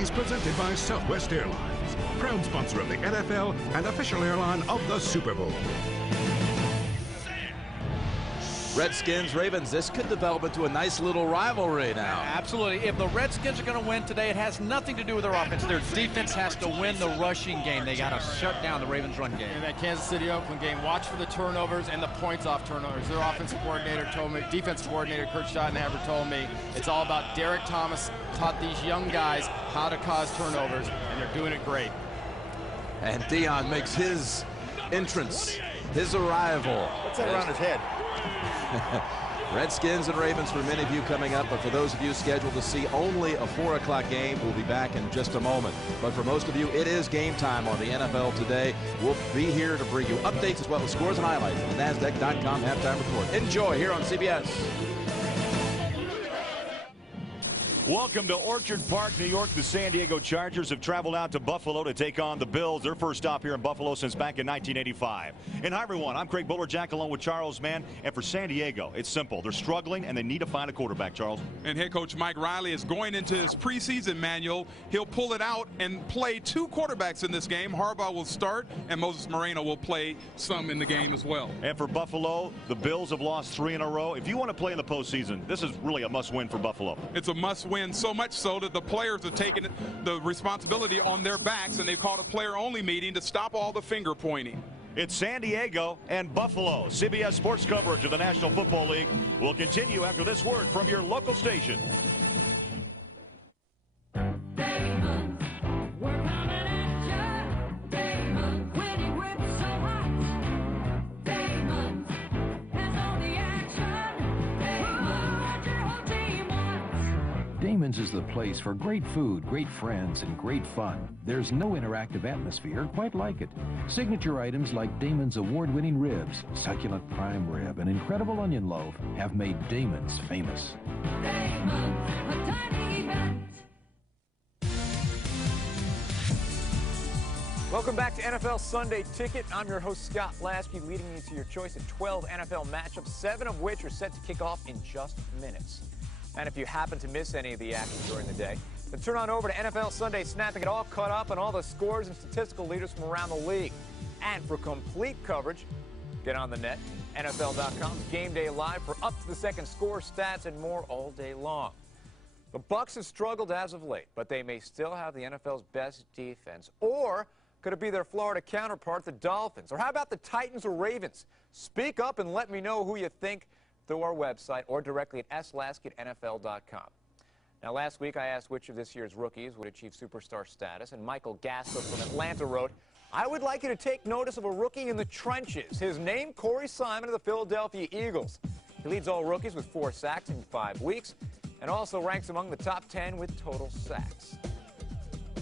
is presented by Southwest Airlines, proud sponsor of the NFL and official airline of the Super Bowl. Redskins, Ravens, this could develop into a nice little rivalry now. Absolutely. If the Redskins are going to win today, it has nothing to do with their offense. Their defense has to win the rushing game. They got to shut down the Ravens' run game. In that Kansas City-Oakland game, watch for the turnovers and the points off turnovers. Their offensive coordinator told me, defensive coordinator Kurt Schottenheimer told me, it's all about Derek Thomas taught these young guys how to cause turnovers, and they're doing it great. And Dion makes his entrance, his arrival. What's that around his head? Redskins and Ravens for many of you coming up, but for those of you scheduled to see only a 4 o'clock game, we'll be back in just a moment. But for most of you, it is game time on the NFL Today. We'll be here to bring you updates as well as scores and highlights from the NASDAQ.com halftime report. Enjoy here on CBS. Welcome to Orchard Park, New York. The San Diego Chargers have traveled out to Buffalo to take on the Bills. Their first stop here in Buffalo since back in 1985. And hi, everyone. I'm Craig Bolerjack along with Charles Mann. And for San Diego, it's simple. They're struggling, and they need to find a quarterback, Charles. And head coach Mike Riley is going into his preseason manual. He'll pull it out and play 2 quarterbacks in this game. Harbaugh will start, and Moses Moreno will play some in the game as well. And for Buffalo, the Bills have lost 3 in a row. If you want to play in the postseason, this is really a must-win for Buffalo. It's a must-win, so much so that the players are taking the responsibility on their backs, and they've called a player-only meeting to stop all the finger pointing. It's San Diego and Buffalo. CBS Sports coverage of the National Football League will continue after this word from your local station. Damon's is the place for great food, great friends, and great fun. There's no interactive atmosphere quite like it. Signature items like Damon's award-winning ribs, succulent prime rib, and incredible onion loaf have made Damon's famous. Damon's, a tiny event. Welcome back to NFL Sunday Ticket. I'm your host, Scott Lasky, leading you to your choice of 12 NFL matchups, 7 of which are set to kick off in just minutes. And if you happen to miss any of the action during the day, then turn on over to NFL Sunday Snap and get all caught up on all the scores and statistical leaders from around the league. And for complete coverage, get on the net, NFL.com's Game Day Live for up-to-the-second score, stats, and more all day long. The Bucs have struggled as of late, but they may still have the NFL's best defense. Or could it be their Florida counterpart, the Dolphins? Or how about the Titans or Ravens? Speak up and let me know who you think through our website or directly at slasky@nfl.com. Now, last week I asked which of this year's rookies would achieve superstar status, and Michael Gassler from Atlanta wrote, I would like you to take notice of a rookie in the trenches. His name, Corey Simon of the Philadelphia Eagles. He leads all rookies with 4 sacks in 5 weeks and also ranks among the top 10 with total sacks.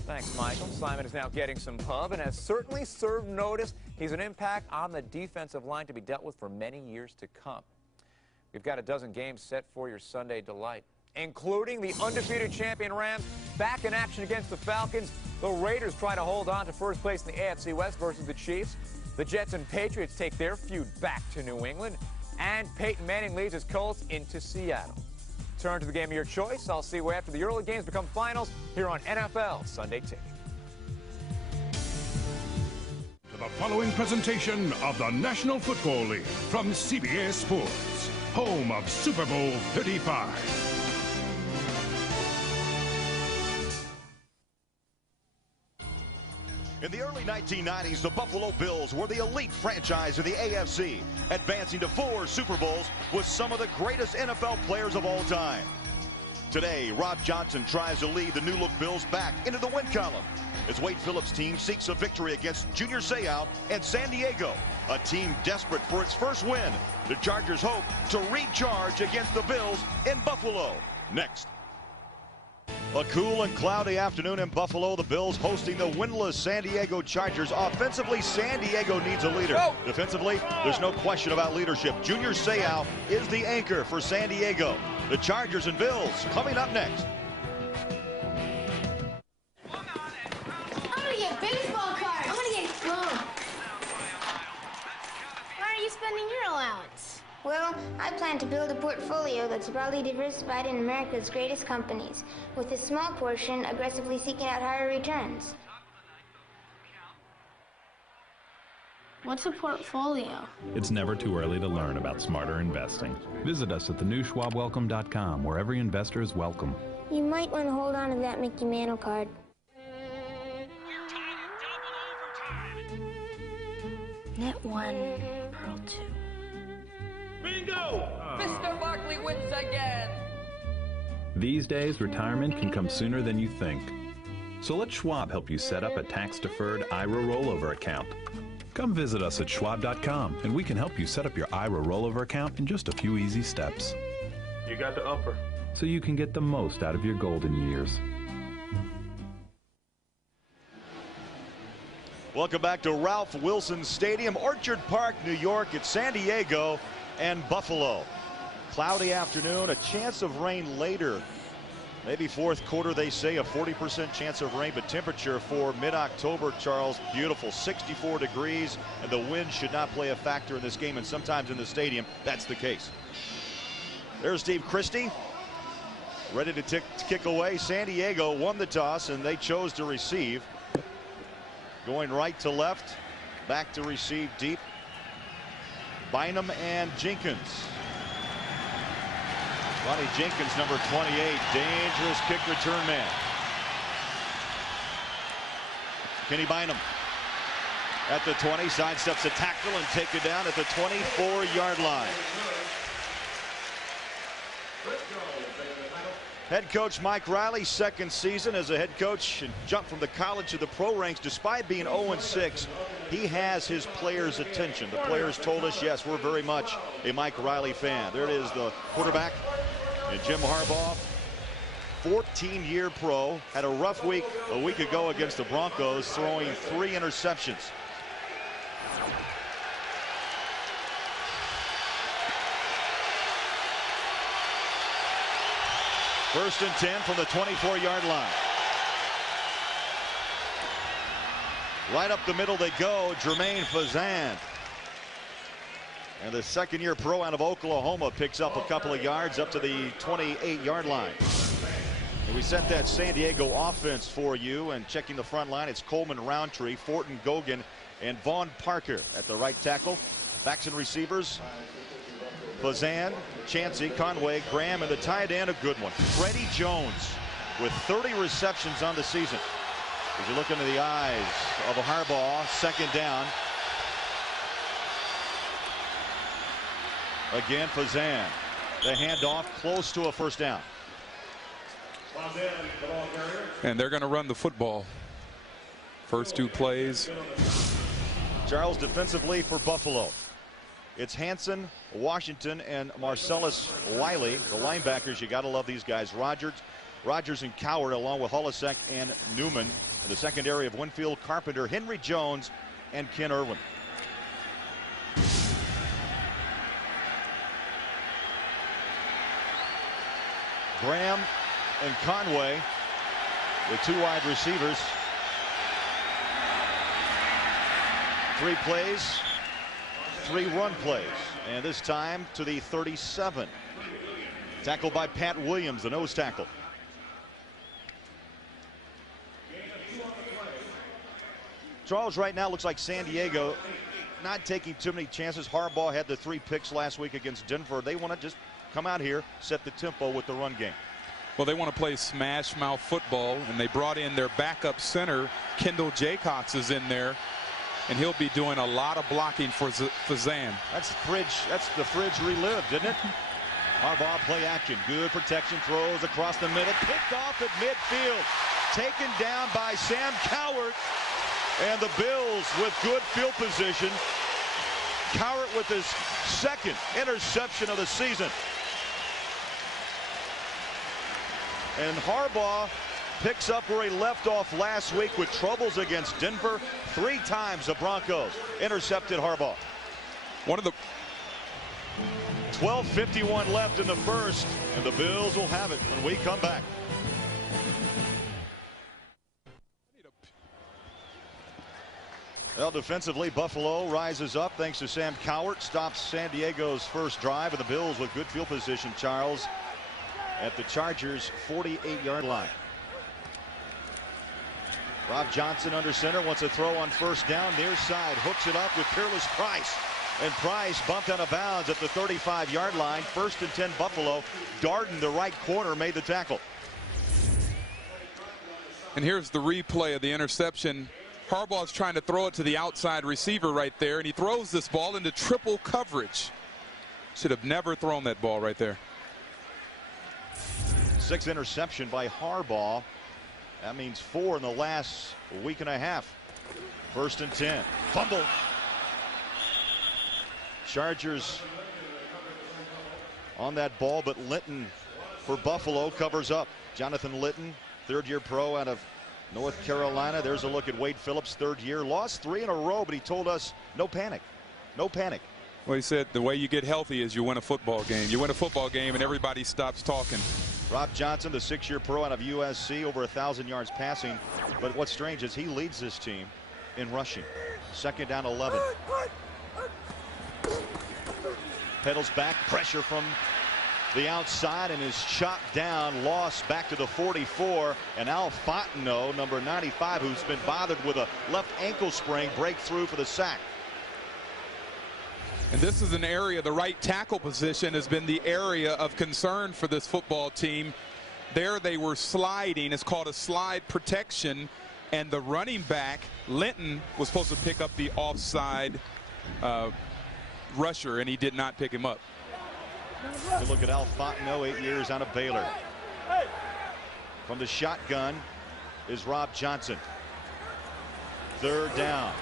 Thanks, Michael. Simon is now getting some pub and has certainly served notice. He's an impact on the defensive line to be dealt with for many years to come. We've got a dozen games set for your Sunday delight, including the undefeated champion Rams back in action against the Falcons. The Raiders try to hold on to first place in the AFC West versus the Chiefs. The Jets and Patriots take their feud back to New England. And Peyton Manning leads his Colts into Seattle. Turn to the game of your choice. I'll see you after the early games become finals here on NFL Sunday Ticket. The following presentation of the National Football League from CBS Sports, home of Super Bowl 35. In the early 1990s, the Buffalo Bills were the elite franchise of the AFC, advancing to 4 Super Bowls with some of the greatest NFL players of all time. Today, Rob Johnson tries to lead the new-look Bills back into the win column as Wade Phillips' team seeks a victory against Junior Seau and San Diego, a team desperate for its first win. The Chargers hope to recharge against the Bills in Buffalo. Next. A cool and cloudy afternoon in Buffalo. The Bills hosting the winless San Diego Chargers. Offensively, San Diego needs a leader. Defensively, there's no question about leadership. Junior Seau is the anchor for San Diego. The Chargers and Bills coming up next. I'm gonna get baseball cards. I'm gonna get Why are you spending your allowance? Well, I plan to build a portfolio that's broadly diversified in America's greatest companies, with a small portion aggressively seeking out higher returns. What's a portfolio? It's never too early to learn about smarter investing. Visit us at thenewschwabwelcome.com, where every investor is welcome. You might want to hold on to that Mickey Mantle card. Net 1, Pearl 2. Bingo! Mr. Barkley wins again! These days, retirement can come sooner than you think. So let Schwab help you set up a tax-deferred IRA rollover account. Come visit us at schwab.com, and we can help you set up your IRA rollover account in just a few easy steps. You got the upper. So you can get the most out of your golden years. Welcome back to Ralph Wilson Stadium, Orchard Park, New York. It's San Diego and Buffalo. Cloudy afternoon, a chance of rain later. Maybe fourth quarter, they say, a 40% chance of rain, but temperature for mid-October, Charles, beautiful, 64 degrees, and the wind should not play a factor in this game, and sometimes in the stadium, that's the case. There's Steve Christie, ready to kick away. San Diego won the toss, and they chose to receive. Going right to left, back to receive deep. Bynum and Jenkins. Ronnie Jenkins, number 28, dangerous kick return man. Kenny Bynum at the 20, sidesteps a tackle and take it down at the 24-yard line. Head coach Mike Riley, second season as a head coach, and jumped from the college to the pro ranks. Despite being 0-6, he has his players' attention. The players told us, yes, we're very much a Mike Riley fan. There it is, the quarterback, and Jim Harbaugh, 14-year pro, had a rough week a week ago against the Broncos, throwing 3 interceptions. First and 10 from the 24-yard line. Right up the middle they go, Jermaine Fazan. And the second-year pro out of Oklahoma picks up a couple of yards up to the 28-yard line. And we set that San Diego offense for you, and checking the front line, it's Coleman, Roundtree, Fortin, Gogan, and Vaughn Parker at the right tackle. Backs and receivers, Fazan, Chancey, Conway, Graham, and the tight end, a good one, Freddie Jones, with 30 receptions on the season. As you look into the eyes of Harbaugh, second down. Again, Fazan. The handoff close to a first down. And they're going to run the football. First 2 plays. Charles, defensively for Buffalo, it's Hanson, Washington, and Marcellus Wiley, the linebackers. You got to love these guys. Rogers and Coward, along with Holisek and Newman. In the secondary of Winfield, Carpenter, Henry Jones, and Ken Irwin. Graham and Conway with 2 wide receivers. 3 plays, 3 run plays, and this time to the 37. Tackled by Pat Williams, the nose tackle. Charles, right now looks like San Diego not taking too many chances. Harbaugh had the 3 picks last week against Denver. They want to just come out here, set the tempo with the run game. Well, they want to play smash mouth football, and they brought in their backup center. Kendall Jaycox is in there, and he'll be doing a lot of blocking for Fazan. That's the fridge relived, isn't it? Harbaugh play action, good protection, throws across the middle, picked off at midfield, taken down by Sam Cowart, and the Bills with good field position. Cowart with his second interception of the season. And Harbaugh picks up where he left off last week with troubles against Denver. 3 times the Broncos intercepted Harbaugh. One of the 12:51 left in the first, and the Bills will have it when we come back. Well, defensively, Buffalo rises up thanks to Sam Cowart. Stops San Diego's first drive, and the Bills with good field position, Charles, at the Chargers' 48-yard line. Rob Johnson under center, wants a throw on first down, near side, hooks it up with Peerless Price. And Price bumped out of bounds at the 35-yard line. 1st and 10 Buffalo. Darden, the right corner, made the tackle. And here's the replay of the interception. Harbaugh's trying to throw it to the outside receiver right there, and he throws this ball into triple coverage. Should have never thrown that ball right there. 6th interception by Harbaugh. That means 4 in the last week and a half. 1st and 10. Fumble. Chargers on that ball, but Linton for Buffalo covers up. Jonathan Linton, 3rd-year pro out of North Carolina. There's a look at Wade Phillips, 3rd year. Lost 3 in a row, but he told us no panic. No panic. Well, he said the way you get healthy is you win a football game. You win a football game and everybody stops talking. Rob Johnson, the 6-year pro out of USC, over 1,000 yards passing. But what's strange is he leads this team in rushing. 2nd down 11. Pedals back, pressure from the outside, and is chopped down, lost back to the 44. And Al Fontenot, number 95, who's been bothered with a left ankle sprain, break through for the sack. And this is an area, the right tackle position has been the area of concern for this football team. There they were sliding. It's called a slide protection. And the running back, Linton, was supposed to pick up the offside rusher, and he did not pick him up. Good look at Al Fontenot, 8 years out of Baylor. From the shotgun is Rob Johnson. 3rd down.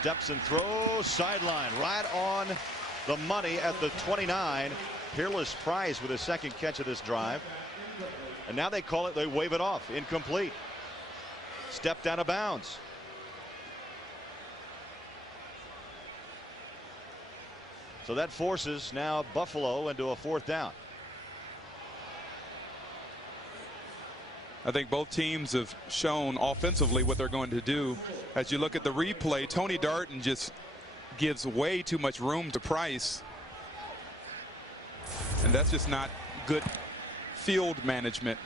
Steps and throws, sideline, right on the money at the 29. Peerless Price with his 2nd catch of this drive. And now they call it, they wave it off, incomplete. Stepped out of bounds. So that forces now Buffalo into a 4th down. I think both teams have shown offensively what they're going to do. As you look at the replay, Tony Darden just gives way too much room to Price. And that's just not good field management.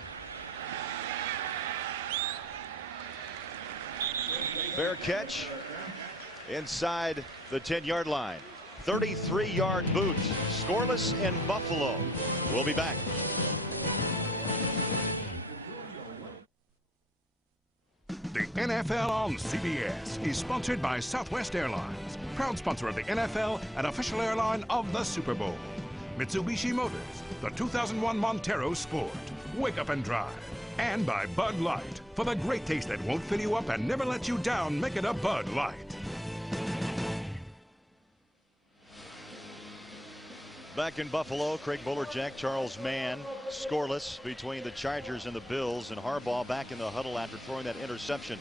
Fair catch inside the 10-yard line. 33-yard boot. Scoreless in Buffalo. We'll be back. The NFL on CBS is sponsored by Southwest Airlines, proud sponsor of the NFL and official airline of the Super Bowl. Mitsubishi Motors, the 2001 Montero Sport. Wake up and drive. And by Bud Light, for the great taste that won't fill you up and never let you down, make it a Bud Light. Back in Buffalo, Craig Bolerjack, Charles Mann, scoreless between the Chargers and the Bills, and Harbaugh back in the huddle after throwing that interception.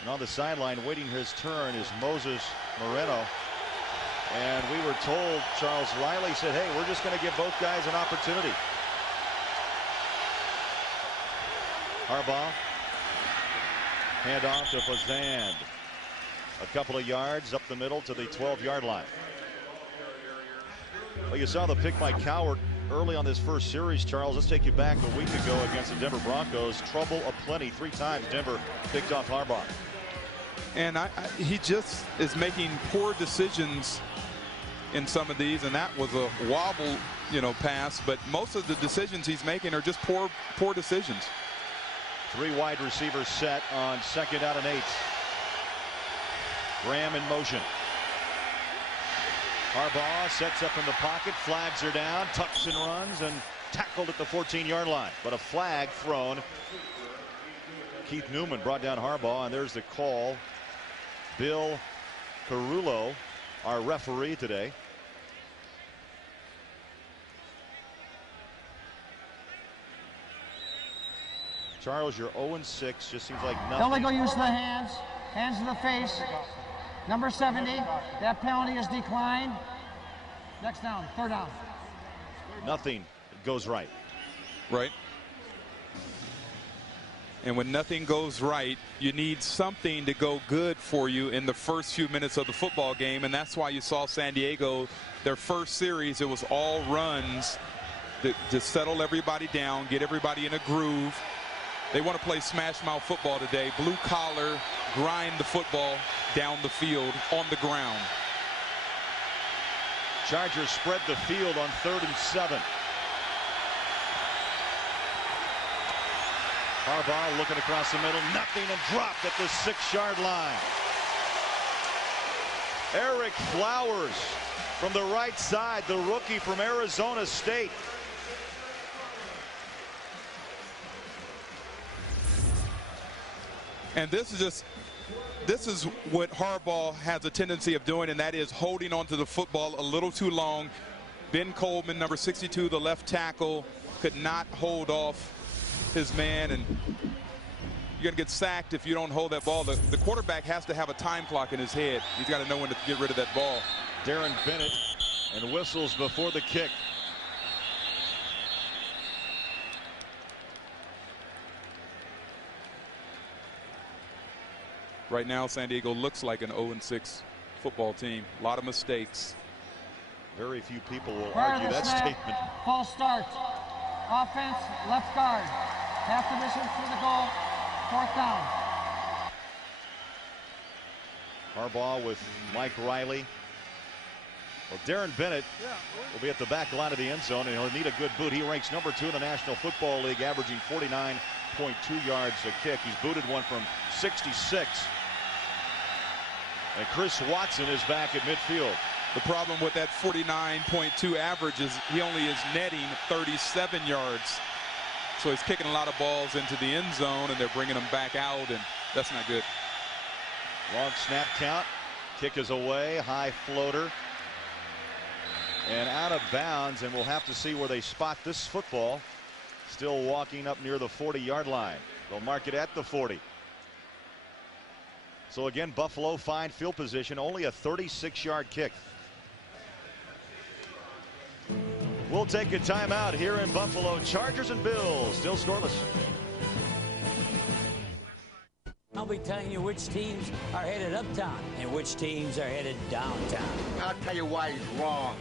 And on the sideline waiting his turn is Moses Moreno. And we were told, Charles Riley said, hey, we're just going to give both guys an opportunity. Harbaugh, handoff to Fazand. A couple of yards up the middle to the 12-yard line. Well, you saw the pick by Cowart early on this first series, Charles. Let's take you back a week ago against the Denver Broncos. Trouble aplenty. 3 times Denver picked off Harbaugh. And he just is making poor decisions in some of these, and that was a wobble, pass. But most of the decisions he's making are just poor decisions. 3 wide receivers set on 2nd down and 8. Graham in motion. Harbaugh sets up in the pocket, flags are down, tucks and runs, and tackled at the 14-yard line. But a flag thrown. Keith Newman brought down Harbaugh, and there's the call. Bill Carullo, our referee today. Charles, you're 0-6. Just seems like nothing. Don't let go use the hands. Hands to the face. Number 70. That penalty is declined. Next down. 3rd down. Nothing goes right. Right. And when nothing goes right, you need something to go good for you in the first few minutes of the football game. And that's why you saw San Diego, their first series, it was all runs to settle everybody down, get everybody in a groove. They want to play smash mouth football today. Blue collar, grind the football down the field on the ground. Chargers spread the field on 3rd and 7. Harbaugh looking across the middle, nothing, and dropped at the 6-yard line. Eric Flowers from the right side, the rookie from Arizona State. And this is what Harbaugh has a tendency of doing, and that is holding on to the football a little too long. Ben Coleman, number 62, the left tackle, could not hold off his man, and you're going to get sacked if you don't hold that ball. The quarterback has to have a time clock in his head. He's got to know when to get rid of that ball. Darren Bennett, and whistles before the kick. Right now, San Diego looks like an 0-6 football team. A lot of mistakes. Very few people will argue that statement. False start. Offense, left guard. Half the mission for the goal. 4th down. Harbaugh with Mike Riley. Well, Darren Bennett will be at the back line of the end zone, and he'll need a good boot. He ranks number 2 in the National Football League, averaging 49.2 yards a kick. He's booted one from 66. And Chris Watson is back at midfield. The problem with that 49.2 average is he only is netting 37 yards. So he's kicking a lot of balls into the end zone, and they're bringing them back out, and that's not good. Long snap count. Kick is away. High floater. And out of bounds, and we'll have to see where they spot this football. Still walking up near the 40-yard line. They'll mark it at the 40. So again, Buffalo fine field position, only a 36-yard kick. We'll take a timeout here in Buffalo. Chargers and Bills still scoreless. I'll be telling you which teams are headed uptown and which teams are headed downtown. I'll tell you why he's wrong.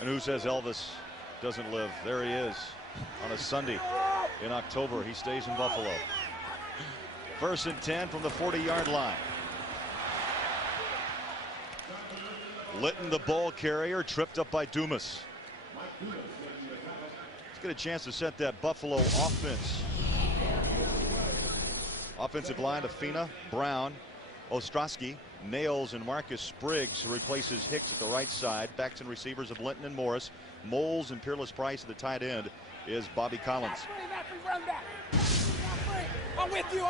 And who says Elvis doesn't live? There he is on a Sunday in October. He stays in Buffalo. 1st and 10 from the 40-yard line. Litton, the ball carrier, tripped up by Dumas. Let's get a chance to set that Buffalo offense. Offensive line of Fina, Brown, Ostrowski, Nails, and Marcus Spriggs, who replaces Hicks at the right side. Backs and receivers of Linton and Morris. Moles and Peerless Price at the tight end is Bobby Collins. I'm with you,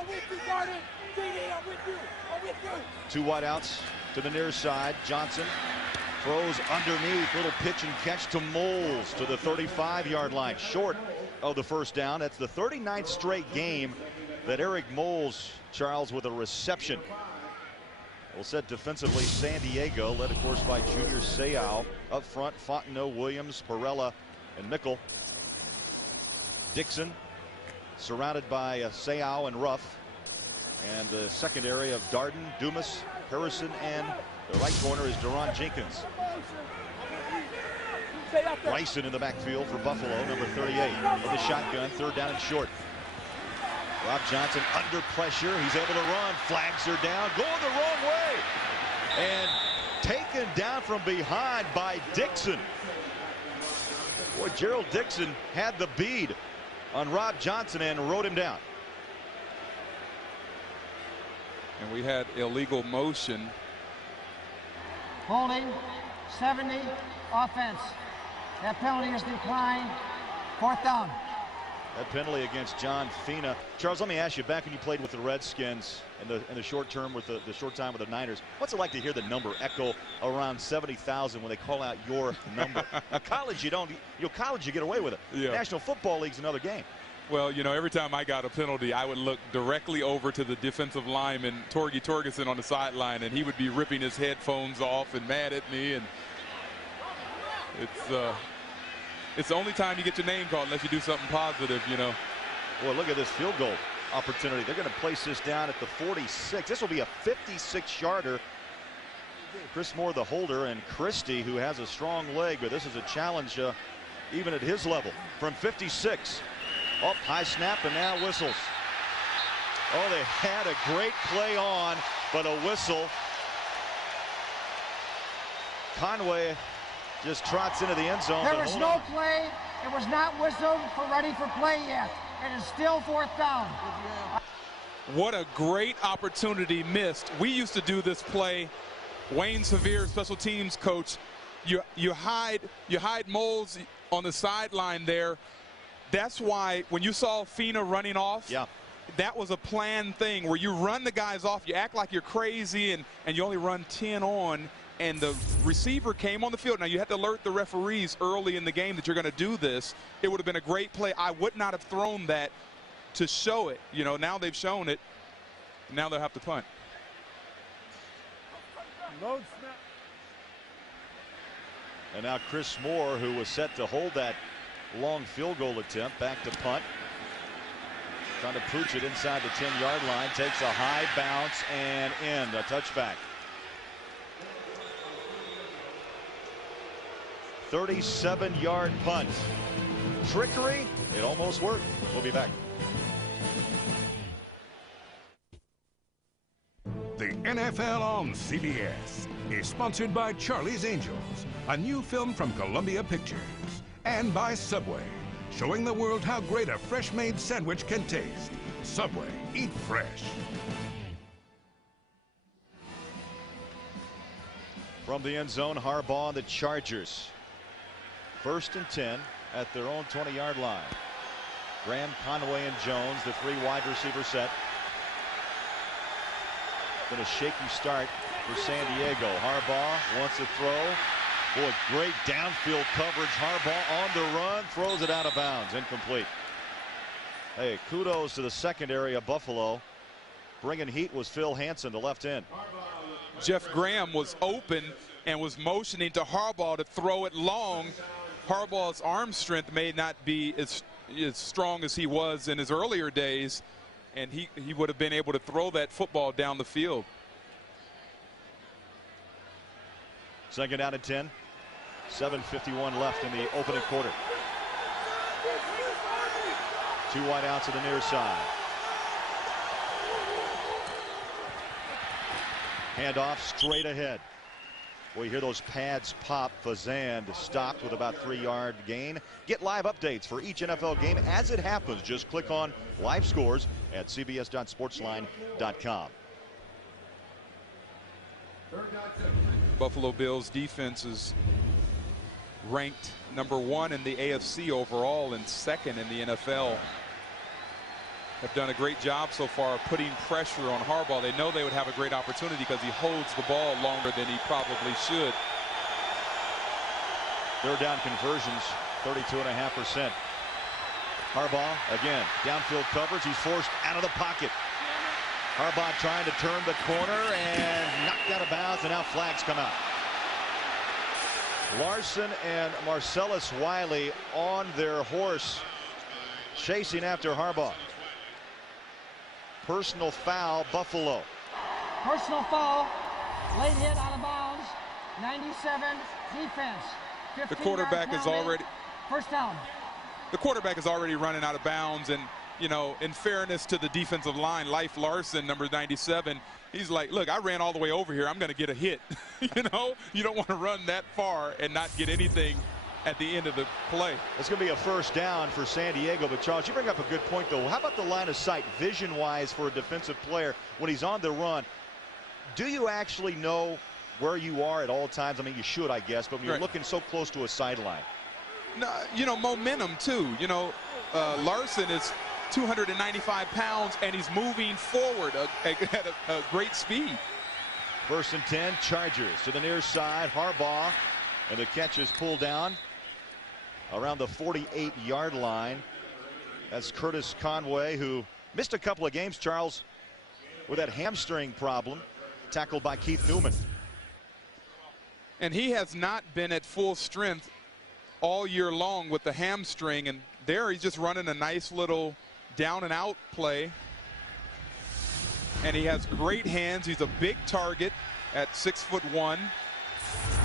Garden. CD, I'm with you. 2 wideouts to the near side. Johnson throws underneath. Little pitch and catch to Moles to the 35-yard line. Short of the 1st down. That's the 39th straight game that Eric Moles, Charles, with a reception. Well said defensively, San Diego, led of course by Junior Seau. Up front, Fontenot, Williams, Perella, and Mickle. Dixon surrounded by Seau and Ruff. And the secondary of Darden, Dumas, Harrison, and the right corner is Deron Jenkins. Bryson in the backfield for Buffalo, number 38, with the shotgun, 3rd down and short. Rob Johnson under pressure. He's able to run. Flags are down. Going the wrong way. And taken down from behind by Dixon. Boy, Gerald Dixon had the bead on Rob Johnson and rode him down. And we had illegal motion. Holding, 70, offense. That penalty is declined. 4th down. That penalty against John Fina. Charles, let me ask you, back when you played with the Redskins in the short term with the short time with the Niners, what's it like to hear the number echo around 70,000 when they call out your number? Now, college, you don't. College, you get away with it. Yeah. National Football League's another game. Well, every time I got a penalty, I would look directly over to the defensive lineman, Torgy Torgerson, on the sideline, and he would be ripping his headphones off and mad at me. And it's the only time you get your name called unless you do something positive, Boy, look at this field goal opportunity. They're going to place this down at the 46. This will be a 56-yarder. Chris Moore, the holder, and Christie, who has a strong leg, but this is a challenge even at his level. From 56. Oh, high snap, and now whistles. Oh, they had a great play on, but a whistle. Conway just trots into the end zone. There was no play. It was not whistled for ready for play yet. It is still 4th down. What a great opportunity missed. We used to do this play. Wayne Sevier, special teams coach, you hide Moles on the sideline there. That's why when you saw Fina running off, that was a planned thing where you run the guys off, you act like you're crazy, and you only run 10 on, and the receiver came on the field. Now, you had to alert the referees early in the game that you're going to do this. It would have been a great play. I would not have thrown that to show it. You know, now they've shown it. Now they'll have to punt. And now Chris Moore, who was set to hold that long field goal attempt, back to punt. Trying to pooch it inside the 10-yard line. Takes a high bounce and in. A touchback. 37-yard punt. Trickery. It almost worked. We'll be back. The NFL on CBS is sponsored by Charlie's Angels, a new film from Columbia Pictures, and by Subway, showing the world how great a fresh-made sandwich can taste. Subway, eat fresh. From the end zone, Harbaugh and the Chargers. 1st and 10 at their own 20-yard line. Graham, Conway, and Jones, the 3 wide receiver set. Been a shaky start for San Diego. Harbaugh wants to throw. Boy, great downfield coverage. Harbaugh on the run, throws it out of bounds, incomplete. Hey, kudos to the secondary of Buffalo. Bringing heat was Phil Hansen, the left end. Jeff Graham was open and was motioning to Harbaugh to throw it long. Harbaugh's arm strength may not be as strong as he was in his earlier days, and he would have been able to throw that football down the field. 2nd down and 10. 7:51 left in the opening quarter. 2 wide outs to the near side. Handoff straight ahead. Well, you hear those pads pop. Fazan stopped with about 3-yard gain. Get live updates for each NFL game as it happens. Just click on live scores at cbs.sportsline.com. Buffalo Bills defense is ranked #1 in the AFC overall and 2nd in the NFL. Have done a great job so far putting pressure on Harbaugh. They know they would have a great opportunity because he holds the ball longer than he probably should. 3rd down conversions, 32.5%. Harbaugh again, downfield coverage. He's forced out of the pocket. Harbaugh trying to turn the corner and knocked out of bounds, and now flags come out. Larson and Marcellus Wiley on their horse, chasing after Harbaugh. Personal foul, Buffalo. Personal foul, late hit out of bounds, 97, defense. The quarterback is already. 1st down. The quarterback is already running out of bounds, and you know, in fairness to the defensive line, Leif Larson, number 97, he's like, look, I ran all the way over here. I'm going to get a hit. You know, you don't want to run that far and not get anything at the end of the play. It's going to be a 1st down for San Diego. But, Charles, you bring up a good point, though. How about the line of sight, vision-wise, for a defensive player when he's on the run? Do you actually know where you are at all times? I mean, you should, I guess, but when you're looking so close to a sideline. No, you know, momentum, too. You know, Larson is 295 pounds, and he's moving forward at a great speed. 1st and 10, Chargers to the near side. Harbaugh, and the catch is pulled down around the 48-yard line. That's Curtis Conway, who missed a couple of games, Charles, with that hamstring problem, tackled by Keith Newman. And he has not been at full strength all year long with the hamstring, and there he's just running a nice little down and out play. And he has great hands. He's a big target at 6'1".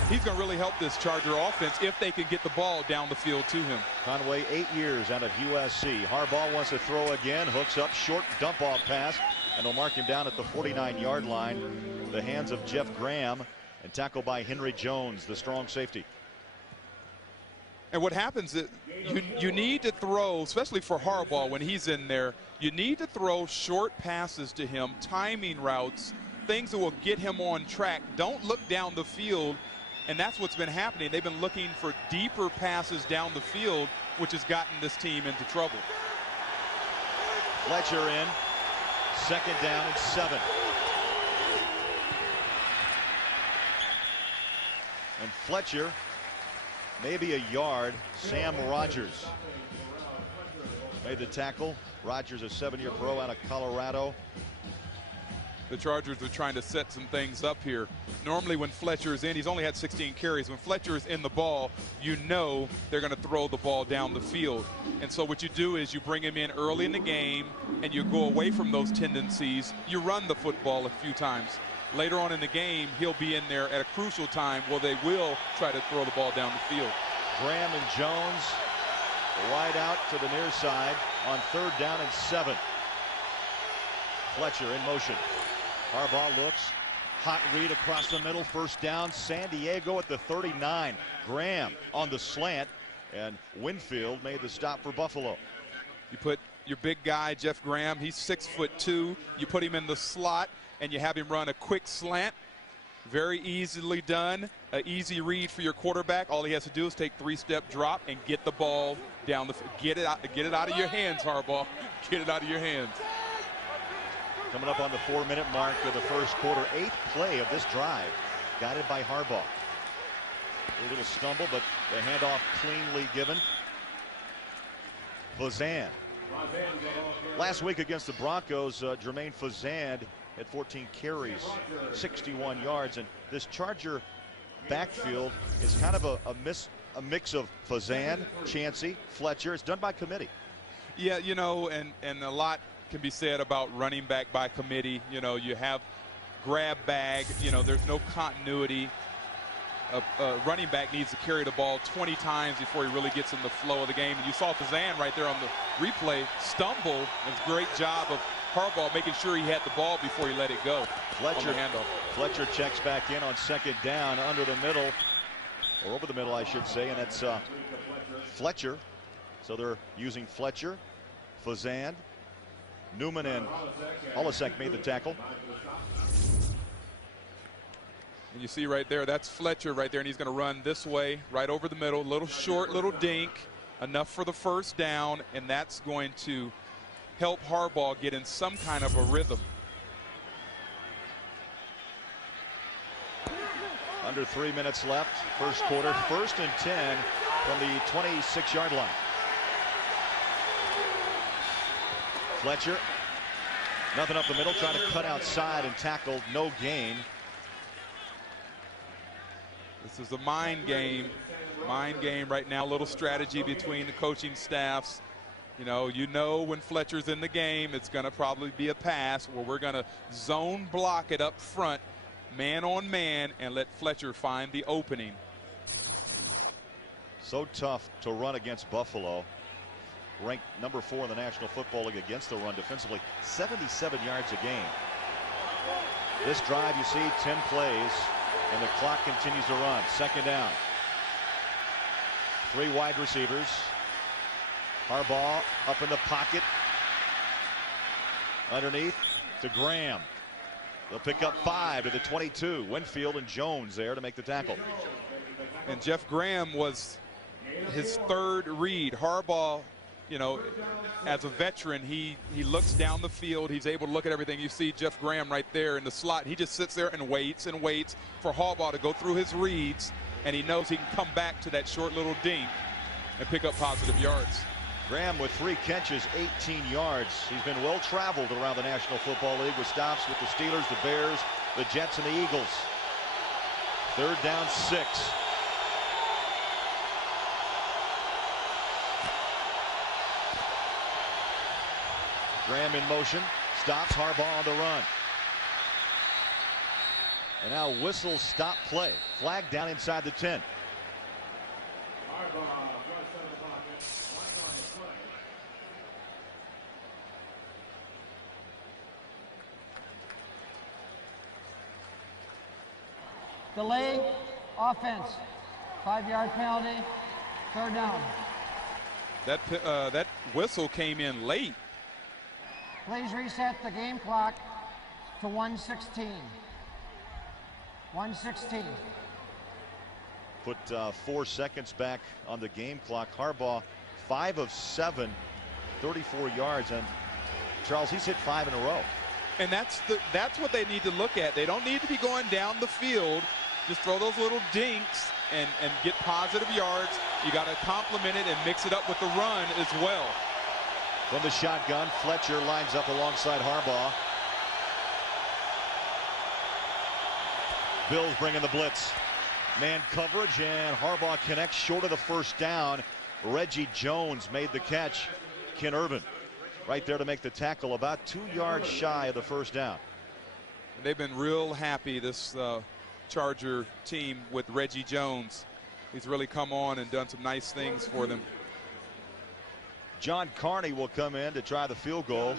He's going to really help this Charger offense if they can get the ball down the field to him. Conway, 8 years out of USC. Harbaugh wants to throw again, hooks up, short dump off pass, and they'll mark him down at the 49-yard line. The hands of Jeff Graham, and tackled by Henry Jones, the strong safety. And what happens is you need to throw, especially for Harbaugh when he's in there, you need to throw short passes to him, timing routes, things that will get him on track. Don't look down the field. And that's what's been happening. They've been looking for deeper passes down the field, which has gotten this team into trouble. Fletcher in. 2nd down and 7. And Fletcher, maybe a yard. Sam Rogers made the tackle. Rogers, a 7-year pro out of Colorado. The Chargers are trying to set some things up here. Normally when Fletcher is in, he's only had 16 carries. When Fletcher is in the ball, you know they're going to throw the ball down the field. And so what you do is you bring him in early in the game and you go away from those tendencies. You run the football a few times. Later on in the game, he'll be in there at a crucial time where they will try to throw the ball down the field. Graham and Jones wide out to the near side on 3rd down and 7. Fletcher in motion. Harbaugh looks, hot read across the middle, 1st down, San Diego at the 39. Graham on the slant, and Winfield made the stop for Buffalo. You put your big guy, Jeff Graham, he's 6'2". You put him in the slot, and you have him run a quick slant. Very easily done, an easy read for your quarterback. All he has to do is take 3-step drop and get the ball down the field. Get it out of your hands, Harbaugh. Get it out of your hands. Coming up on the 4-minute mark of the first quarter, 8th play of this drive, guided by Harbaugh. A little stumble, but the handoff cleanly given. Fazan. Last week against the Broncos, Jermaine Fazan had 14 carries, 61 yards, and this Charger backfield is kind of a mix of Fazan, Chancey, Fletcher. It's done by committee. Yeah, you know, and a lot can be said about running back by committee. You know, you have grab bag, you know, there's no continuity. A running back needs to carry the ball 20 times before he really gets in the flow of the game. And you saw Fazan right there on the replay stumble. It's a great job of Harbaugh making sure he had the ball before he let it go. Fletcher checks back in on 2nd down under the middle, or over the middle I should say, and that's Fletcher. So they're using Fletcher, Fazan, Newman, and Olasek made the tackle. And you see right there, that's Fletcher right there, and he's going to run this way, right over the middle, little short, little dink, enough for the 1st down, and that's going to help Harbaugh get in some kind of a rhythm. Under 3 minutes left, first quarter, 1st and 10 from the 26-yard line. Fletcher, nothing up the middle, trying to cut outside and tackled, no gain. This is a mind game right now, a little strategy between the coaching staffs. You know when Fletcher's in the game, it's going to probably be a pass where we're going to zone block it up front, man on man, and let Fletcher find the opening. So tough to run against Buffalo. Ranked number 4 in the National Football League against the run defensively, 77 yards a game. This drive, you see 10 plays, and the clock continues to run. 2nd down. 3 wide receivers. Harbaugh up in the pocket. Underneath to Graham. They'll pick up 5 to the 22. Winfield and Jones there to make the tackle. And Jeff Graham was his 3rd read. Harbaugh, you know, as a veteran, he looks down the field. He's able to look at everything. You see Jeff Graham right there in the slot. He just sits there and waits for Harbaugh to go through his reads, and he knows he can come back to that short little dink and pick up positive yards. Graham with 3 catches, 18 yards. He's been well traveled around the National Football League with stops with the Steelers, the Bears, the Jets, and the Eagles. 3rd down, 6. Graham in motion, stops Harbaugh on the run. And now whistle stop play. Flag down inside the 10. Delay offense. 5-yard penalty. 3rd down. That whistle came in late. Please reset the game clock to 1:16. 1:16. Put 4 seconds back on the game clock. Harbaugh 5 of 7, 34 yards, and Charles, he's hit 5 in a row. And that's what they need to look at. They don't need to be going down the field. Just throw those little dinks and get positive yards. You got to complement it and mix it up with the run as well. From the shotgun, Fletcher lines up alongside Harbaugh. Bills bringing the blitz. Man coverage, and Harbaugh connects short of the 1st down. Reggie Jones made the catch. Ken Irvin right there to make the tackle, about 2 yards shy of the 1st down. They've been real happy, this Charger team, with Reggie Jones. He's really come on and done some nice things for them. John Carney will come in to try the field goal.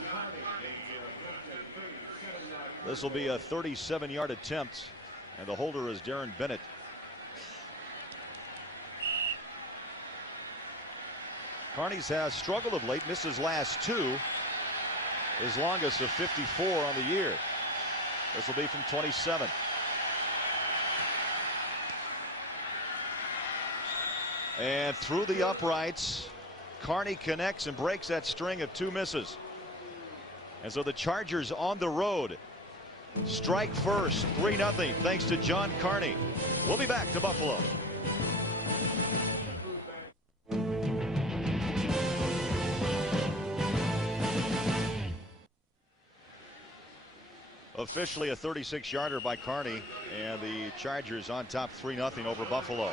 This will be a 37-yard attempt, and the holder is Darren Bennett. Carney's has struggled of late, missed his last 2. His longest of 54 on the year. This will be from 27. And through the uprights, Carney connects and breaks that string of 2 misses. And so the Chargers on the road strike first, 3-0, thanks to John Carney. We'll be back to Buffalo. Officially a 36-yarder by Carney, and the Chargers on top 3-0 over Buffalo.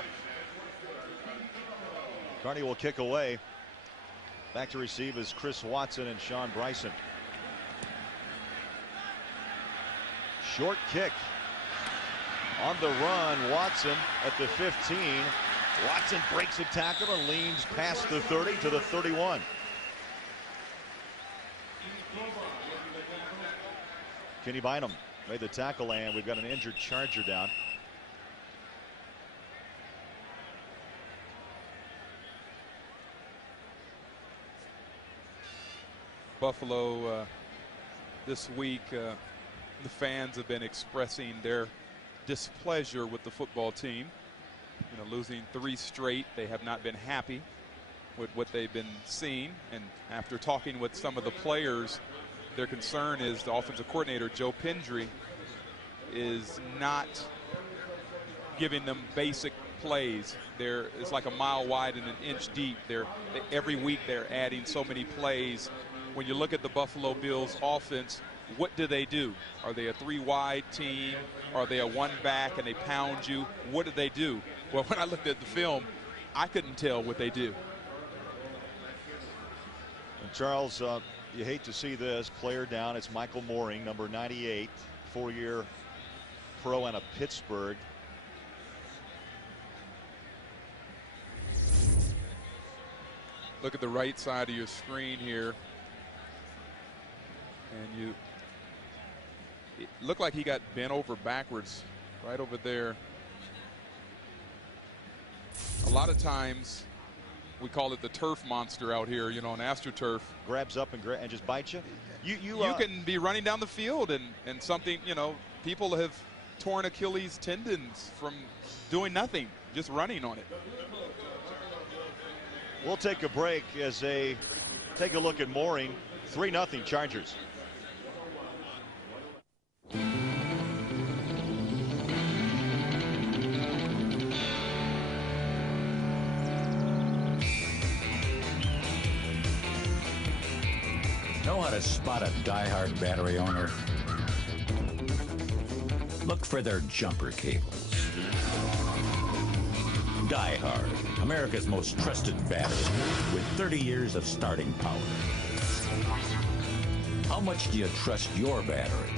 Carney will kick away. Back to receive is Chris Watson and Sean Bryson. Short kick. On the run, Watson at the 15. Watson breaks a tackle and leans past the 30 to the 31. Kenny Bynum made the tackle, and we've got an injured Charger down. Buffalo this week, the fans have been expressing their displeasure with the football team. You know, losing 3 straight, they have not been happy with what they've been seeing. And after talking with some of the players, their concern is the offensive coordinator, Joe Pendry, is not giving them basic plays. It's like a mile wide and an inch deep. Every week they're adding so many plays. When you look at the Buffalo Bills offense, what do? Are they a 3-wide team? Are they a 1-back and they pound you? What do? Well, when I looked at the film, I couldn't tell what they do. And Charles, you hate to see this player down. It's Michael Mooring, number 98, 4-year pro out of Pittsburgh. Look at the right side of your screen here. And it looked like he got bent over backwards right over there. A lot of times we call it the turf monster out here, you know, on AstroTurf. Grabs up and just bites you. You can be running down the field and something, you know, people have torn Achilles tendons from doing nothing, just running on it. We'll take a break as they take a look at Mooring. 3-0 Chargers. Know how to spot a die-hard battery owner? Look for their jumper cables. Die-Hard, America's most trusted battery with 30 years of starting power. How much do you trust your battery?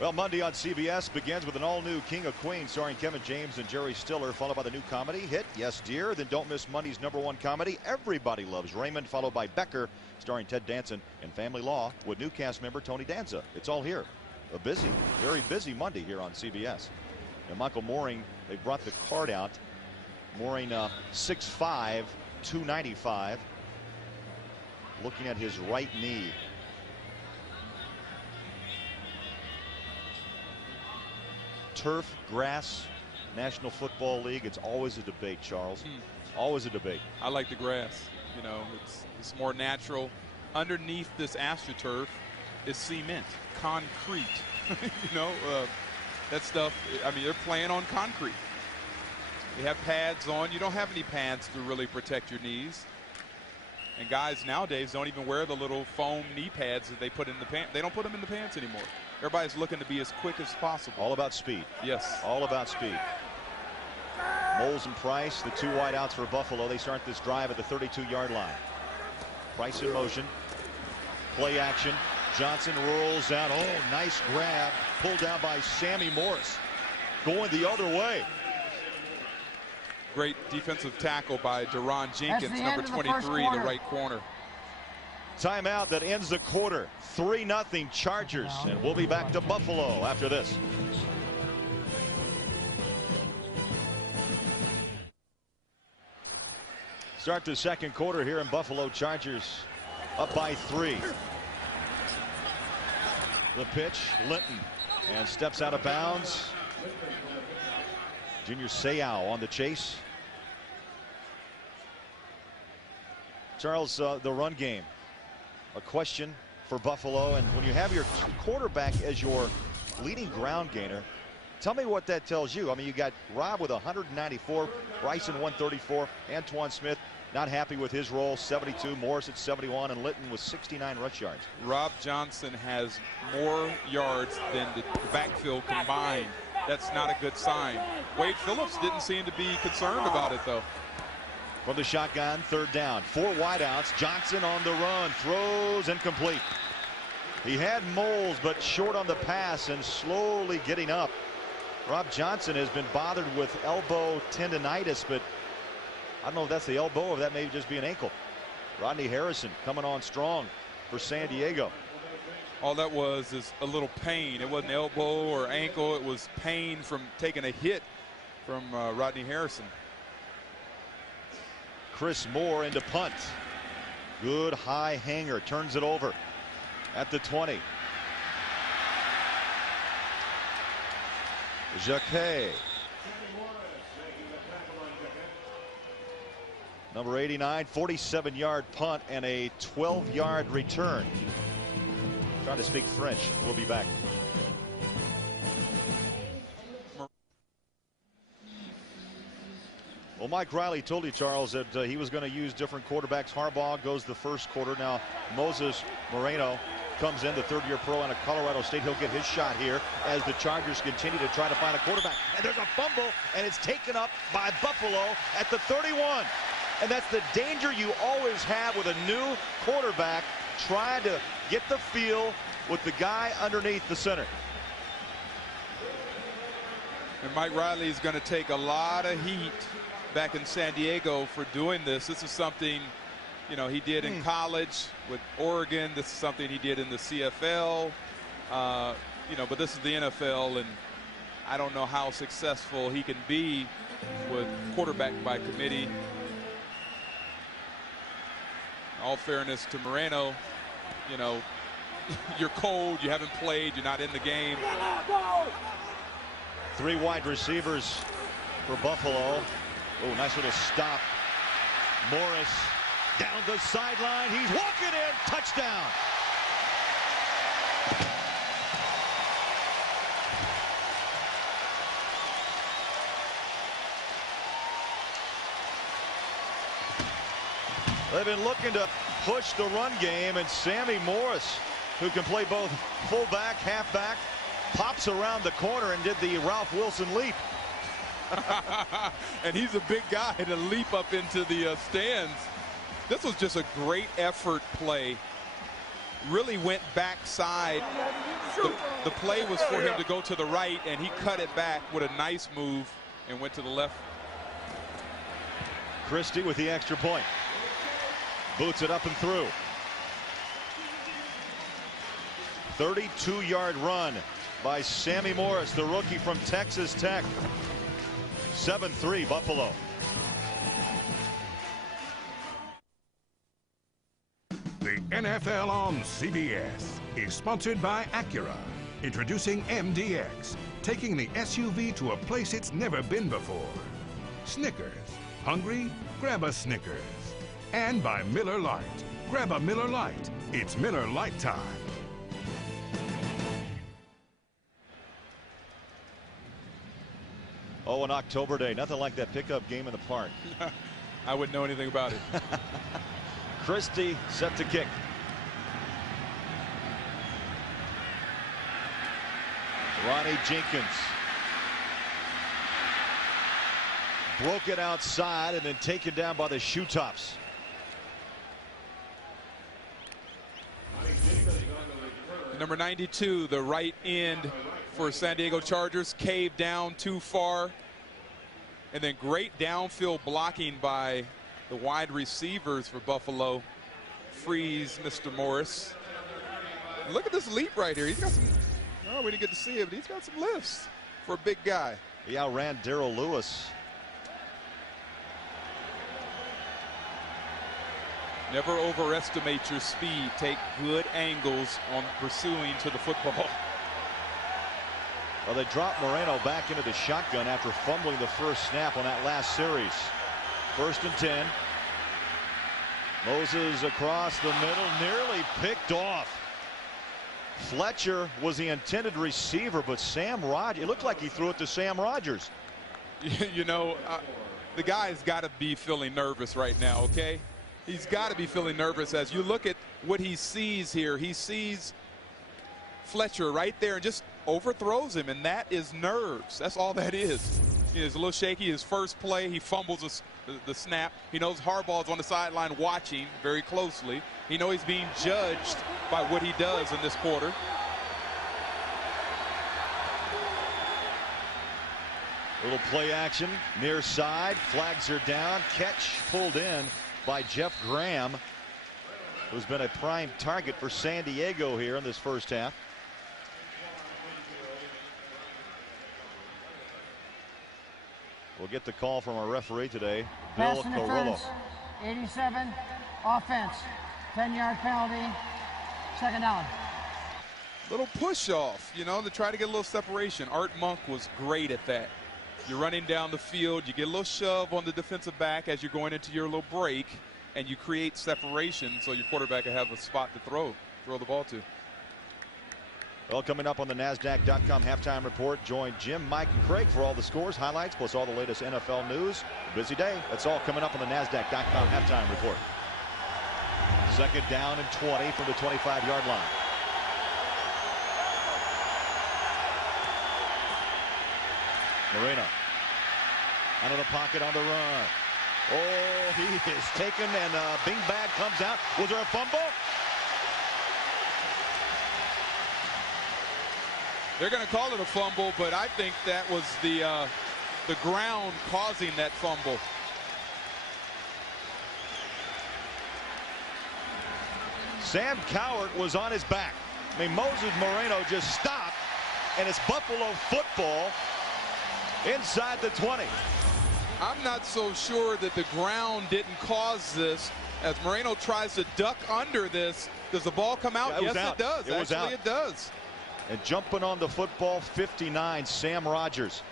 Well, Monday on CBS begins with an all-new King of Queens starring Kevin James and Jerry Stiller, followed by the new comedy hit Yes Dear. Then don't miss Monday's #1 comedy Everybody Loves Raymond, followed by Becker starring Ted Danson, and Family Law with new cast member Tony Danza. It's all here. A busy, very busy Monday here on CBS. And Michael Mooring, they brought the card out. Mooring 6'5", 295. Looking at his right knee. Turf, grass, National Football League. It's always a debate, Charles. Always a debate. I like the grass. You know, it's more natural. Underneath this AstroTurf is cement, concrete. You know, that stuff. I mean, they're playing on concrete. They have pads on. You don't have any pads to really protect your knees. And guys nowadays don't even wear the little foam knee pads that they put in the pants. They don't put them in the pants anymore. Everybody's looking to be as quick as possible. All about speed. Yes. All about speed. Moles and Price, the two wideouts for Buffalo. They start this drive at the 32-yard line. Price in motion. Play action. Johnson rolls out. Oh, nice grab. Pulled down by Sammy Morris. Going the other way. Great defensive tackle by Deron Jenkins, number 23, the right corner. Timeout that ends the quarter. 3-0 Chargers. And we'll be back to Buffalo after this. Start the second quarter here in Buffalo. Chargers up by 3. The pitch, Linton, and steps out of bounds. Junior Seau on the chase. Charles, the run game, a question for Buffalo, and when you have your quarterback as your leading ground gainer, tell me what that tells you. I mean, you got Rob with 194, Bryson 134, Antoine Smith not happy with his role, 72, Morris at 71, and Linton with 69 rush yards. Rob Johnson has more yards than the backfield combined. That's not a good sign. Wade Phillips didn't seem to be concerned about it, though. From the shotgun, third down, 4 wideouts. Johnson on the run, throws incomplete. He had Moles, but short on the pass and slowly getting up. Rob Johnson has been bothered with elbow tendonitis, but I don't know if that's the elbow or that may just be an ankle. Rodney Harrison coming on strong for San Diego. All that was is a little pain. It wasn't elbow or ankle. It was pain from taking a hit from Rodney Harrison. Chris Moore into punt. Good high hanger. Turns it over at the 20. Jacquet. Number 89, 47-yard punt and a 12-yard return. Trying to speak French. We'll be back. Well, Mike Riley told you, Charles, that he was going to use different quarterbacks. Harbaugh goes the first quarter. Now, Moses Moreno comes in, the third-year pro out of Colorado State. He'll get his shot here as the Chargers continue to try to find a quarterback. And there's a fumble, and it's taken up by Buffalo at the 31. And that's the danger you always have with a new quarterback trying to get the feel with the guy underneath the center. And Mike Riley is going to take a lot of heat back in San Diego for doing this. This is something, you know, he did in college with Oregon. This is something he did in the CFL. You know, but this is the NFL, and I don't know how successful he can be with quarterback by committee. All fairness to Moreno, you know, you're cold, you haven't played, you're not in the game. 3 wide receivers for Buffalo. Oh, nice little stop. Morris down the sideline. He's walking in. Touchdown. They've been looking to push the run game, and Sammy Morris, who can play both fullback, halfback, pops around the corner and did the Ralph Wilson leap. And he's a big guy to leap up into the stands. This was just a great effort play. Really went backside. The play was for him to go to the right, and he cut it back with a nice move and went to the left. Christie with the extra point. Boots it up and through. 32-yard run by Sammy Morris, the rookie from Texas Tech. 7-3 Buffalo. The NFL on CBS is sponsored by Acura. Introducing MDX, taking the SUV to a place it's never been before. Snickers. Hungry? Grab a Snickers. And by Miller Lite. Grab a Miller Lite. It's Miller Lite time. Oh, an October day. Nothing like that pickup game in the park. I wouldn't know anything about it. Christie set to kick. Ronnie Jenkins broke it outside and then taken down by the shoe tops. Number 92, the right end for San Diego Chargers, caved down too far. And then great downfield blocking by the wide receivers for Buffalo. Frees Mr. Morris. Look at this leap right here. He's got some, oh, we didn't get to see it, but he's got some lifts for a big guy. He outran Darrell Lewis. Never overestimate your speed. Take good angles on pursuing to the football. Well, they dropped Moreno back into the shotgun after fumbling the first snap on that last series. 1st and 10. Moses across the middle, nearly picked off. Fletcher was the intended receiver, but Sam Rogers, it looked like he threw it to Sam Rogers. You know, the guy's got to be feeling nervous right now, okay? He's got to be feeling nervous as you look at what he sees here. He sees Fletcher right there and just overthrows him, and that is nerves. That's all that is. He's a little shaky. His first play, he fumbles the snap. He knows Harbaugh's on the sideline watching very closely. He knows he's being judged by what he does in this quarter. Little play action near side. Flags are down. Catch pulled in by Jeff Graham, who's been a prime target for San Diego here in this first half. We'll get the call from our referee today, Bill Carrillo. 87, offense, 10-yard penalty, 2nd down. Little push off, you know, to try to get a little separation. Art Monk was great at that. You're running down the field, you get a little shove on the defensive back as you're going into your little break, and you create separation so your quarterback will have a spot to throw the ball to. Well, coming up on the NASDAQ.com halftime report, join Jim, Mike, and Craig for all the scores, highlights, plus all the latest NFL news. A busy day. That's all coming up on the NASDAQ.com halftime report. 2nd down and 20 from the 25-yard line. Moreno out of the pocket on the run. Oh, he is taken, and Bing Bag comes out. Was there a fumble? They're going to call it a fumble, but I think that was the ground causing that fumble. Sam Cowart was on his back. I mean, Moses Moreno just stopped, and it's Buffalo football inside the 20. I'm not so sure that the ground didn't cause this. As Moreno tries to duck under this, does the ball come out? Yeah, yes, it does. Actually, it does. And jumping on the football, 59, Sam Rogers.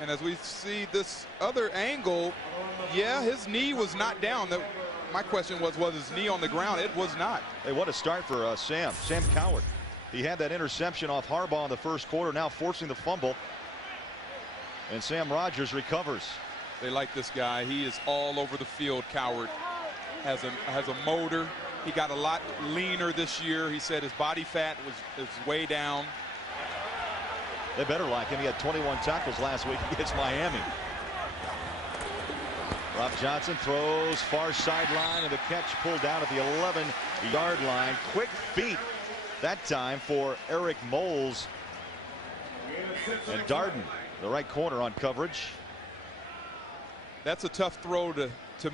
And as we see this other angle, yeah, his knee was not down. My question was his knee on the ground? It was not. Hey, what a start for Sam Cowart. He had that interception off Harbaugh in the first quarter, now forcing the fumble. And Sam Rogers recovers. They like this guy. He is all over the field. Cowart has a motor. He got a lot leaner this year. He said his body fat is way down. They better like him. He had 21 tackles last week against Miami. Rob Johnson throws far sideline, and the catch pulled down at the 11-yard line. Quick feet that time for Eric Moles. And Darden, the right corner, on coverage. That's a tough throw to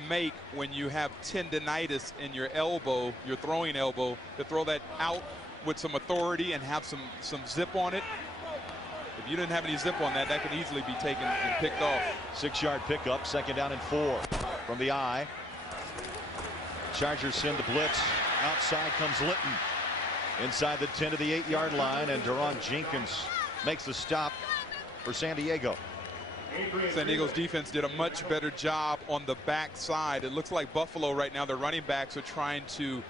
make when you have tendinitis in your elbow, your throwing elbow, to throw that out with some authority and have some zip on it. If you didn't have any zip on that, that could easily be taken and picked off. 6-yard pickup, 2nd down and 4 from the eye. Chargers send the blitz. Outside comes Linton. Inside the 10 to the 8-yard line, and Deron Jenkins makes the stop for San Diego. San Diego's defense did a much better job on the backside. It looks like Buffalo right now, their running backs are trying to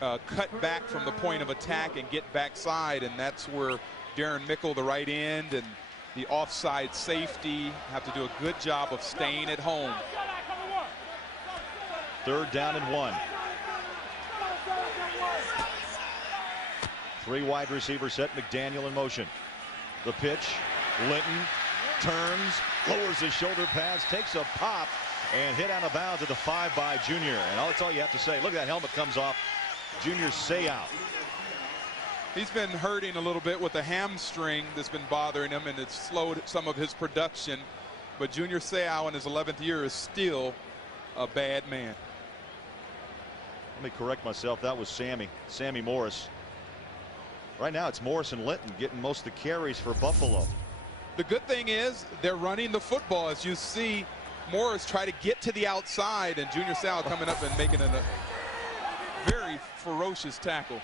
cut back from the point of attack and get backside, and that's where Darren Mickle, the right end, and the offside safety have to do a good job of staying at home. 3rd down and 1. 3 wide receivers set. McDaniel in motion. The pitch. Linton turns, lowers his shoulder pads, takes a pop, and hit out of bounds at the 5 by Junior. And that's all you have to say. Look at that helmet comes off. Junior Seau. He's been hurting a little bit with a hamstring that's been bothering him, and it's slowed some of his production. But Junior Seau in his 11th year is still a bad man. Let me correct myself. That was Sammy Morris. Right now it's Morris and Linton getting most of the carries for Buffalo. The good thing is they're running the football. As you see Morris try to get to the outside, and Junior Seau coming up and making a very ferocious tackle.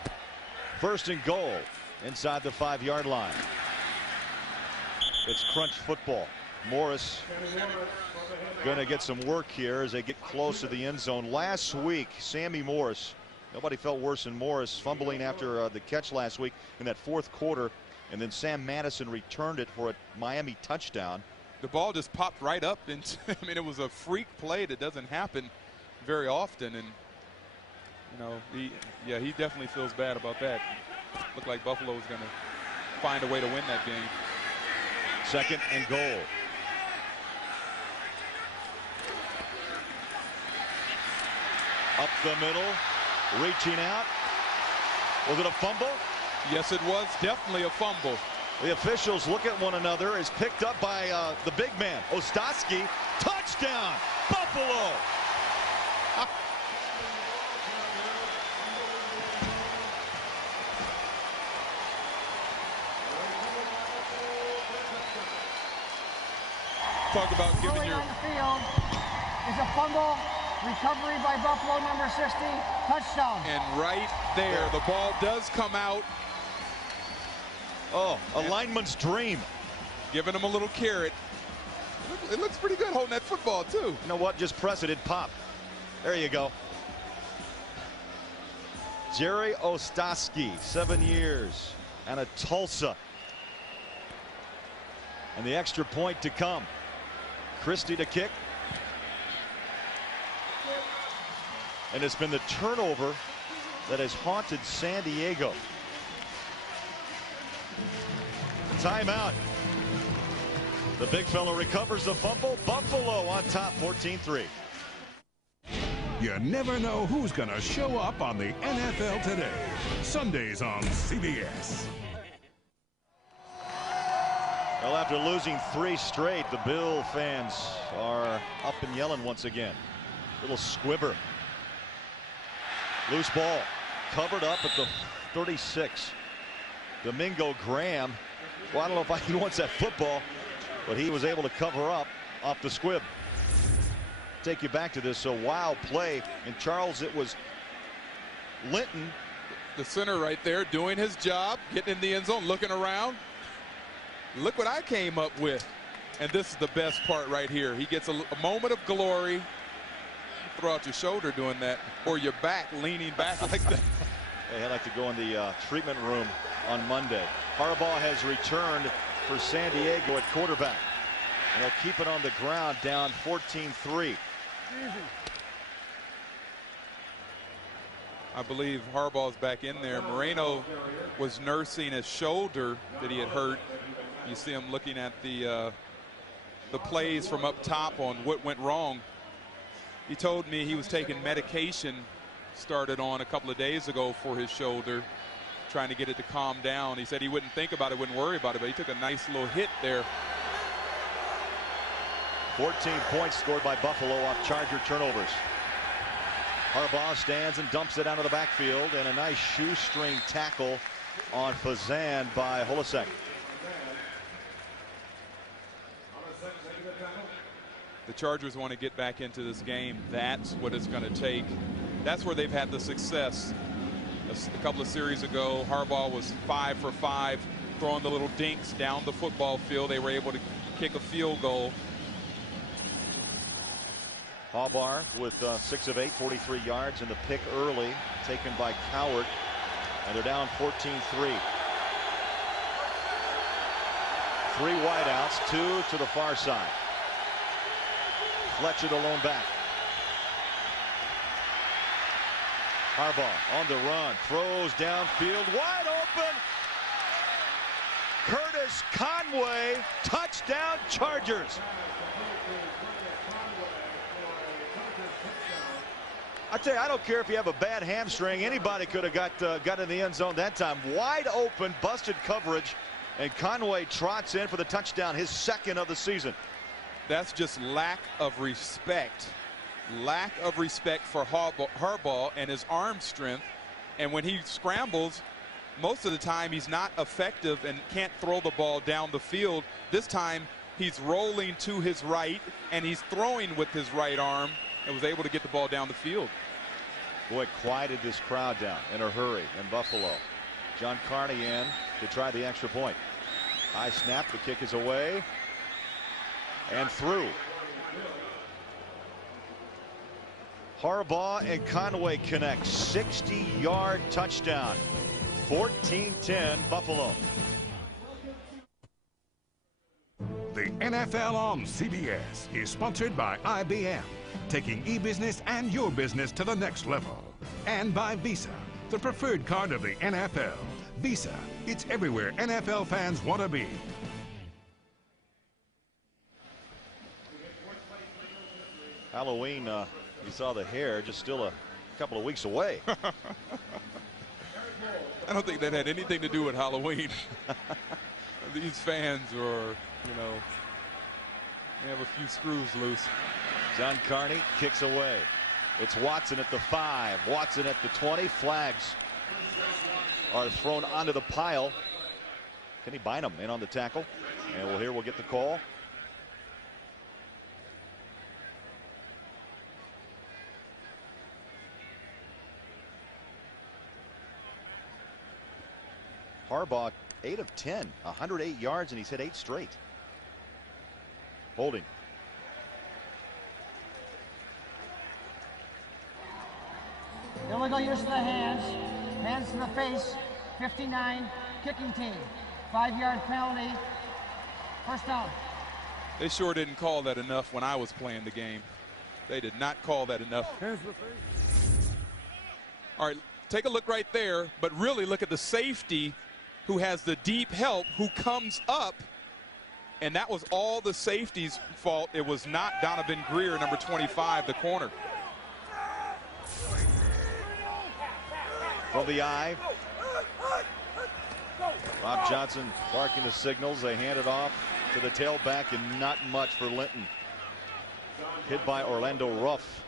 1st and goal inside the 5-yard line. It's crunch football. Morris going to get some work here as they get close to the end zone. Last week, Sammy Morris, nobody felt worse than Morris, fumbling after the catch last week in that 4th quarter, and then Sam Madison returned it for a Miami touchdown. The ball just popped right up into, I mean, it was a freak play that doesn't happen very often, and you know, he definitely feels bad about that. Looked like Buffalo was going to find a way to win that game. 2nd and goal. Up the middle, reaching out. Was it a fumble? Yes, it was definitely a fumble. The officials look at one another. It's picked up by the big man, Ostosky. Touchdown, Buffalo! Talk about giving Early your... on the field is a fumble, recovery by Buffalo, number 60, touchdown. And right there, the ball does come out. Oh, a lineman's dream. Giving him a little carrot. It looks pretty good holding that football, too. You know what? Just press it, it pop. There you go. Jerry Ostosky, 7 years, and a Tulsa. And the extra point to come. Christie to kick. And it's been the turnover that has haunted San Diego. Timeout. The big fella recovers the fumble. Buffalo on top, 14-3. You never know who's going to show up on the NFL Today. Sundays on CBS. Well, after losing 3 straight, the Bill fans are up and yelling once again. Little squibber. Loose ball. Covered up at the 36. Domingo Graham. Well, I don't know if he wants that football, but he was able to cover up off the squib. Take you back to this wild play. In Charles, it was Linton, the center right there, doing his job, getting in the end zone, looking around. Look what I came up with. And this is the best part right here. He gets a moment of glory. Throw out your shoulder doing that, or your back, leaning back like that. Hey, I'd like to go in the treatment room on Monday. Harbaugh has returned for San Diego at quarterback. And they'll keep it on the ground, down 14-3. I believe Harbaugh's back in there. Moreno was nursing a shoulder that he had hurt. You see him looking at the plays from up top on what went wrong He told me he was taking medication started on a couple of days ago for his shoulder, trying to get it to calm down. He said he wouldn't think about it, wouldn't worry about it, but he took a nice little hit there. 14 points scored by Buffalo off Charger turnovers. Harbaugh stands and dumps it out of the backfield, and a nice shoestring tackle on Fazan by Holisek. The Chargers want to get back into this game. That's what it's going to take. That's where they've had the success. A couple of series ago, Harbaugh was 5 for 5, throwing the little dinks down the football field. They were able to kick a field goal. Harbaugh with 6 of 8, 43 yards, and the pick early taken by Cowart, and they're down 14-3. 3 wideouts, 2 to the far side. Fletcher the lone back. Harbaugh on the run, throws downfield, wide open. Curtis Conway, touchdown Chargers. I tell you, I don't care if you have a bad hamstring. Anybody could have got in the end zone that time. Wide open, busted coverage, and Conway trots in for the touchdown, his second of the season. That's just lack of respect. Lack of respect for Harbaugh and his arm strength. And when he scrambles, most of the time he's not effective and can't throw the ball down the field. This time he's rolling to his right and he's throwing with his right arm and was able to get the ball down the field. Boy, quieted this crowd down in a hurry in Buffalo. John Carney in to try the extra point. High snap, the kick is away and through. Harbaugh and Conway connect, 60-yard touchdown. 14-10 Buffalo. The NFL on CBS is sponsored by IBM, taking e-business and your business to the next level. And by Visa, the preferred card of the NFL. Visa, it's everywhere NFL fans want to be. Halloween, you saw the hair, just still a couple of weeks away. I don't think that had anything to do with Halloween. These fans are, you know, they have a few screws loose. John Carney kicks away. It's Watson at the 5, Watson at the 20. Flags are thrown onto the pile. Kenny Bynum in on the tackle, and we'll get the call. Harbaugh 8 of 10, 108 yards, and he's hit 8 straight. Holding. Illegal use of the hands. Hands to the face. 59. Kicking team. 5-yard penalty. First down. They sure didn't call that enough when I was playing the game. They did not call that enough. Hands to the face. All right, take a look right there, but really look at the safety who has the deep help, who comes up, and that was all the safety's fault. It was not Donovan Greer, number 25, the corner. From the eye, Rob Johnson barking the signals. They hand it off to the tailback, and not much for Linton. Hit by Orlando Ruff.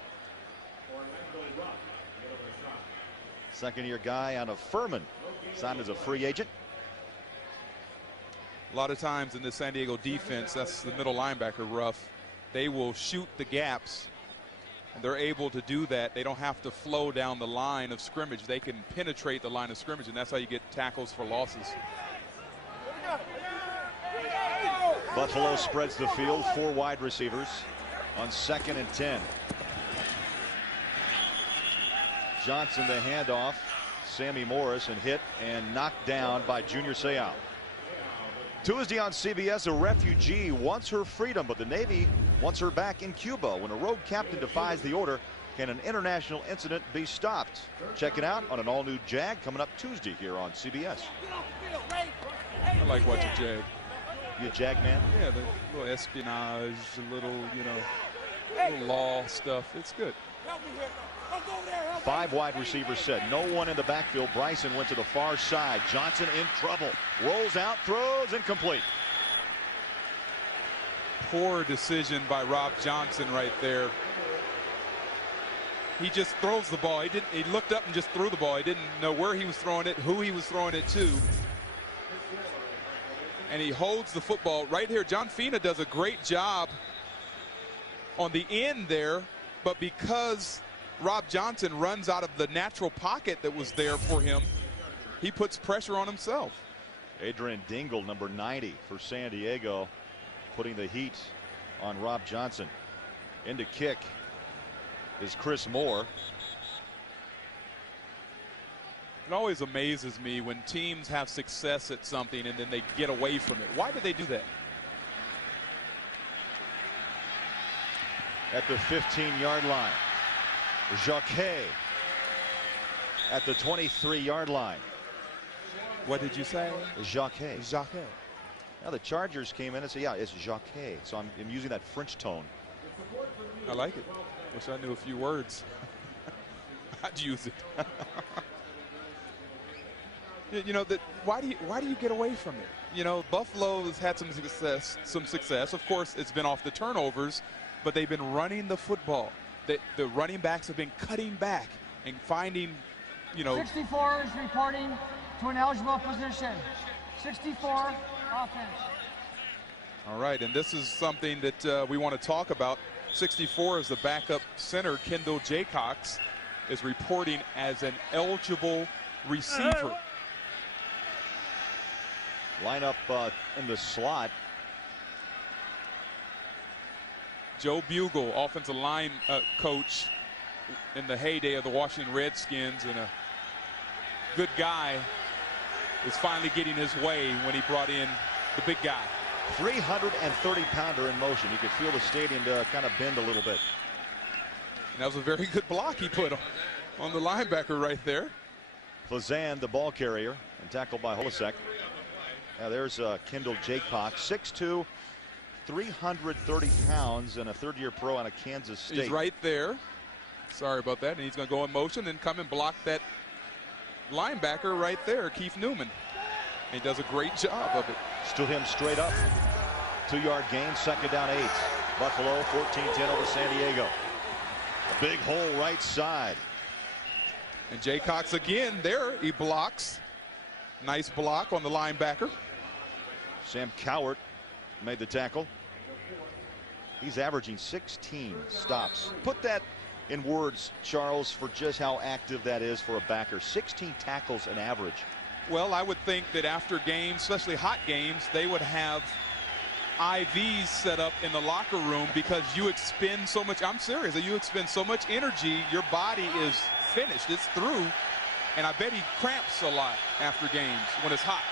Second-year guy out of Furman, signed as a free agent. A lot of times in the San Diego defense, that's the middle linebacker, Ruff. They will shoot the gaps, and they're able to do that. They don't have to flow down the line of scrimmage. They can penetrate the line of scrimmage, and that's how you get tackles for losses. Buffalo spreads the field, 4 wide receivers on 2nd and 10. Johnson the handoff. Sammy Morris and hit and knocked down by Junior Seau. Tuesday on CBS, a refugee wants her freedom, but the Navy wants her back in Cuba. When a rogue captain defies the order, can an international incident be stopped? Check it out on an all-new Jag coming up Tuesday here on CBS. I like watching Jag. You a Jag man? Yeah, the little espionage, a little, you know, Little law stuff. It's good. Help me here. Don't go there. Help me. 5 wide receivers set. No one in the backfield. Bryson went to the far side. Johnson in trouble. Rolls out, throws, incomplete. Poor decision by Rob Johnson right there. He just throws the ball. He looked up and just threw the ball. He didn't know where he was throwing it, who he was throwing it to. And he holds the football right here. John Fina does a great job on the end there, but because Rob Johnson runs out of the natural pocket that was there for him, he puts pressure on himself. Adrian Dingle, number 90 for San Diego, putting the heat on Rob Johnson. In to kick is Chris Moore. It always amazes me when teams have success at something and then they get away from it. Why do they do that? At the 15-yard line. Jacquet at the 23-yard line. What did you say? Jacquet. Jacquet. Now the Chargers came in and said, yeah, it's Jacquet. So I'm using that French tone. I like it. Wish I knew a few words. I'd use it. You know that. Why do you get away from it? You know, Buffalo has had some success. Of course, it's been off the turnovers, but they've been running the football. The running backs have been cutting back and finding, you know. 64 is reporting to an eligible position. 64 offense. All right, and this is something that we want to talk about. 64 is the backup center. Kendall Jaycox is reporting as an eligible receiver. Line up in the slot. Joe Bugle, offensive line coach in the heyday of the Washington Redskins, and a good guy, is finally getting his way when he brought in the big guy. 330-pounder in motion. You could feel the stadium kind of bend a little bit. And that was a very good block he put on the linebacker right there. Flazan, the ball carrier, and tackled by Holisek. Now there's Kendall Jaycox, 6'2", 330 pounds, and a third-year pro out of Kansas State. He's right there. Sorry about that. And he's going to go in motion and come and block that linebacker right there, Keith Newman. And he does a great job of it. Stood him straight up. 2-yard gain, second down 8. Buffalo 14-10 over San Diego. Big hole right side. And Jaycox again there. He blocks. Nice block on the linebacker. Sam Cowart made the tackle. He's averaging 16 stops. Put that in words, Charles, for just how active that is for a backer. 16 tackles an average. Well, I would think that after games, especially hot games, they would have IVs set up in the locker room because you expend so much. I'm serious. You expend so much energy, your body is finished. It's through. And I bet he cramps a lot after games when it's hot.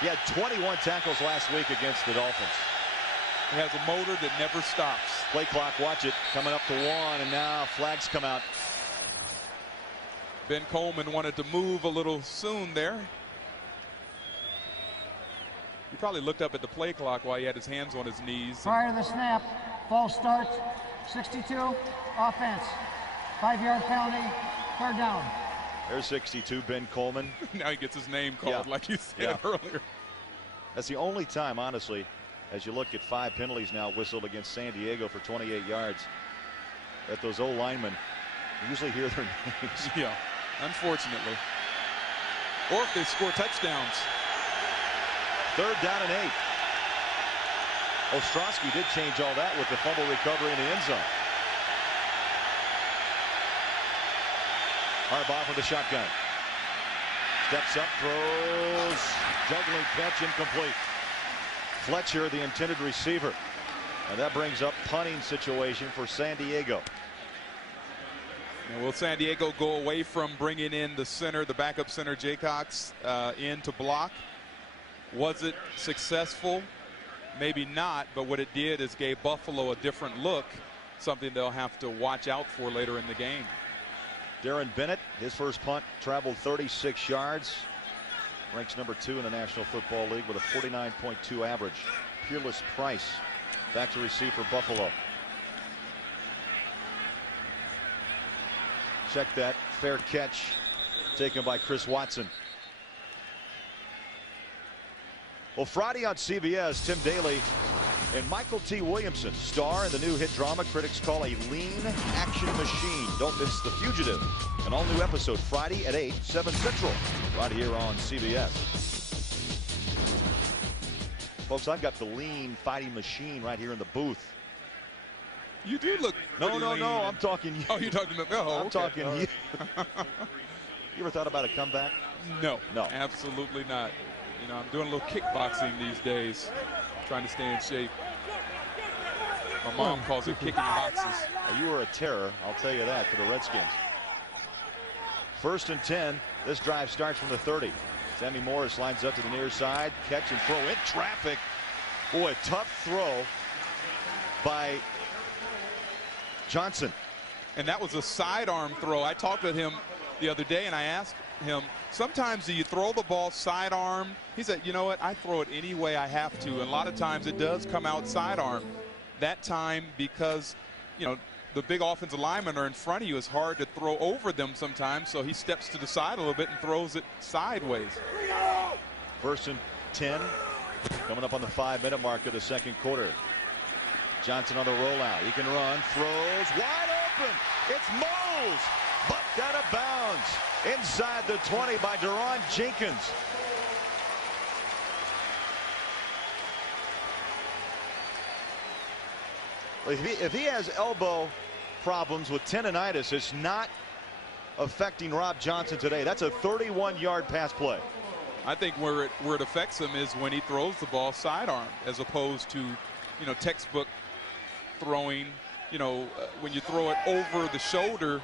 He had 21 tackles last week against the Dolphins. He has a motor that never stops. Play clock, watch it, coming up to 1, and now flags come out. Ben Coleman wanted to move a little soon there. He probably looked up at the play clock while he had his hands on his knees. Prior to the snap, false start, 62, offense. 5-yard penalty, third down. There's 62, Ben Coleman. Now he gets his name called, like you said earlier. That's the only time, honestly, as you look at 5 penalties now whistled against San Diego for 28 yards, that those old linemen usually hear their names. Yeah, unfortunately. Or if they score touchdowns. Third down and 8. Ostrowski did change all that with the fumble recovery in the end zone. Harbaugh with the shotgun. Steps up, throws, juggling catch, incomplete. Fletcher, the intended receiver. And that brings up punting situation for San Diego. And will San Diego go away from bringing in the center, the backup center, Jaycox, in to block? Was it successful? Maybe not, but what it did is gave Buffalo a different look, something they'll have to watch out for later in the game. Darren Bennett, his first punt traveled 36 yards. Ranks number 2 in the National Football League with a 49.2 average. Peerless Price back to receive for Buffalo. Check that. Fair catch taken by Chris Watson. Well, Friday on CBS, Tim Daly and Michael T. Williamson star in the new hit drama critics call a lean action machine. Don't miss The Fugitive, an all-new episode Friday at 8, 7 Central, right here on CBS. Folks, I've got the lean fighting machine right here in the booth. You do look No, lean. I'm talking you. Oh, you're talking to me. Oh, I'm okay. talking you. You ever thought about a comeback? No, no, absolutely not. You know, I'm doing a little kickboxing these days, trying to stay in shape. My mom calls it kicking boxes. You were a terror, I'll tell you that, for the Redskins. 1st and 10. This drive starts from the 30. Sammy Morris lines up to the near side. Catch and throw in traffic. Boy, tough throw by Johnson. And that was a sidearm throw. I talked with him the other day and I asked him, sometimes do you throw the ball sidearm? He said, you know what, I throw it any way I have to. And a lot of times it does come out sidearm. That time, because, you know, the big offensive linemen are in front of you, it's hard to throw over them sometimes. So he steps to the side a little bit and throws it sideways. 1st and 10. Coming up on the 5-minute mark of the second quarter. Johnson on the rollout. He can run, throws, wide open. It's Moles, bumped out of bounds inside the 20 by Deron Jenkins. If he has elbow problems with tendonitis, it's not affecting Rob Johnson today. That's a 31-yard pass play. I think where it affects him is when he throws the ball sidearm, as opposed to, you know, textbook throwing. You know, when you throw it over the shoulder,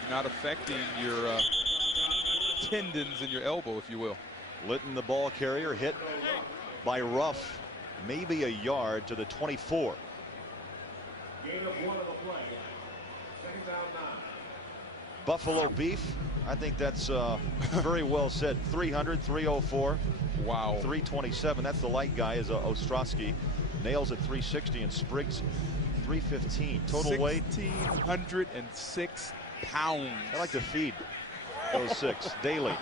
you're not affecting your tendons in your elbow, if you will. Litton, the ball carrier, hit by Ruff, maybe a yard to the 24. Gain of 1 on the play. 2nd down 9. Buffalo beef. I think that's very well said. 300, 304. Wow. 327. That's the light guy, is Ostrowski. Nails at 360 and Spriggs 315. Total weight 1,606 pounds. I like to feed those 6 daily.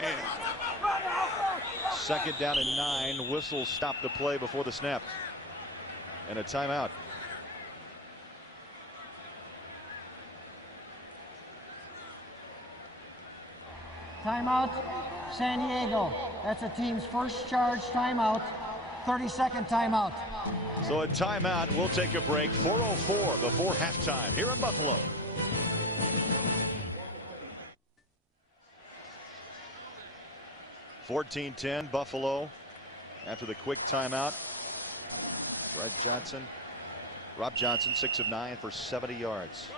2nd down and 9. Whistle stopped the play before the snap. And a timeout. Timeout, San Diego. That's the team's first charge timeout. 30-second timeout. So a timeout. We'll take a break. 4:04 before halftime here in Buffalo. (14-10) Buffalo after the quick timeout. Rob Johnson 6 of 9 for 70 yards.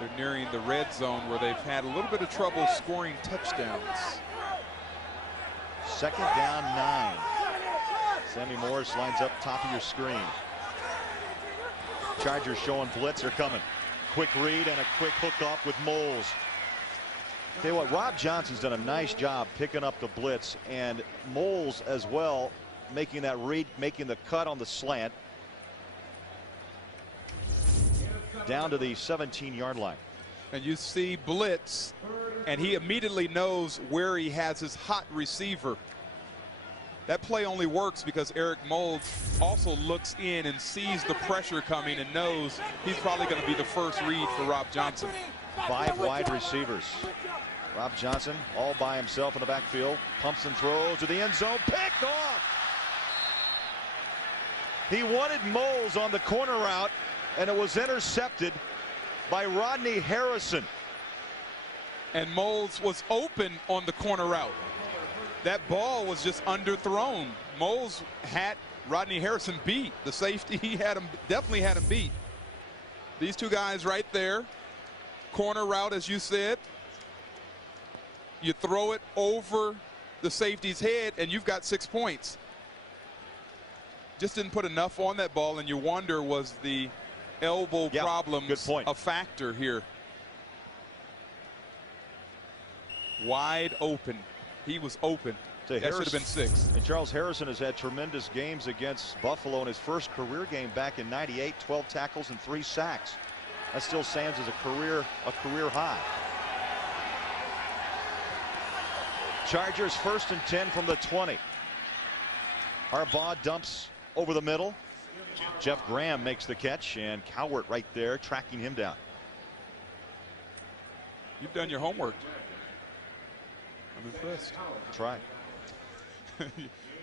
They're nearing the red zone where they've had a little bit of trouble scoring touchdowns. 2nd down 9. Sammy Morris lines up top of your screen. Chargers showing blitz are coming. Quick read and a quick hook off with Moles. Tell you what, Rob Johnson's done a nice job picking up the blitz, and Moles as well, making that read, making the cut on the slant. Down to the 17-yard line. And you see blitz, and he immediately knows where he has his hot receiver. That play only works because Eric Moles also looks in and sees the pressure coming and knows he's probably going to be the first read for Rob Johnson. 5 wide receivers. Rob Johnson all by himself in the backfield. Pumps and throws to the end zone. Picked off. He wanted Moles on the corner route, and it was intercepted by Rodney Harrison. And Moles was open on the corner route. That ball was just underthrown. Moles had Rodney Harrison beat. The safety, he had him, definitely had him beat. These two guys right there. Corner route, as you said. You throw it over the safety's head, and you've got 6 points. Just didn't put enough on that ball, and you wonder, was the elbow problems a factor here? Wide open. He was open. That should have been 6. And Charles Harrison has had tremendous games against Buffalo in his first career game back in '98, 12 tackles and 3 sacks. That still stands as a career high. Chargers 1st and 10 from the 20. Harbaugh dumps over the middle. Jeff Graham makes the catch, and Cowart right there tracking him down. You've done your homework. I'm impressed. Try.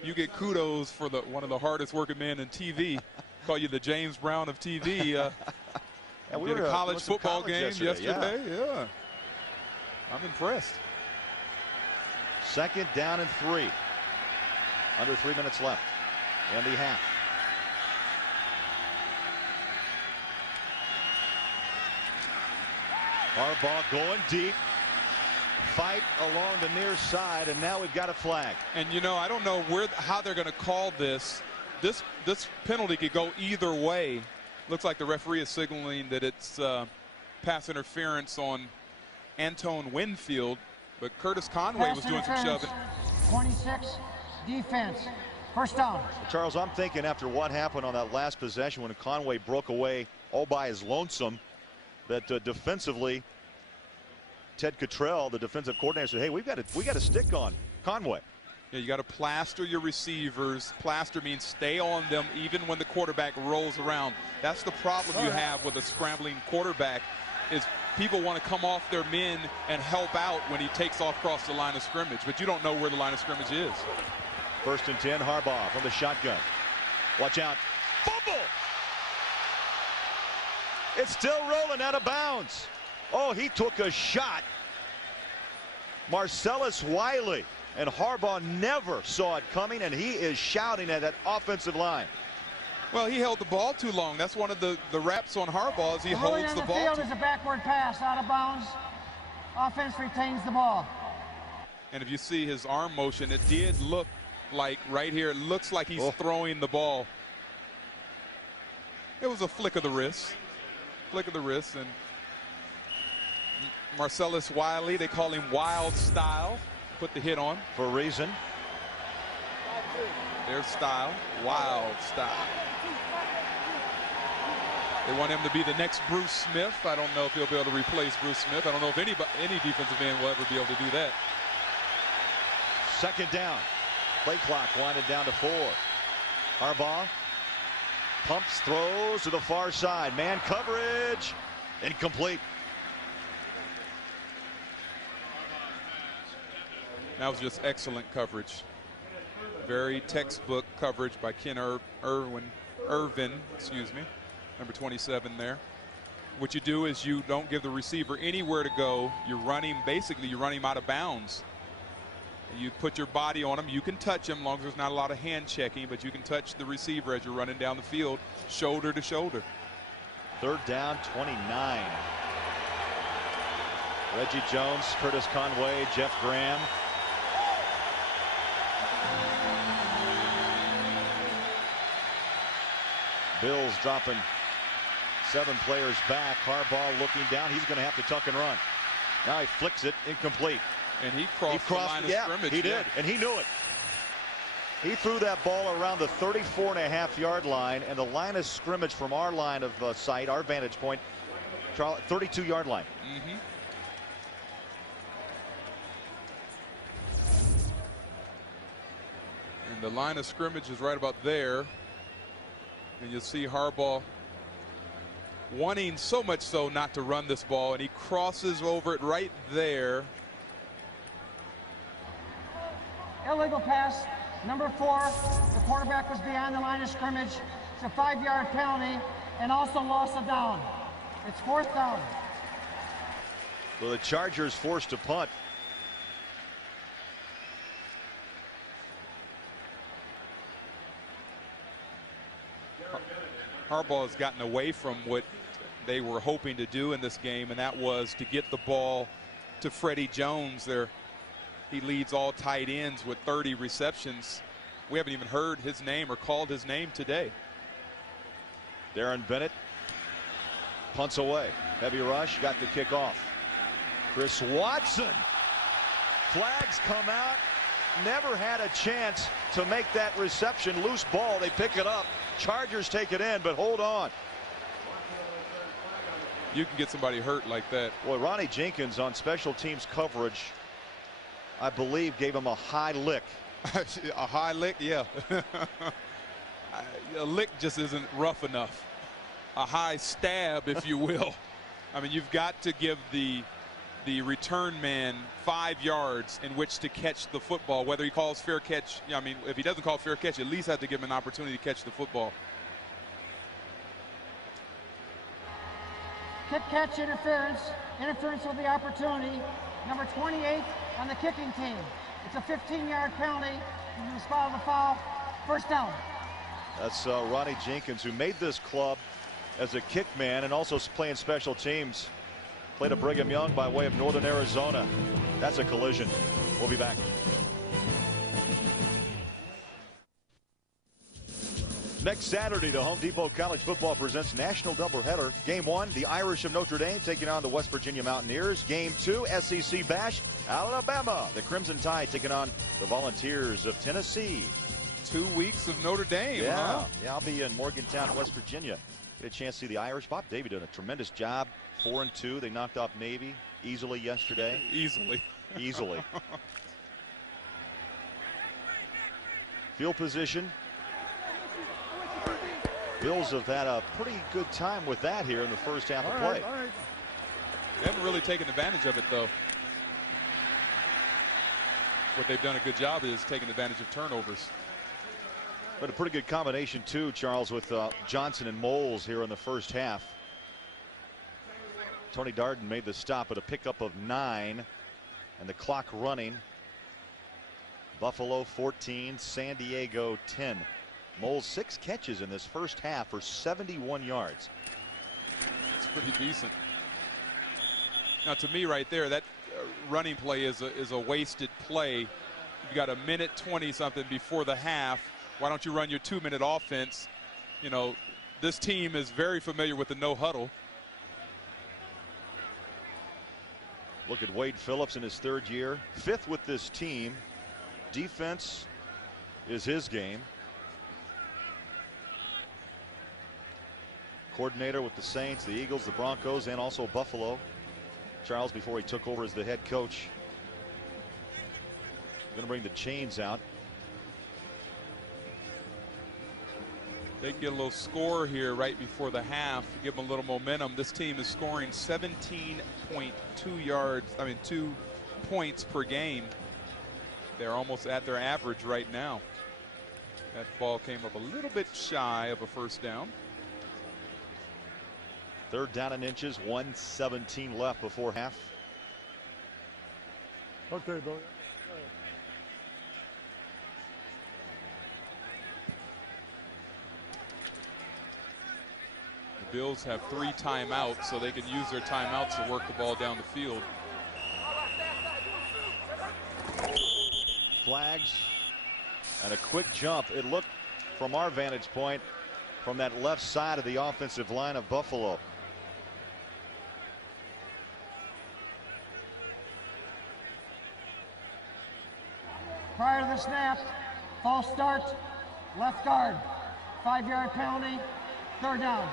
You get kudos for one of the hardest working men in TV. Call you the James Brown of TV. Yeah, we did were a college football game yesterday. Yeah. I'm impressed. 2nd down and 3. Under 3 minutes left in the half. Harbaugh going deep. Fight along the near side, and now we've got a flag. And you know, I don't know how they're going to call this. This penalty could go either way. Looks like the referee is signaling that it's pass interference on Antoine Winfield, but Curtis Conway was doing some shoving. 26, defense, 1st down. Charles, I'm thinking after what happened on that last possession when Conway broke away all by his lonesome, that defensively, Ted Cottrell, the defensive coordinator, said, hey, we got to stick on Conway. Yeah, you got to plaster your receivers. Plaster means stay on them even when the quarterback rolls around. That's the problem you have with a scrambling quarterback, is people want to come off their men and help out when he takes off across the line of scrimmage, but you don't know where the line of scrimmage is. 1st and 10, Harbaugh from the shotgun. Watch out. Fumble! It's still rolling out of bounds. Oh, he took a shot. Marcellus Wiley, and Harbaugh never saw it coming, and he is shouting at that offensive line. Well, he held the ball too long. That's one of the raps on Harbaugh, is he holds the ball. The field is a backward pass out of bounds. Offense retains the ball. And if you see his arm motion, it did look like right here, it looks like he's throwing the ball. It was a flick of the wrist. Flick of the wrist, and Marcellus Wiley, they call him Wild Style, put the hit on. For a reason. Their style, Wild Style. They want him to be the next Bruce Smith. I don't know if he'll be able to replace Bruce Smith. I don't know if any defensive end will ever be able to do that. 2nd down. Play clock winded down to 4. Harbaugh pumps, throws to the far side. Man coverage. Incomplete. That was just excellent coverage. Very textbook coverage by Ken Irvin, excuse me, number 27 there. What you do is you don't give the receiver anywhere to go. You're running, basically you run him out of bounds. You put your body on him. You can touch him as long as there's not a lot of hand checking, but you can touch the receiver as you're running down the field, shoulder to shoulder. 3rd down, 29. Reggie Jones, Curtis Conway, Jeff Graham. Bills dropping 7 players back. Harbaugh looking down. He's going to have to tuck and run. Now he flicks it, incomplete. And he crossed the line of scrimmage. He did, and he knew it. He threw that ball around the 34.5-yard line, and the line of scrimmage from our line of sight, our vantage point, 32-yard line. And the line of scrimmage is right about there. And you'll see Harbaugh wanting so much so not to run this ball, and he crosses over it right there. Illegal pass, number 4. The quarterback was beyond the line of scrimmage. It's a 5-yard penalty and also loss of down. It's 4th down. So the Chargers forced to punt. Harbaugh has gotten away from what they were hoping to do in this game, and that was to get the ball to Freddie Jones. He leads all tight ends with 30 receptions. We haven't even heard his name or called his name today. Darren Bennett punts away. Heavy rush, got the kick off. Chris Watson. Flags come out. never had a chance to make that reception. Loose ball, they pick it up. Chargers take it in, but hold on. You can get somebody hurt like that. Boy, Ronnie Jenkins on special teams coverage, I believe, gave him a high lick. A high lick, yeah. A lick just isn't rough enough. A high stab, if you will. I mean, you've got to give the return man 5 yards in which to catch the football, whether he calls fair catch. I mean, if he doesn't call fair catch, you at least have to give him an opportunity to catch the football. Kick catch interference. Interference with the opportunity. Number 28 on the kicking team. It's a 15-yard penalty. You spot the foul. First down. That's Ronnie Jenkins, who made this club as a kick man and also playing special teams. Played at Brigham Young by way of Northern Arizona. That's a collision. We'll be back. Next Saturday, the Home Depot College Football presents National Doubleheader. Game 1, the Irish of Notre Dame taking on the West Virginia Mountaineers. Game 2, SEC Bash, Alabama. The Crimson Tide taking on the Volunteers of Tennessee. 2 weeks of Notre Dame, yeah. huh? Yeah, I'll be in Morgantown, West Virginia. Get a chance to see the Irish. Bob Davie did a tremendous job. 4-2. They knocked off Navy easily yesterday. Easily. Easily. Field position. Bills have had a pretty good time with that here in the first half of play. They haven't really taken advantage of it, though. What they've done a good job is taking advantage of turnovers. But a pretty good combination, too, Charles, with Johnson and Moles here in the first half. Tony Darden made the stop at a pickup of 9, and the clock running. Buffalo 14, San Diego 10. Moles 6 catches in this first half for 71 yards. It's pretty decent. Now, to me, right there, that running play is a wasted play. You got a minute 20 something before the half. Why don't you run your 2-minute offense? You know, this team is very familiar with the no huddle. Look at Wade Phillips in his 3rd year, 5th with this team. Defense is his game. Coordinator with the Saints, the Eagles, the Broncos, and also Buffalo. Charles, before he took over as the head coach, going to bring the chains out. They get a little score here right before the half, give them a little momentum. This team is scoring 17.2 2 points per game. They're almost at their average right now. That ball came up a little bit shy of a first down. 3rd down and inches, 1:17 left before half. Okay, bro. The Bills have 3 timeouts, so they can use their timeouts to work the ball down the field. Flags and a quick jump. It looked from our vantage point from that left side of the offensive line of Buffalo. Prior to the snap, false start, left guard, 5-yard penalty, 3rd down.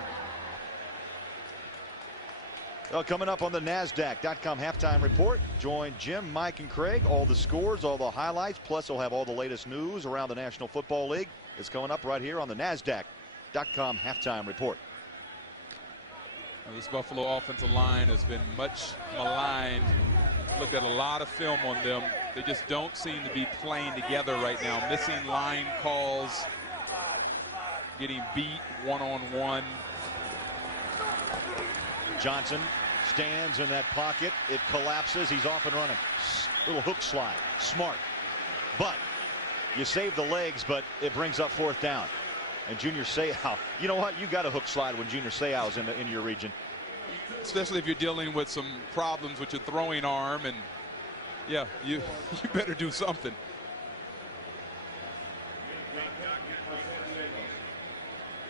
Well, coming up on the NASDAQ.com halftime report, join Jim, Mike, and Craig. All the scores, all the highlights, plus we'll have all the latest news around the National Football League. It's coming up right here on the NASDAQ.com halftime report. Now, this Buffalo offensive line has been much maligned. Looked at a lot of film on them. They just don't seem to be playing together right now. Missing line calls, getting beat one-on-one. Johnson stands in that pocket. It collapses. He's off and running. Little hook slide. Smart. But you save the legs, but it brings up 4th down. And Junior Seau, you know what? You got a hook slide when Junior Seau's in your region. Especially if you're dealing with some problems with your throwing arm, and yeah, you better do something.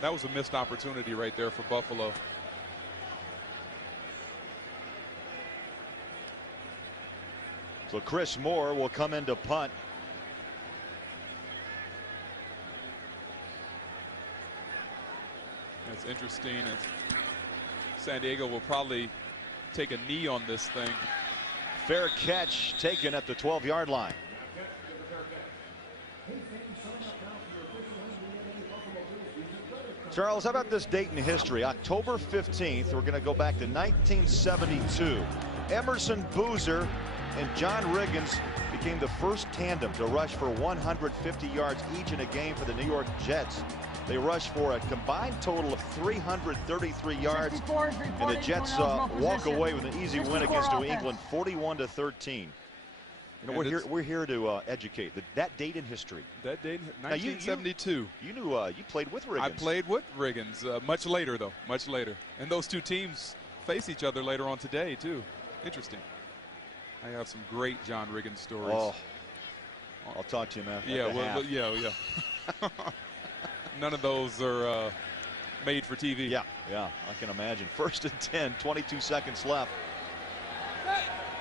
That was a missed opportunity right there for Buffalo. So Chris Moore will come in to punt. It's interesting. And San Diego will probably take a knee on this thing. Fair catch taken at the 12-yard line. Charles, how about this date in history? October 15th, we're going to go back to 1972. Emerson Boozer and John Riggins became the first tandem to rush for 150 yards each in a game for the New York Jets. They rushed for a combined total of 333 yards, and the Jets walk away with an easy win against New England, 41-13. You know, we're here to educate that date in history. That date, 1972. You knew you played with Riggins. I played with Riggins much later, though, much later. And those two teams face each other later on today, too. Interesting. I have some great John Riggins stories. Oh, I'll talk to you, man. Yeah, yeah. None of those are made for TV. Yeah, I can imagine. 1st and 10, 22 seconds left.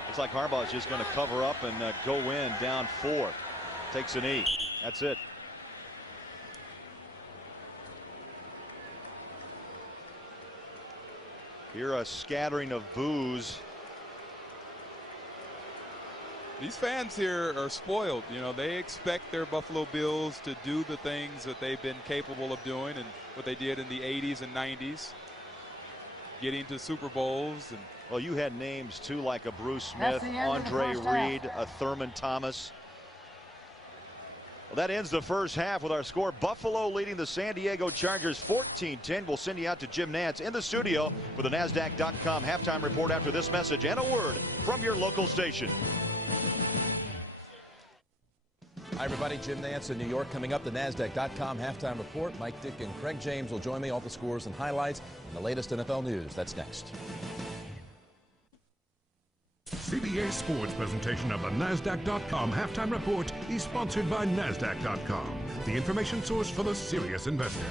Looks like Harbaugh's just going to cover up and go in down 4. Takes a knee. That's it. Here a scattering of boos. These fans here are spoiled. You know, they expect their Buffalo Bills to do the things that they've been capable of doing and what they did in the 80s and 90s. Getting to Super Bowls. And well, you had names too, like a Bruce Smith, Andre Reed, a Thurman Thomas. Well, that ends the first half with our score. Buffalo leading the San Diego Chargers 14-10. We'll send you out to Jim Nantz in the studio for the NASDAQ.com halftime report after this message and a word from your local station. Hi, everybody. Jim Nantz in New York. Coming up, the NASDAQ.com halftime report. Mike Dick and Craig James will join me. All the scores and highlights and the latest NFL news. That's next. CBA Sports presentation of the NASDAQ.com halftime report is sponsored by NASDAQ.com, the information source for the serious investor.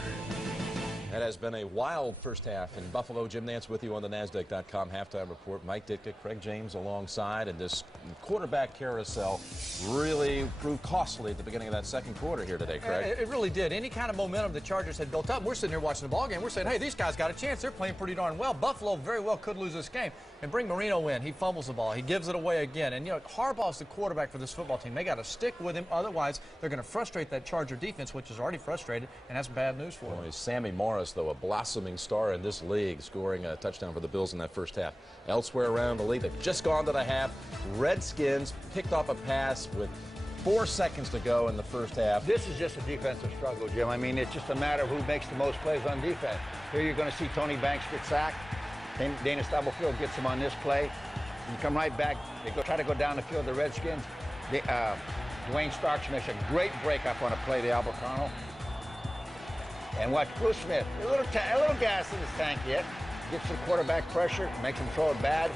That has been a wild first half in Buffalo. Jim Nantz with you on the NASDAQ.com halftime report. Mike Ditka, Craig James alongside, and this quarterback carousel really proved costly at the beginning of that second quarter here today, Craig. It really did. Any kind of momentum the Chargers had built up, we're sitting here watching the ball game. We're saying, hey, these guys got a chance. They're playing pretty darn well. Buffalo very well could lose this game. And bring Marino in. He fumbles the ball. He gives it away again. And, you know, Harbaugh's the quarterback for this football team. They got to stick with him. Otherwise, they're going to frustrate that Charger defense, which is already frustrated, and that's bad news for them. Sammy Morris, though, a blossoming star in this league, scoring a touchdown for the Bills in that first half. Elsewhere around the league, they've just gone to the half. Redskins picked off a pass with 4 seconds to go in the first half. This is just a defensive struggle, Jim. I mean, it's just a matter of who makes the most plays on defense. Here you're going to see Tony Banks get sacked. Dana Stubblefield gets him on this play. You come right back. They try to go down the field, the Redskins. Dwayne Starks makes a great break up on a play to Albert Connell. And watch Bruce Smith, a little gas in his tank yet. Gets the quarterback pressure, makes him throw it bad.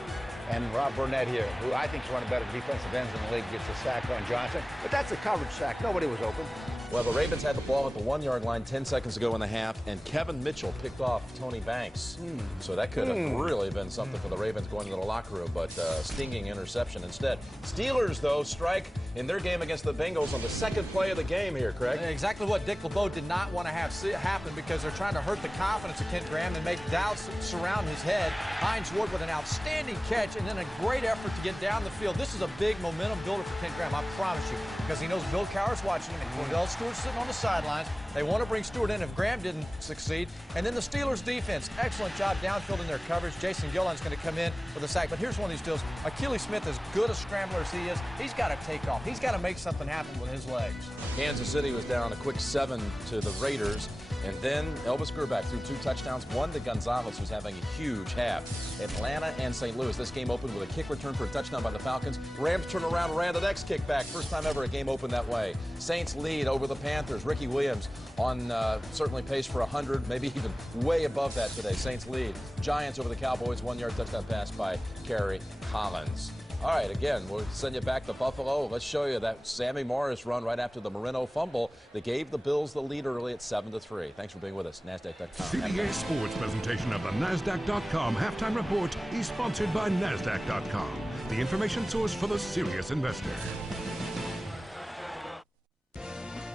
And Rob Burnett here, who I think is one of the better defensive ends in the league, gets a sack on Johnson. But that's a coverage sack. Nobody was open. Well, the Ravens had the ball at the 1-yard line 10 seconds to go in the half, and Kevin Mitchell picked off Tony Banks. So that could have really been something for the Ravens going into the locker room, but stinging interception instead. Steelers, though, strike in their game against the Bengals on the second play of the game here, Craig. Exactly what Dick LeBeau did not want to have happen, because they're trying to hurt the confidence of Kent Graham and make doubts surround his head. Hines Ward with an outstanding catch and then a great effort to get down the field. This is a big momentum builder for Kent Graham, I promise you, because he knows Bill Cowher's watching him and Cordell Stewart's sitting on the sidelines. They want to bring Stewart in if Graham didn't succeed. And then the Steelers defense, excellent job downfield in their coverage. Jason Gilliland's going to come in with a sack. But here's one of these deals. Achilles Smith, as good a scrambler as he is, he's got to take off. He's got to make something happen with his legs. Kansas City was down a quick 7 to the Raiders. And then Elvis Grbac threw 2 touchdowns, one to Gonzalez, who's having a huge half. Atlanta and St. Louis. This game opened with a kick return for a touchdown by the Falcons. Rams turn around, ran the next kick back. First time ever a game opened that way. Saints lead over the Panthers. Ricky Williams on certainly pace for 100, maybe even way above that today. Saints lead. Giants over the Cowboys. 1-yard touchdown pass by Kerry Collins. All right, again, we'll send you back to Buffalo. Let's show you that Sammy Morris run right after the Marino fumble that gave the Bills the lead early at 7-3. Thanks for being with us. NASDAQ.com. CBA Sports presentation of the NASDAQ.com halftime report is sponsored by NASDAQ.com, the information source for the serious investor.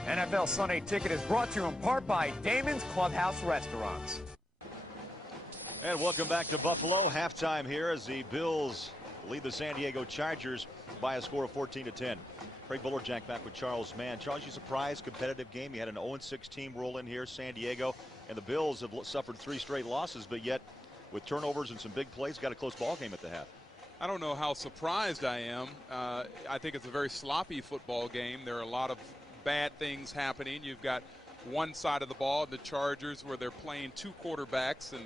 NFL Sunday Ticket is brought to you in part by Damon's Clubhouse Restaurants. And welcome back to Buffalo. Halftime here as the Bills lead the San Diego Chargers by a score of 14-10. Craig Bolerjack back with Charles Mann. Charles, you surprised? Competitive game. You had an 0-6 team roll in here, San Diego, and the Bills have suffered 3 straight losses, but yet with turnovers and some big plays, got a close ball game at the half. I don't know how surprised I am. I think it's a very sloppy football game. There are a lot of bad things happening. You've got one side of the ball, the Chargers, where they're playing 2 quarterbacks, and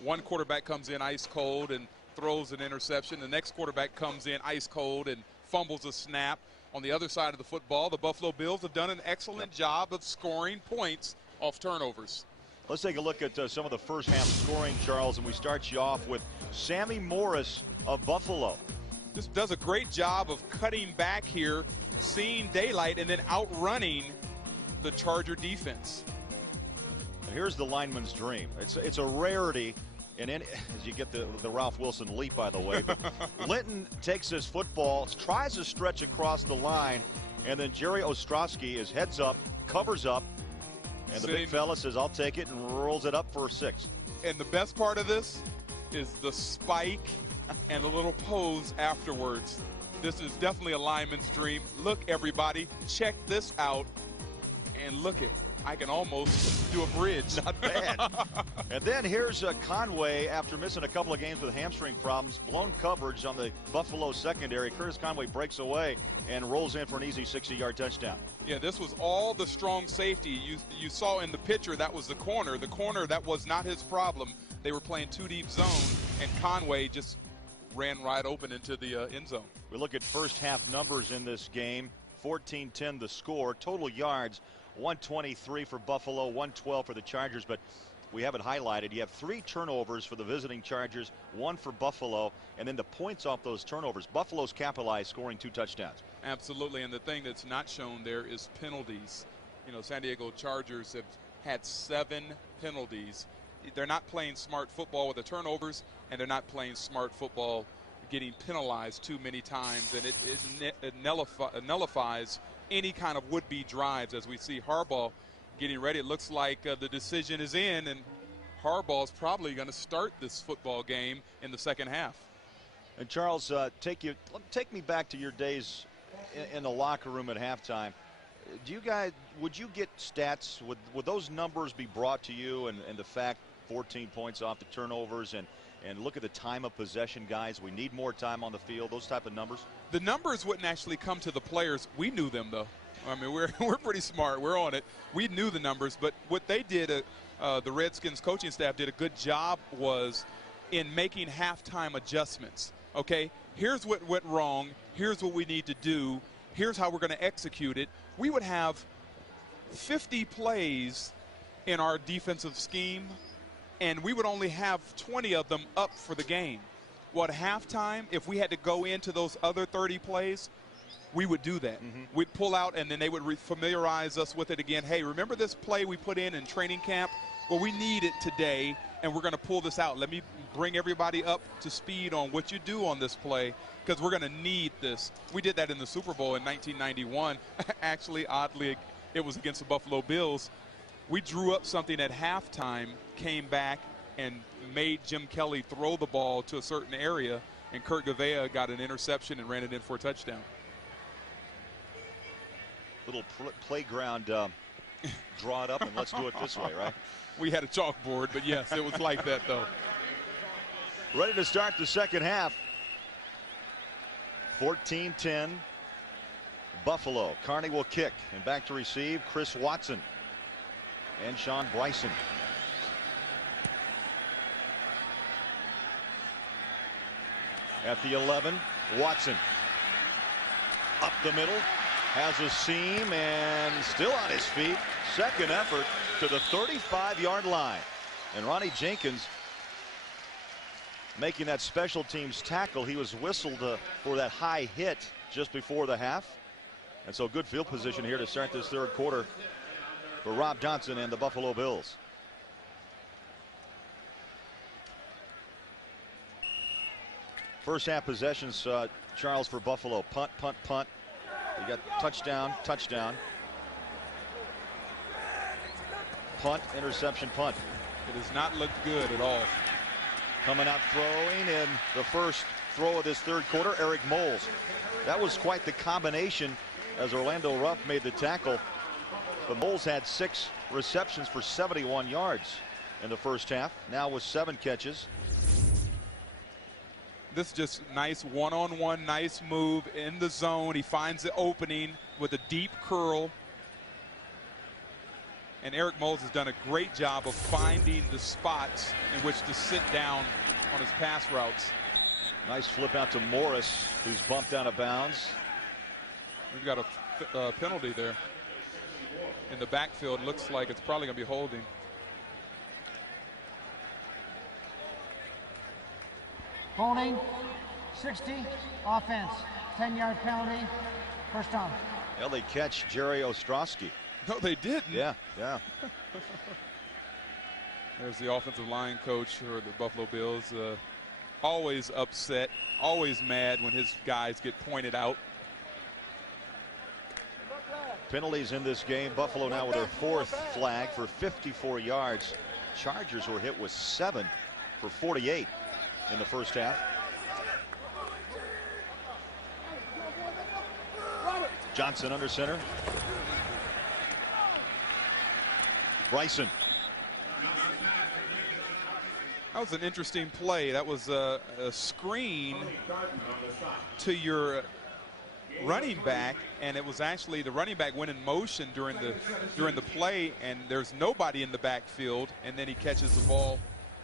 one quarterback comes in ice cold and throws an interception. The next quarterback comes in ice cold and fumbles a snap. On the other side of the football, the Buffalo Bills have done an excellent job of scoring points off turnovers. Let's take a look at some of the first half scoring, Charles, and we start you off with Sammy Morris of Buffalo. This does a great job of cutting back here, seeing daylight, and then outrunning the Charger defense. Here's the lineman's dream. It's a rarity, and as you get the Ralph Wilson leap, by the way. But Linton takes his football, tries to stretch across the line, and then Jerry Ostrowski is heads up, covers up, and the big fella says, "I'll take it," and rolls it up for a 6. And the best part of this is the spike and the little pose afterwards. This is definitely a lineman's dream. Look, everybody, check this out, and look it. I can almost do a bridge. Not bad. And then here's Conway, after missing a couple of games with hamstring problems, blown coverage on the Buffalo secondary. Curtis Conway breaks away and rolls in for an easy 60-yard touchdown. Yeah, this was all the strong safety. You saw in the picture that was the corner. The corner, that was not his problem. They were playing 2 deep zone, and Conway just ran right open into the end zone. We look at first half numbers in this game. 14-10 the score. Total yards, 123 for Buffalo, 112 for the Chargers, but we have it highlighted. You have 3 turnovers for the visiting Chargers, 1 for Buffalo, and then the points off those turnovers. Buffalo's capitalized, scoring 2 touchdowns. Absolutely, and the thing that's not shown there is penalties. You know, San Diego Chargers have had 7 penalties. They're not playing smart football with the turnovers, and they're not playing smart football getting penalized too many times, and it nullifies any kind of would-be drives. As we see Harbaugh getting ready, it looks like the decision is in, and Harbaugh's probably going to start this football game in the second half. And Charles, take me back to your days in the locker room at halftime. Would you get stats? Would those numbers be brought to you, and the fact 14 points off the turnovers, and look at the time of possession, guys? We need more time on the field. Those type of numbers. The numbers wouldn't actually come to the players. We knew them, though. I mean, we're pretty smart. We're on it. We knew the numbers, but what they did, the Redskins coaching staff did a good job was in making halftime adjustments. Okay, here's what went wrong. Here's what we need to do. Here's how we're going to execute it. We would have 50 plays in our defensive scheme, and we would only have 20 of them up for the game. Well, at halftime, if we had to go into those other 30 plays, we would do that. We'd pull out, and then they would familiarize us with it again. Hey, remember this play we put in training camp? Well, we need it today, and we're going to pull this out. Let me bring everybody up to speed on what you do on this play, because we're going to need this. We did that in the Super Bowl in 1991. Actually, oddly, it was against the Buffalo Bills. We drew up something at halftime, came back, and made Jim Kelly throw the ball to a certain area, and Kurt Gavea got an interception and ran it in for a touchdown. Little playground draw it up, and let's do it this way, right? We had a chalkboard, but yes, it was like that, though. Ready to start the second half. 14-10 Buffalo. Carney will kick, and back to receive Chris Watson and Sean Bryson. At the 11, Watson up the middle, has a seam, and still on his feet. Second effort to the 35-yard line. And Ronnie Jenkins making that special teams tackle. He was whistled for that high hit just before the half. And so good field position here to start this third quarter for Rob Johnson and the Buffalo Bills. First half possessions, Charles, for Buffalo. Punt, punt, punt. You got touchdown, touchdown. Punt, interception, punt. It has not looked good at all. Coming out throwing in the first throw of this third quarter, Eric Moles. That was quite the combination as Orlando Ruff made the tackle. But Moles had 6 receptions for 71 yards in the first half, now with 7 catches. This is just nice one-on-one, nice move in the zone. He finds the opening with a deep curl. And Eric Moles has done a great job of finding the spots in which to sit down on his pass routes. Nice flip out to Morris, who's bumped out of bounds. We've got a penalty there in the backfield. Looks like it's probably going to be holding. Holding, 60, offense, 10-yard penalty, first down. Well, they catch Jerry Ostrowski. No, they didn't. Yeah. There's the offensive line coach for the Buffalo Bills. Always upset, always mad when his guys get pointed out. Penalties in this game. Buffalo now with their 4th flag for 54 yards. Chargers were hit with 7 for 48 in the first half. Johnson under center. Bryson. That was an interesting play. That was a screen to your running back, and it was actually the running back went in motion during the play, and there's nobody in the backfield, and then he catches the ball,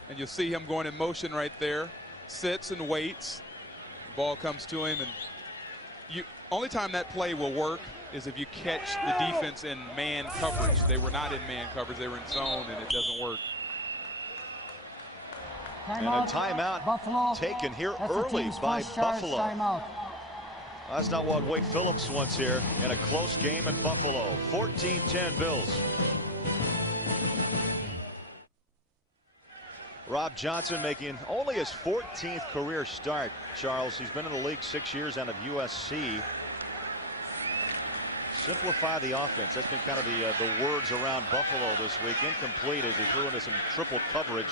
and you'll see him going in motion right there, sits and waits. The ball comes to him, and only time that play will work is if you catch the defense in man coverage. They were not in man coverage, they were in zone, and it doesn't work. And a timeout Buffalo taken here early by Buffalo. That's not what Wade Phillips wants here in a close game in Buffalo. 14-10 Bills. Rob Johnson making only his 14th career start, Charles. He's been in the league 6 years out of USC. Simplify the offense. That's been kind of the words around Buffalo this week. Incomplete as he threw into some triple coverage.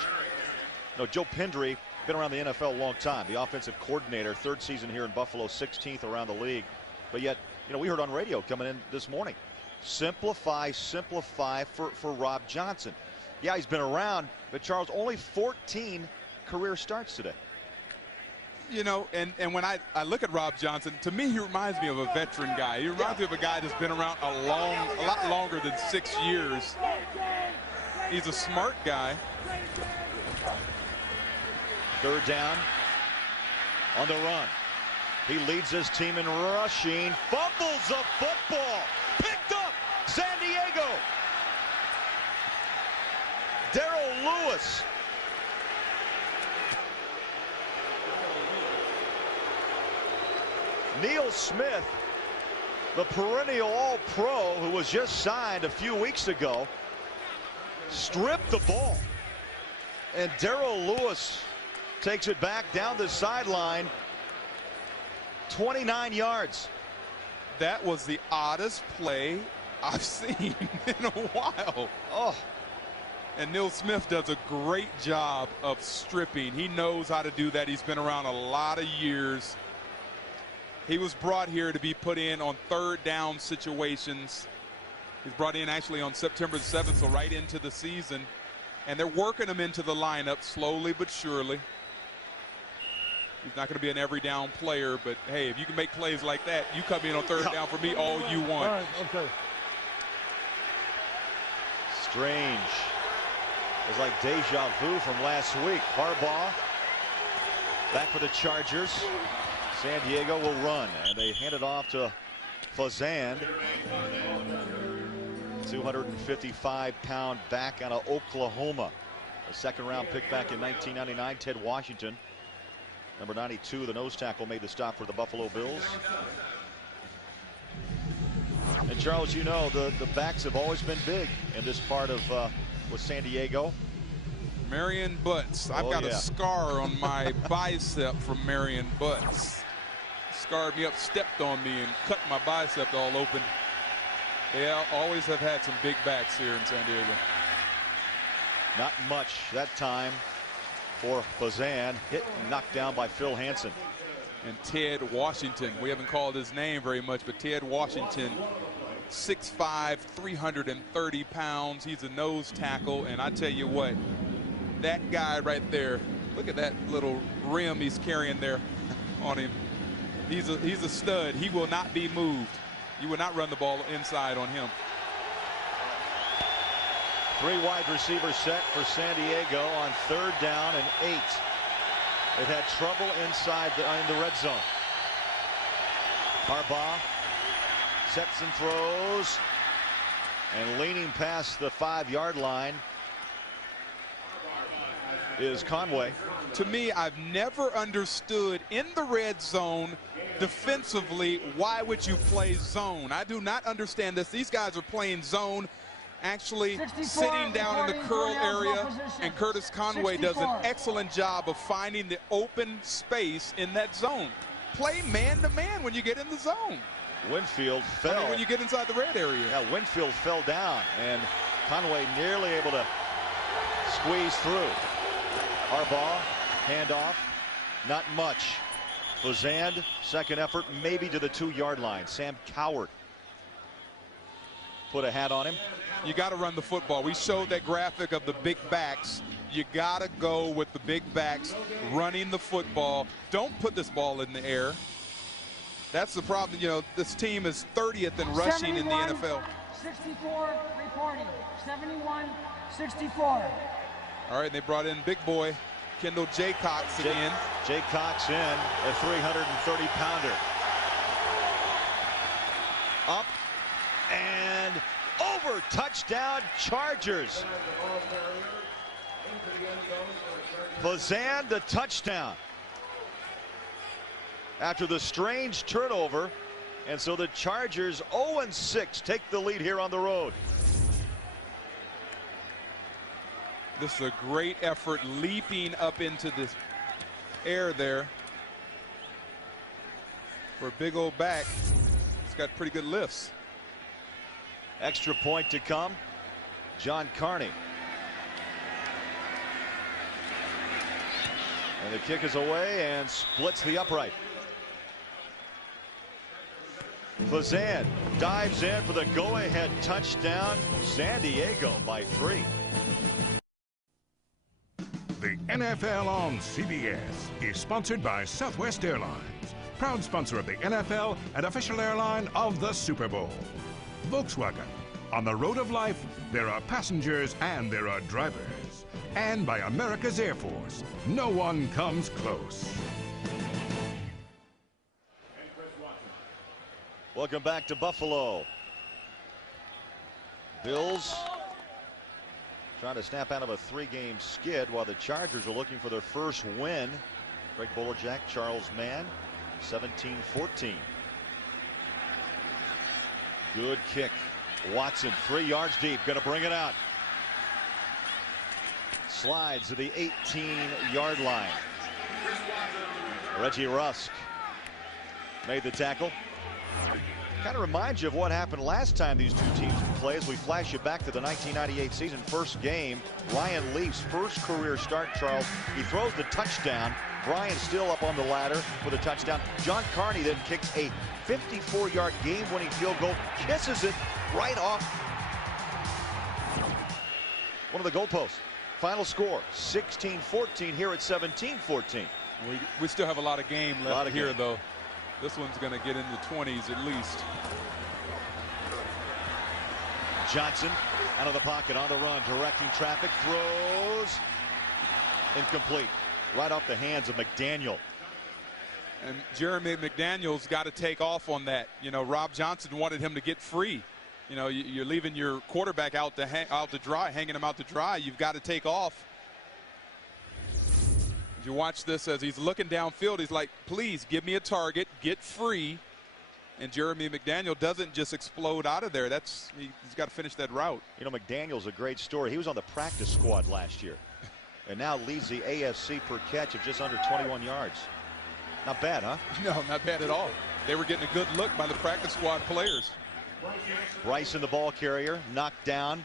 No, Joe Pendry, been around the NFL a long time. The offensive coordinator, 3rd season here in Buffalo, 16th around the league. But yet, we heard on radio coming in this morning. Simplify for Rob Johnson. Yeah, he's been around, but Charles, only 14 career starts today. And when I look at Rob Johnson, to me, he reminds me of a veteran guy. He reminds me of a guy that's been around a lot longer than 6 years. He's a smart guy. 3rd down on the run. He leads his team in rushing. Fumbles the football. Picked up. San Diego. Darrell Lewis. Neil Smith, the perennial All-Pro who was just signed a few weeks ago, stripped the ball. And Darrell Lewis takes it back down the sideline. 29 yards. That was the oddest play I've seen in a while. Oh. And Neil Smith does a great job of stripping. He knows how to do that. He's been around a lot of years. He was brought here to be put in on 3rd down situations. He's brought in actually on September the 7th, so right into the season. And they're working him into the lineup slowly but surely. He's not going to be an every down player, but hey, if you can make plays like that, you come in on 3rd down for me all you want. All right, okay. Strange. It's like deja vu from last week. Harbaugh back for the Chargers. San Diego will run, and they hand it off to Fazan. 255-pound back out of Oklahoma. A 2nd-round pick back in 1999. Ted Washington, number 92, the nose tackle, made the stop for the Buffalo Bills. And Charles, the backs have always been big in this part of with San Diego. Marion Butts. I've got a scar on my bicep from Marion Butts. Scarred me up, stepped on me, and cut my bicep all open. They always have had some big backs here in San Diego. Not much that time for Fazan. Hit and knocked down by Phil Hansen. And Ted Washington, we haven't called his name very much, but Ted Washington, 6'5", 330 pounds. He's a nose tackle, and I tell you what, that guy right there, look at that little rim he's carrying there on him. He's a stud. He will not be moved. You will not run the ball inside on him. 3 wide receivers set for San Diego on 3rd down and 8. They've had trouble inside in the red zone. Harbaugh sets and throws, and leaning past the 5-yard line is Conway. To me, I've never understood in the red zone defensively, why would you play zone? I do not understand this. These guys are playing zone, actually sitting down in the curl area, and Curtis Conway does an excellent job of finding the open space in that zone. Play man-to-man when you get in the zone. Winfield fell. When you get inside the red area. Yeah, Winfield fell down, and Conway nearly able to squeeze through. Harbaugh, handoff, not much. Fazan, second effort, maybe to the 2-yard line. Sam Coward put a hat on him. You got to run the football. We showed that graphic of the big backs. You got to go with the big backs running the football. Don't put this ball in the air. That's the problem. You know, this team is 30th in rushing in the NFL. 64 reporting. 71-64. All right, they brought in big boy Kendall Jaycox again. Jaycox in, a 330-pounder. Up and over. Touchdown, Chargers. Fazan the touchdown after the strange turnover, and so the Chargers 0-6 take the lead here on the road. This is a great effort, leaping up into this air there for a big old back. It's got pretty good lifts. Extra point to come. John Carney. And the kick is away and splits the upright. Fazan dives in for the go-ahead touchdown. San Diego by 3. The NFL on CBS is sponsored by Southwest Airlines, proud sponsor of the NFL and official airline of the Super Bowl. Volkswagen, on the road of life, there are passengers and there are drivers. And by America's Air Force, no one comes close. Welcome back to Buffalo. Bills trying to snap out of a 3-game skid while the Chargers are looking for their first win. Greg Bolerjack, Charles Mann, 17-14. Good kick. Watson 3 yards deep, going to bring it out. Slides to the 18-yard line. Reggie Rusk made the tackle. Kind of reminds you of what happened last time these two teams played as we flash you back to the 1998 season. First game, Ryan Leaf's first career start, Charles. He throws the touchdown. Brian still up on the ladder for the touchdown. John Carney then kicks a 54-yard game-winning field goal, kisses it right off one of the goalposts. Final score, 16-14 here at 17-14. We still have a lot of game left here, though. This one's going to get in the 20s at least. Johnson out of the pocket on the run, directing traffic, throws incomplete. Right off the hands of McDaniel. And Jeremy McDaniel's got to take off on that. You know, Rob Johnson wanted him to get free. You know, you're leaving your quarterback out to dry, hanging him out to dry. You've got to take off. You watch this as he's looking downfield. He's like, please give me a target, get free. And Jeremy McDaniel doesn't just explode out of there. He's got to finish that route. You know, McDaniel's a great story. He was on the practice squad last year and now leads the AFC per catch of just under 21 yards. Not bad, huh? No, not bad at all. They were getting a good look by the practice squad players. Bryson, the ball carrier, knocked down.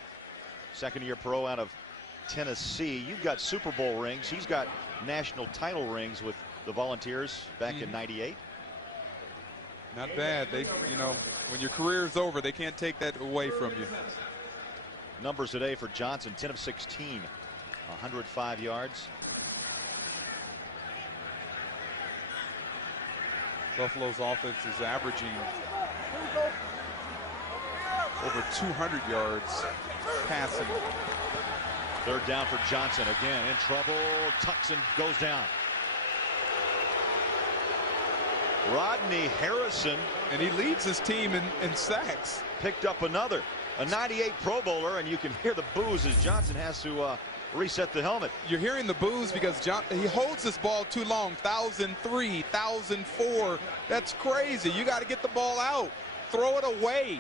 Second-year pro out of Tennessee. You've got Super Bowl rings. He's got national title rings with the Volunteers back in '98. Not bad. They, you know, when your career is over, they can't take that away from you. Numbers today for Johnson: 10 of 16, 105 yards. Buffalo's offense is averaging over 200 yards passing. Third down for Johnson. Again in trouble. Tucks and goes down. Rodney Harrison. And he leads his team in sacks. Picked up another. A 98 Pro Bowler, and you can hear the boos as Johnson has to reset the helmet. You're hearing the boos because he holds this ball too long. 1,003, 1,004. That's crazy. You got to get the ball out. Throw it away.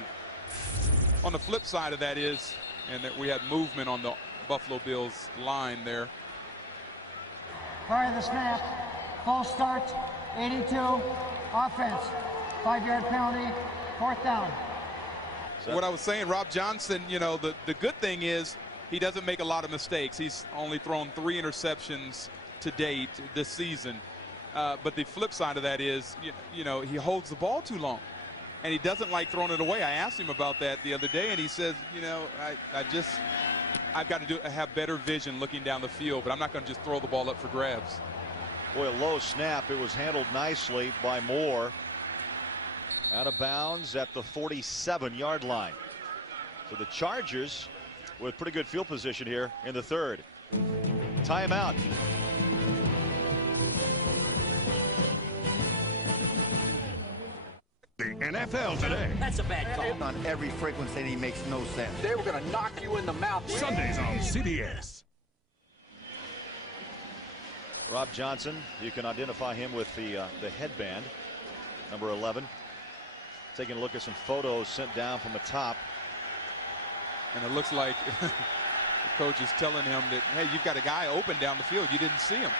On the flip side of that is, and that we had movement on the Buffalo Bills line there. Fire the snap. False start. 82. Offense. 5-yard penalty. 4th down. What I was saying, Rob Johnson, you know, the good thing is he doesn't make a lot of mistakes. He's only thrown 3 interceptions to date this season. But the flip side of that is, you know, he holds the ball too long. And he doesn't like throwing it away. I asked him about that the other day, and he says, you know, I've got to have better vision looking down the field, but I'm not going to just throw the ball up for grabs. Boy, a low snap. It was handled nicely by Moore. Out of bounds at the 47-yard line. So the Chargers with pretty good field position here in the third. Timeout. The NFL today. That's a bad call. On every frequency, and he makes no sense. They were going to knock you in the mouth. Sundays on CBS. Rob Johnson, you can identify him with the headband, number 11. Taking a look at some photos sent down from the top. And it looks like the coach is telling him that, hey, you've got a guy open down the field. You didn't see him.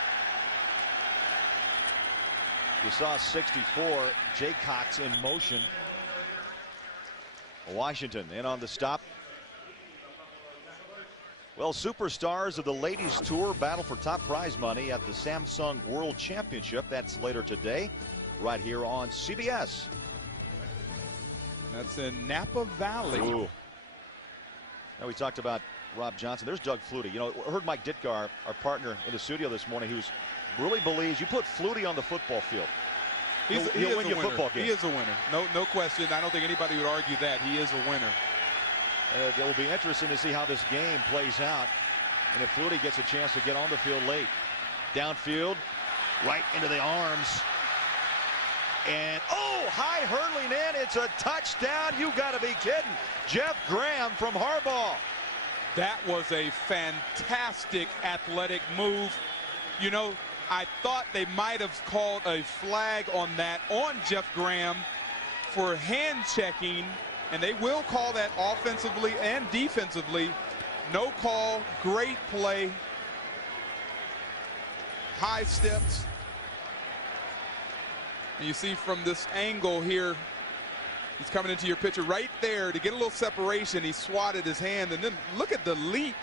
You saw 64, Jaycox in motion. Washington in on the stop. Well, superstars of the ladies tour battle for top prize money at the Samsung World Championship. That's later today, right here on CBS. That's in Napa Valley. Ooh. Now we talked about Rob Johnson. There's Doug Flutie. You know, I heard Mike Ditka, our partner in the studio this morning, who's really believes you put Flutie on the football field. He'll win your football game. He is a winner. No question. I don't think anybody would argue that. He is a winner. It will be interesting to see how this game plays out. And if Flutie gets a chance to get on the field late. Downfield, right into the arms. And, oh, high hurtling in. It's a touchdown. You got to be kidding. Jeff Graham from Harbaugh. That was a fantastic athletic move. You know, I thought they might have called a flag on that on Jeff Graham for hand checking, and they will call that offensively and defensively. No call, great play, high steps. And you see from this angle here, he's coming into your picture right there to get a little separation. He swatted his hand, and then look at the leap.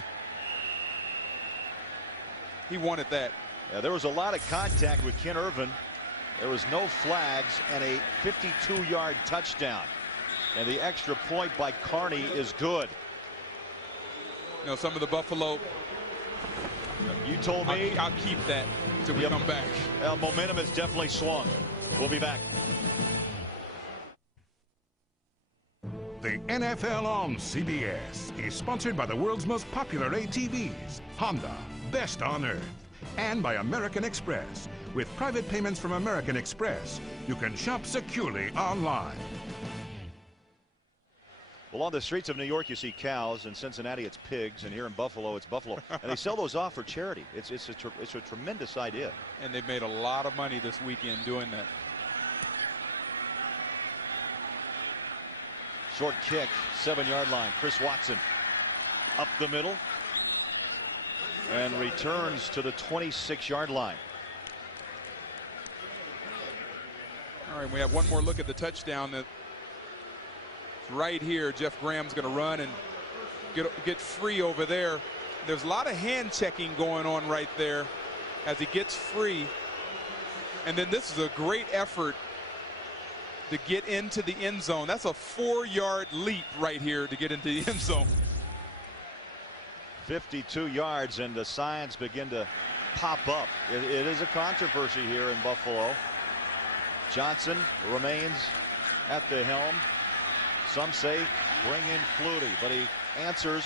He wanted that. Yeah, there was a lot of contact with Ken Irvin. There was no flags and a 52-yard touchdown. And the extra point by Carney is good. You know, some of the Buffalo. You told me. I'll keep that until we come back. Momentum has definitely swung. We'll be back. The NFL on CBS is sponsored by the world's most popular ATVs, Honda, best on earth, and by American Express. With private payments from American Express, you can shop securely online. Well, on the streets of New York, you see cows. In Cincinnati, it's pigs. And here in Buffalo, it's buffalo. And they sell those off for charity. It's a tremendous idea. And they've made a lot of money this weekend doing that. Short kick, 7-yard line. Chris Watson up the middle and returns to the 26-yard line. All right, we have one more look at the touchdown. That right here, Jeff Graham's going to run and get free over there. there's a lot of hand checking going on right there as he gets free. And then this is a great effort to get into the end zone. That's a 4-yard leap right here to get into the end zone. 52 yards, and the signs begin to pop up. It is a controversy here in Buffalo. Johnson remains at the helm. Some say bring in Flutie, but he answers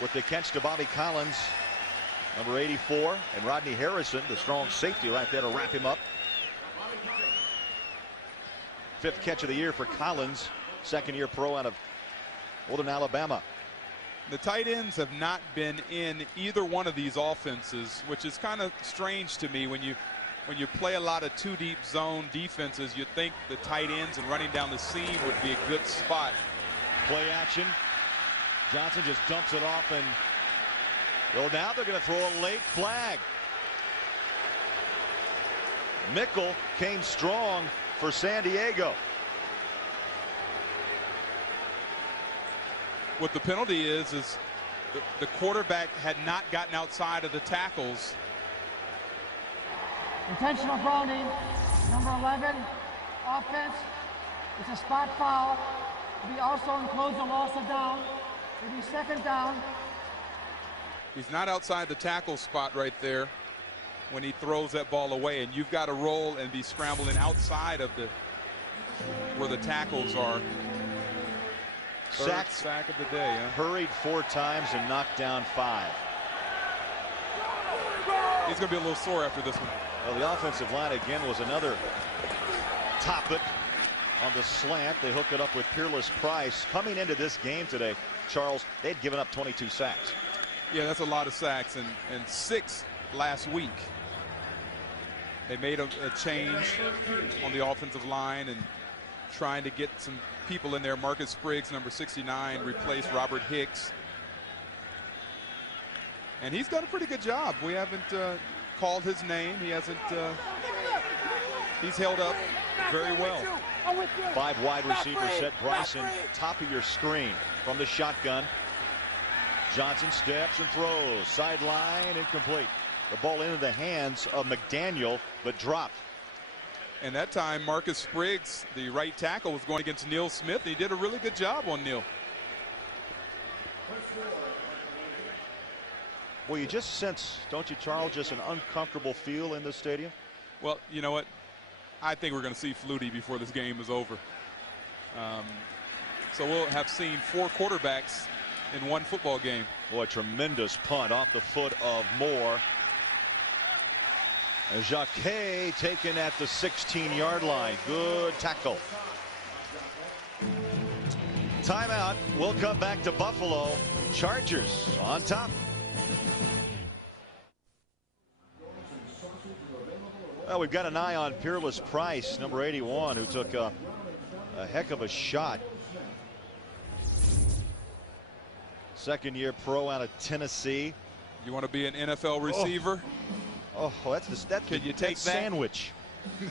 with the catch to Bobby Collins, number 84, and Rodney Harrison, the strong safety right there to wrap him up. 5th catch of the year for Collins, 2nd-year pro out of Northern Alabama. The tight ends have not been in either one of these offenses, which is kind of strange to me. When you play a lot of 2-deep zone defenses, you'd think the tight ends and running down the seam would be a good spot. Play action. Johnson just dumps it off, and well, now they're going to throw a late flag. Mickle came strong for San Diego. What the penalty is the quarterback had not gotten outside of the tackles. Intentional grounding, number 11, offense. It's a spot foul. It also includes a loss of down. It'll be 2nd down. He's not outside the tackle spot right there when he throws that ball away, and you've got to roll and be scrambling outside of where the tackles are. Sack of the day. Huh? Hurried 4 times and knocked down 5. He's going to be a little sore after this one. Well, the offensive line again was another topic on the slant. They hook it up with Peerless Price. Coming into this game today, Charles, they'd given up 22 sacks. Yeah, that's a lot of sacks, and 6 last week. They made a change on the offensive line and trying to get some people in there. Marcus Spriggs, number 69, replaced Robert Hicks. And he's done a pretty good job. We haven't called his name. He hasn't. He's held up very well. 5 wide receivers set. Bryson, top of your screen from the shotgun. Johnson steps and throws. Sideline, incomplete. The ball into the hands of McDaniel, but dropped. And that time, Marcus Spriggs, the right tackle, was going against Neil Smith. He did a really good job on Neil. Well, you just sense, don't you, Charles, just an uncomfortable feel in the stadium? Well, you know what? I think we're going to see Flutie before this game is over. So we'll have seen 4 quarterbacks in one football game. Boy, tremendous punt off the foot of Moore. Jacquet taken at the 16-yard line. Good tackle. Timeout. We'll come back to Buffalo. Chargers on top. Well, we've got an eye on Peerless Price, number 81, who took a heck of a shot. 2nd-year pro out of Tennessee. You want to be an NFL receiver? Oh, that's Can you take that sandwich?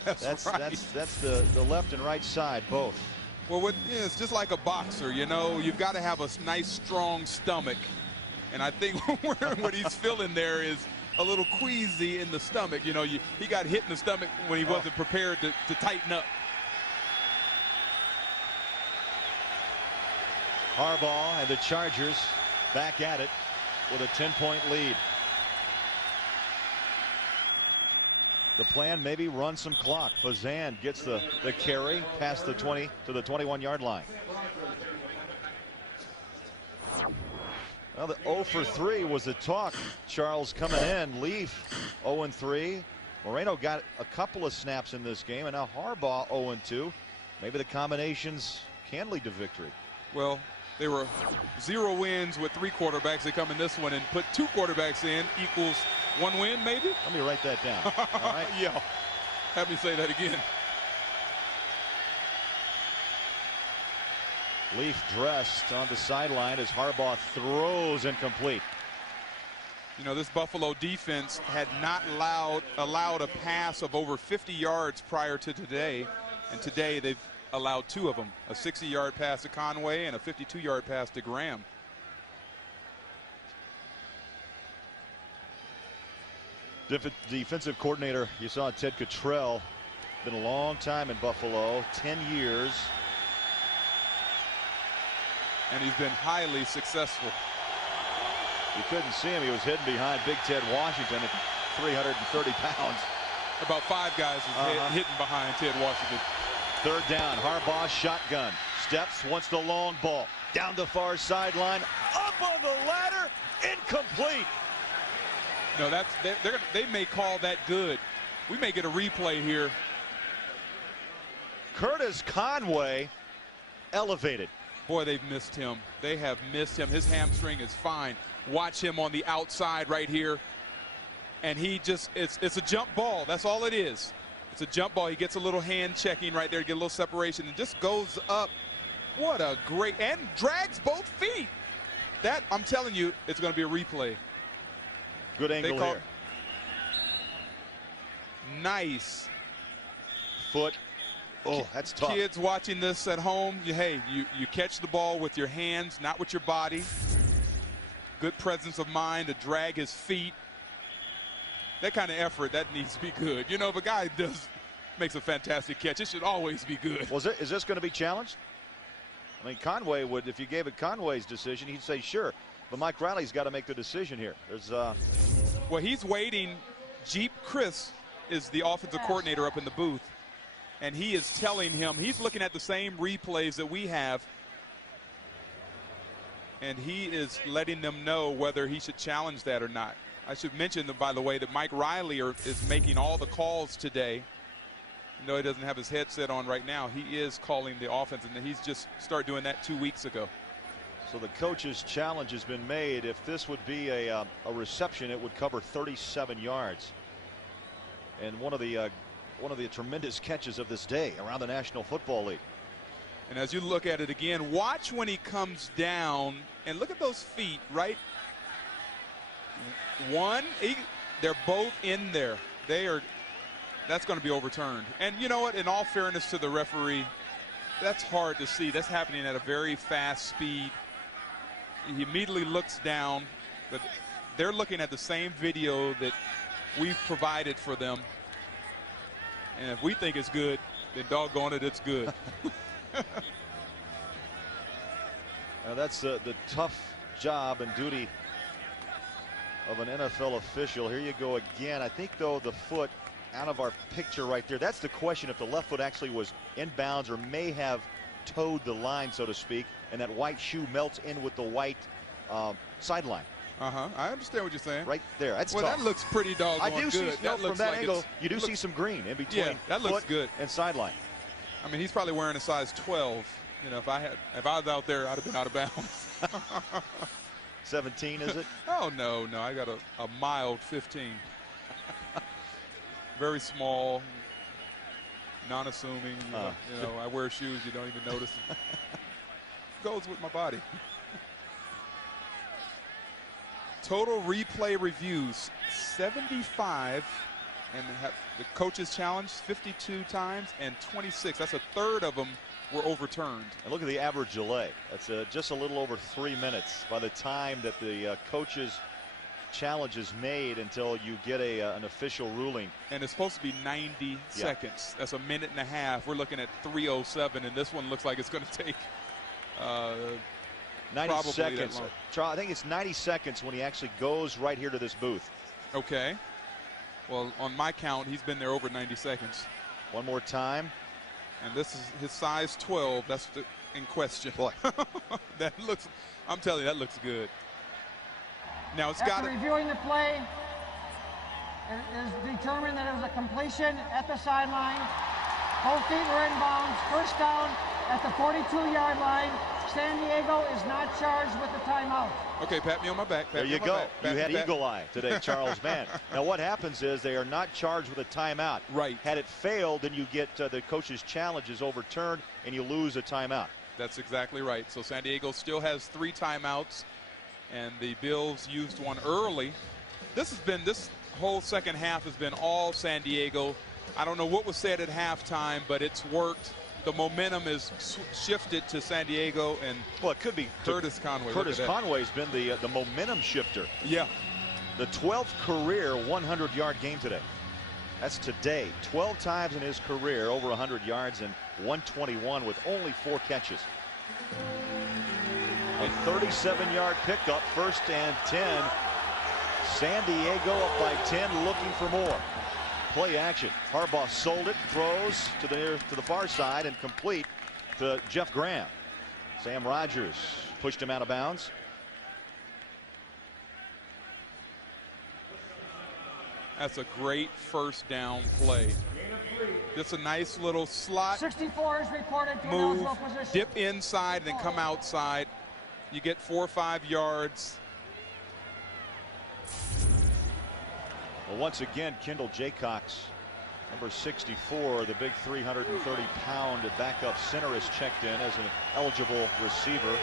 that's right. That's the left and right side both. Well, it's just like a boxer, you know. You've got to have a nice, strong stomach, and I think what he's feeling there is a little queasy in the stomach. You know, he got hit in the stomach when he wasn't prepared to tighten up. Harbaugh and the Chargers back at it with a 10-point lead. The plan, maybe run some clock. Fazan gets the carry past the 20 to the 21-yard line. Well, the 0 for 3 was the talk. Charles coming in. Leaf 0-3. Moreno got a couple of snaps in this game, and now Harbaugh 0-2. Maybe the combinations can lead to victory. Well, they were 0 wins with 3 quarterbacks. They come in this one and put 2 quarterbacks in equals 1 win, maybe? Let me write that down. All right? Yeah. Have me say that again. Leaf dressed on the sideline as Harbaugh throws incomplete. You know, this Buffalo defense had not allowed a pass of over 50 yards prior to today. And today they've allowed 2 of them. A 60-yard pass to Conway and a 52-yard pass to Graham. Defensive coordinator, you saw Ted Cottrell. Been a long time in Buffalo, 10 years. And he's been highly successful. You couldn't see him. He was hidden behind Big Ted Washington at 330 pounds. About 5 guys was hidden behind Ted Washington. Third down, Harbaugh shotgun. Steps, wants the long ball. Down the far sideline, up on the ladder, incomplete. No, they may call that good. We may get a replay here. Curtis Conway elevated. Boy, they've missed him. They have missed him. His hamstring is fine. Watch him on the outside right here. And he just, it's a jump ball. That's all it is. It's a jump ball. He gets a little hand checking right there to get a little separation and just goes up. What a great, and drags both feet. That, I'm telling you, it's going to be a replay. Good angle here. Nice. Foot. Oh, that's tough. Kids watching this at home, hey, you catch the ball with your hands, not with your body. Good presence of mind to drag his feet. That kind of effort, that needs to be good. You know, if a guy makes a fantastic catch, it should always be good. Well, is this going to be challenged? I mean, Conway would, if you gave it Conway's decision, he'd say sure. But Mike Riley's got to make the decision here. There's Well, he's waiting. Jeep Chris is the offensive coordinator up in the booth. And he is telling him, he's looking at the same replays that we have. And he is letting them know whether he should challenge that or not. I should mention, that, by the way, that Mike Riley is making all the calls today. You know, he doesn't have his headset on right now. He is calling the offense, and he's just started doing that 2 weeks ago. So the coach's challenge has been made. If this would be a reception, it would cover 37 yards. And one of the tremendous catches of this day around the National Football League. And as you look at it again, watch when he comes down and look at those feet, right? They're both in there. That's going to be overturned. And you know what? In all fairness to the referee, that's hard to see. That's happening at a very fast speed. He immediately looks down, but they're looking at the same video that we've provided for them. And if we think it's good, then doggone it, it's good. Now that's the tough job and duty of an NFL official. Here you go again. I think, though, the foot out of our picture right there. That's the question, if the left foot actually was inbounds or may have towed the line, so to speak, and that white shoe melts in with the white sideline. I understand what you're saying. Right there. That's well, tough. That looks pretty doggone I do good. See, from that angle, you do see some green in between that looks foot good. And sideline. I mean, he's probably wearing a size 12. You know, if I was out there, I'd have been out of bounds. 17, is it? Oh, no. I got a mild 15. Very small, non-assuming. You know, I wear shoes you don't even notice. Goes with my body. Total replay reviews, 75. And the coaches challenged 52 times, and 26. That's a third of them were overturned. And look at the average delay. That's just a little over 3 minutes by the time that the coaches challenge is made until you get an official ruling. And it's supposed to be 90 seconds. That's a minute and a half. We're looking at 3:07, and this one looks like it's going to take 90 seconds. I think it's 90 seconds when he actually goes right here to this booth. Okay. Well, on my count, he's been there over 90 seconds. One more time. And this is his size 12. That's in question. Boy. That looks, I'm telling you, that looks good. Now it's got to. Reviewing the play, it is determined that it was a completion at the sideline. Both feet were in bounds. First down at the 42-yard line. San Diego is not charged with the timeout. Okay, pat me on my back. There you go. You had eagle eye today, Charles Mann. Now what happens is they are not charged with a timeout. Right. Had it failed, then you get the coach's challenge is overturned and you lose a timeout. That's exactly right. So San Diego still has 3 timeouts, and the Bills used one early. This whole second half has been all San Diego. I don't know what was said at halftime, but it's worked. The momentum is shifted to San Diego, and well, it could be Curtis Conway. Curtis Conway's been the momentum shifter. Yeah. the 12th career 100-yard game today. That's today. 12 times in his career over 100 yards and 121 with only 4 catches. A 37-yard pickup, 1st and 10. San Diego up by 10, looking for more. Play action. Harbaugh sold it, throws to the far side and complete to Jeff Graham. Sam Rogers pushed him out of bounds. That's a great first down play. Just a nice little slot 64 is reported to move, eligible position. dip inside, then come outside. You get 4 or 5 yards. Well, once again, Kendall Jaycox, number 64, the big 330-pound backup center, is checked in as an eligible receiver.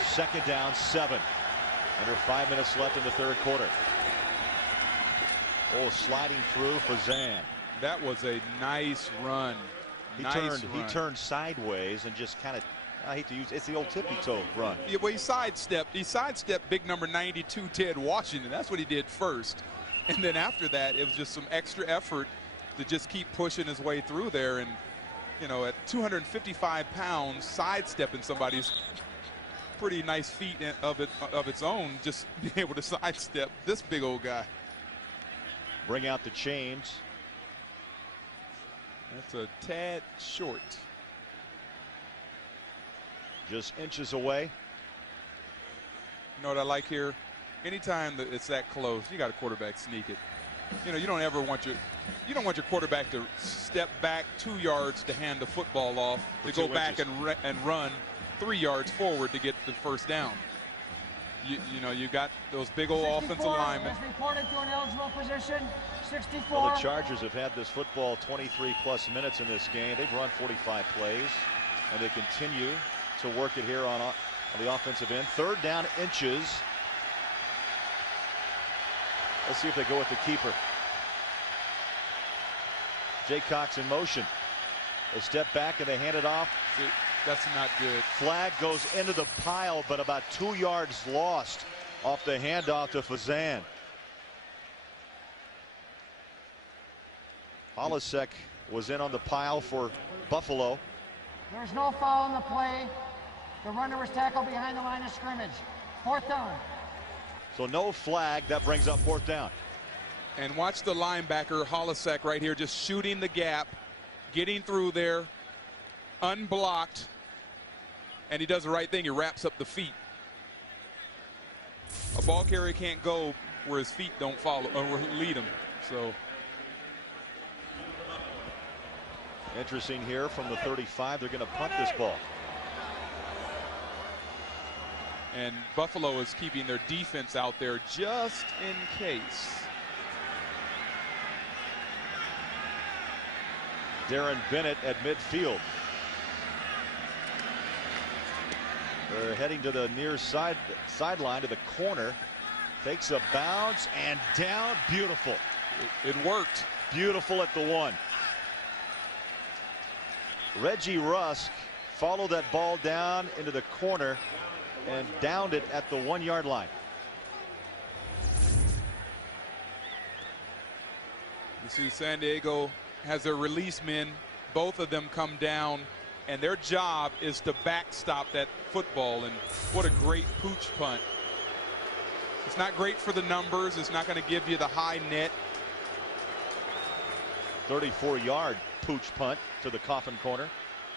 2nd down, 7. Under 5 minutes left in the 3rd quarter. Oh, sliding through for Zan. That was a nice run. He turned sideways and just kind of, I hate to use, it's the old tippy toe run. Yeah, well, he sidestepped big number 92 Ted Washington. That's what he did first. And then after that, it was just some extra effort to just keep pushing his way through there. And, you know, at 255 pounds, sidestepping somebody's pretty nice feat of its own, just being able to sidestep this big old guy. Bring out the chains. That's a tad short. Just inches away. You know what I like here? Anytime that it's that close, you got a quarterback sneak it. You know, you don't want your quarterback to step back 2 yards to hand the football off, to go back and run 3 yards forward to get the first down. You know, you got those big old offensive linemen. Is reported to an eligible position. 64. Well, the Chargers have had this football 23+ minutes in this game. They've run 45 plays, and they continue to work it here on the offensive end. 3rd down, inches. Let's see if they go with the keeper. Jaycox in motion. They step back and they hand it off. That's not good. Flag goes into the pile, but about 2 yards lost off the handoff to Fazan. Holisek was in on the pile for Buffalo. There's no foul in the play. The runner was tackled behind the line of scrimmage. 4th down. So no flag. That brings up 4th down. And watch the linebacker, Holisek, right here, just shooting the gap, getting through there, unblocked, and he does the right thing. He wraps up the feet. A ball carrier can't go where his feet don't follow or lead him. So interesting here from the 35. They're going to punt this ball. And Buffalo is keeping their defense out there just in case. Darren Bennett at midfield. They're heading to the near sideline to the corner. Fakes a bounce and down. Beautiful. It worked. Beautiful at the 1. Reggie Rusk followed that ball down into the corner and downed it at the 1-yard line. You see San Diego has their release men. Both of them come down, and their job is to backstop that football. And what a great pooch punt. It's not great for the numbers. It's not going to give you the high net. 34-yard pooch punt to the coffin corner.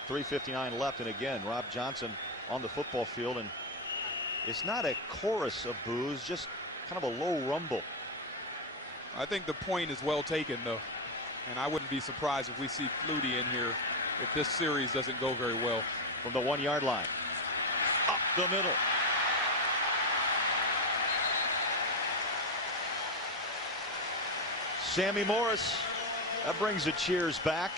3:59 left, and again, Rob Johnson on the football field, and it's not a chorus of boos, just kind of a low rumble. I think the point is well taken, though, and I wouldn't be surprised if we see Flutie in here if this series doesn't go very well. From the 1-yard line, up the middle. Sammy Morris, that brings the cheers back.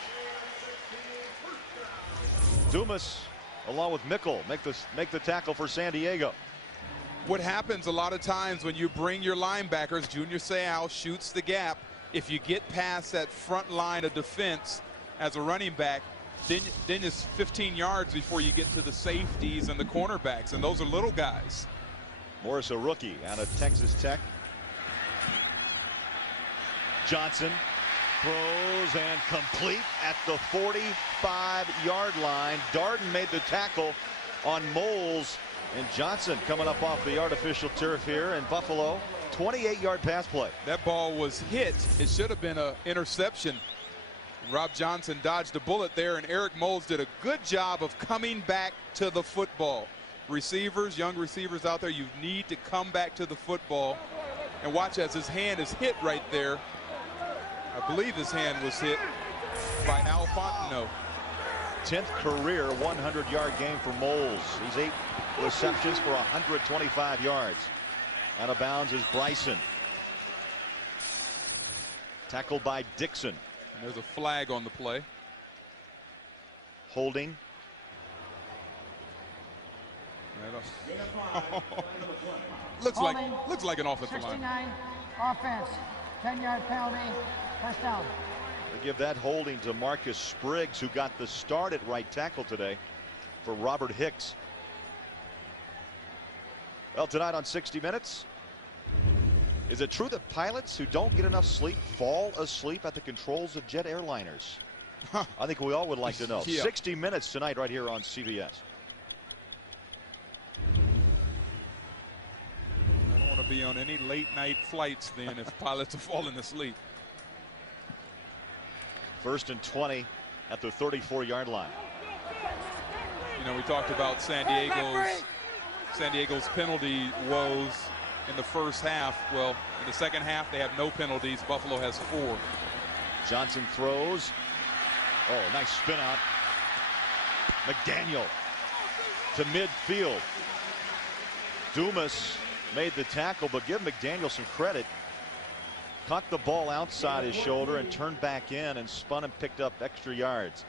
Dumas, along with Mickle, make the tackle for San Diego. What happens a lot of times when you bring your linebackers, Junior Seau shoots the gap. If you get past that front line of defense as a running back, then it's 15 yards before you get to the safeties and the cornerbacks, and those are little guys. Morris, a rookie out of Texas Tech. Johnson throws and complete at the 45-yard line. Darden made the tackle on Moles, and Johnson coming up off the artificial turf here in Buffalo. 28-yard pass play. That ball was hit. It should have been an interception. Rob Johnson dodged a bullet there, and Eric Moles did a good job of coming back to the football. Receivers, young receivers out there, you need to come back to the football. And watch as his hand is hit right there. I believe his hand was hit by Al Fontenot. 10th career 100-yard game for Moles. He's 8 receptions for 125 yards. Out of bounds is Bryson. Tackled by Dixon. And there's a flag on the play. Holding. looks like an offensive 69, line. offense, 10-yard penalty, first down. They give that holding to Marcus Spriggs, who got the start at right tackle today for Robert Hicks. Well, tonight on 60 Minutes, is it true that pilots who don't get enough sleep fall asleep at the controls of jet airliners? I think we all would like to know. Yeah. 60 Minutes tonight right here on CBS. I don't want to be on any late night flights then if pilots are falling asleep. 1st and 20 at the 34-yard line. You know, we talked about San Diego's penalty woes in the first half. Well, in the second half, they have no penalties. Buffalo has 4. Johnson throws. Oh, nice spin out. McDaniel to midfield. Dumas made the tackle, but give McDaniel some credit. Caught the ball outside his shoulder and turned back in and spun and picked up extra yards.